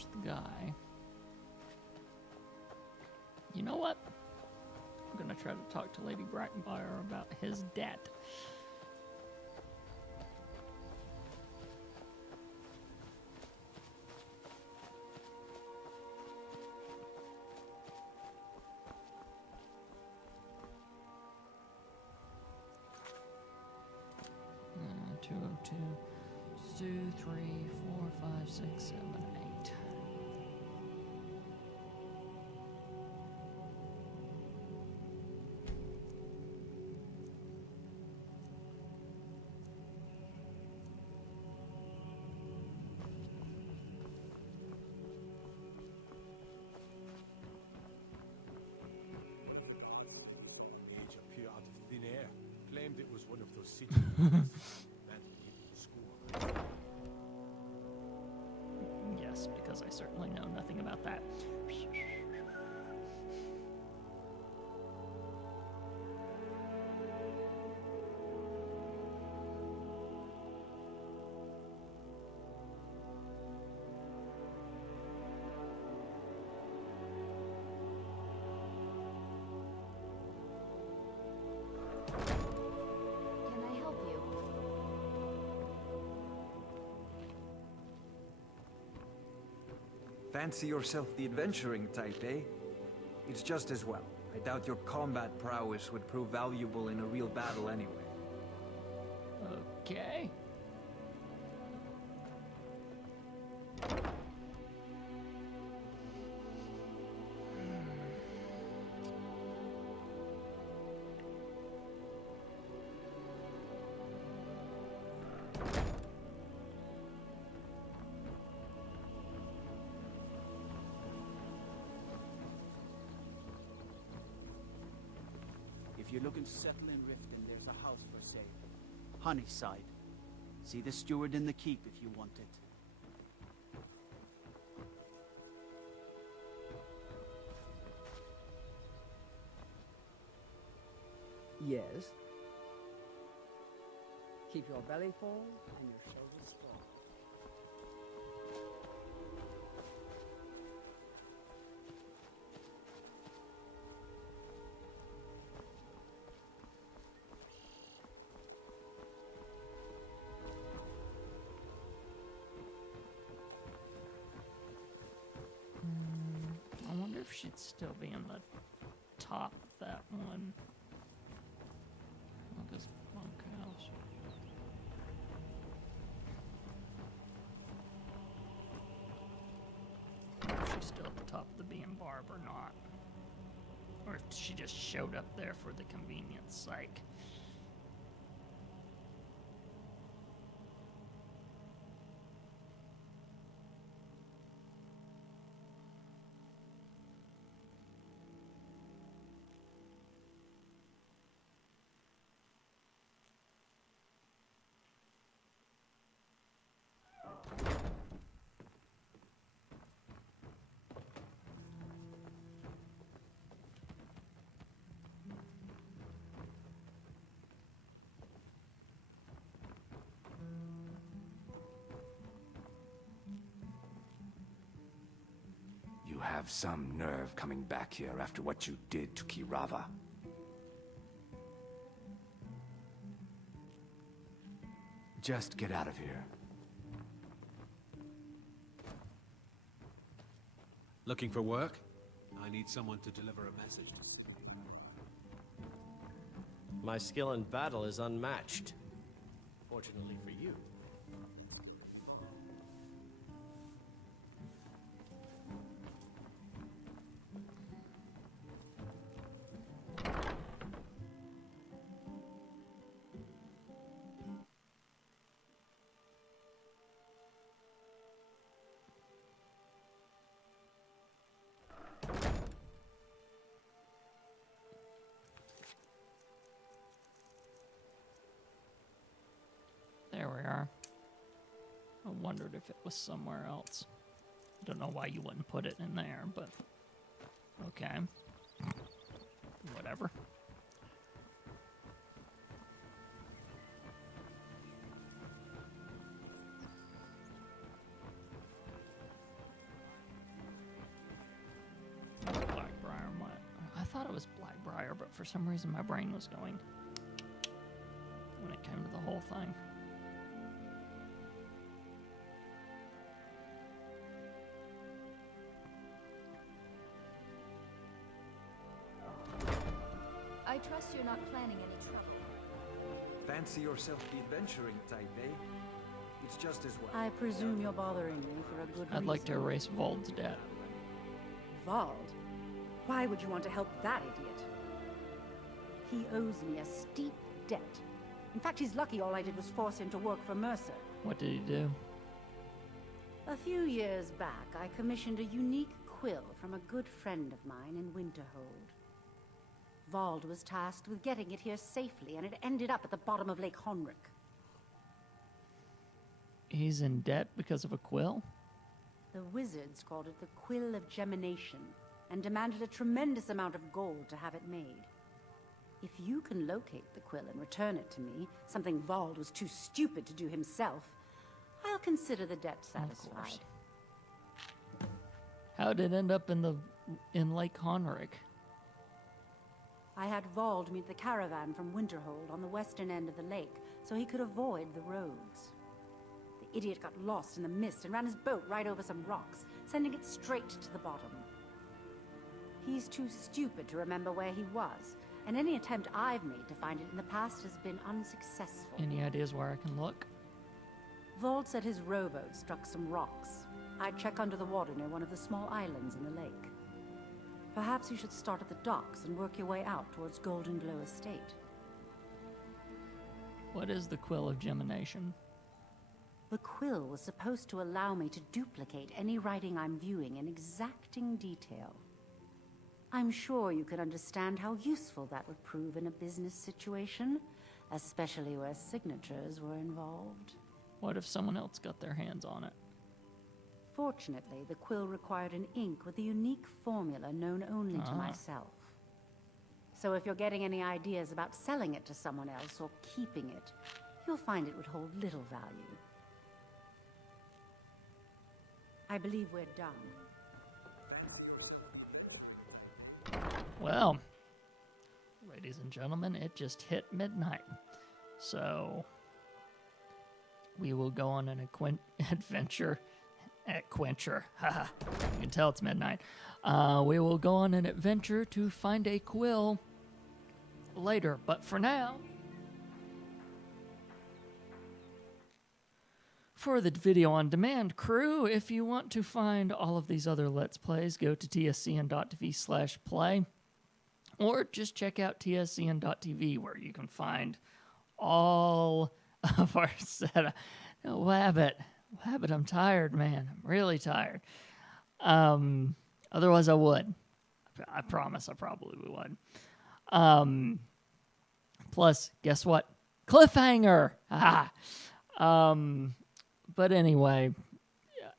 there's the guy. You know what? I'm gonna try to talk to Lady Brightfire about his debt. Two, 2, 3, 4, 5, 6, 7, 8. Age appeared out of thin air. Claimed it was one of those cities. Yes, because I certainly know nothing about that. Can I help you? Fancy yourself the adventuring type, eh? It's just as well. I doubt your combat prowess would prove valuable in a real battle anyway. Okay. If you're looking to settle in Riften, there's a house for sale. Honeyside. See the steward in the keep if you want it. Yes. Keep your belly full and your shoulders strong. I wonder if she'd still be in the top of that one. Look, this bunkhouse. If she's still at the top of the B and Barb or not. Or if she just showed up there for the convenience sake. You have some nerve coming back here after what you did to Kirava. Just get out of here. Looking for work? I need someone to deliver a message to. My skill in battle is unmatched. Fortunately for you. There we are. I wondered if it was somewhere else. Don't know why you wouldn't put it in there, but okay. Whatever. it was Blackbriar, but for some reason my brain was going when it came to the whole thing. I trust you're not planning any trouble. Fancy yourself the adventuring type, eh? It's just as well. I presume you're bothering me for a good reason. I'd like to erase Vold's debt. Vold? Why would you want to help that idiot? He owes me a steep debt. In fact, he's lucky all I did was force him to work for Mercer. What did he do? A few years back, I commissioned a unique quill from a good friend of mine in Winterhold. Vold was tasked with getting it here safely, and it ended up at the bottom of Lake Honrick. He's in debt because of a quill? The wizards called it the Quill of Gemination, and demanded a tremendous amount of gold to have it made. If you can locate the quill and return it to me, something Vold was too stupid to do himself, I'll consider the debt satisfied. How did it end up in Lake Honrick? I had Vold meet the caravan from Winterhold on the western end of the lake, so he could avoid the roads. The idiot got lost in the mist and ran his boat right over some rocks, sending it straight to the bottom. He's too stupid to remember where he was, and any attempt I've made to find it in the past has been unsuccessful. Any ideas where I can look? Vold said his rowboat struck some rocks. I'd check under the water near one of the small islands in the lake. Perhaps you should start at the docks and work your way out towards Golden Glow Estate. What is the Quill of Gemination? The quill was supposed to allow me to duplicate any writing I'm viewing in exacting detail. I'm sure you can understand how useful that would prove in a business situation, especially where signatures were involved. What if someone else got their hands on it? Fortunately, the quill required an ink with a unique formula known only to myself. So if you're getting any ideas about selling it to someone else or keeping it, you'll find it would hold little value. I believe we're done. Well, ladies and gentlemen, it just hit midnight. So we will go on an adventure at Quencher. Haha, you can tell it's midnight. We will go on an adventure to find a quill later, but for now, for the video on demand crew, if you want to find all of these other Let's Plays, go to tscn.tv/play, or just check out tscn.tv where you can find all of our setup. No, Wabbit, I'm tired, man. I'm really tired. Otherwise I would. I promise I probably would. Plus, guess what? Cliffhanger! But anyway,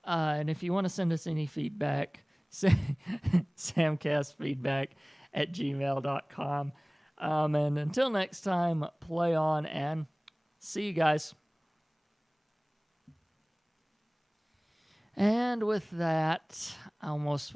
and if you want to send us any feedback, samcastfeedback@gmail.com. And until next time, play on and see you guys. And with that, I almost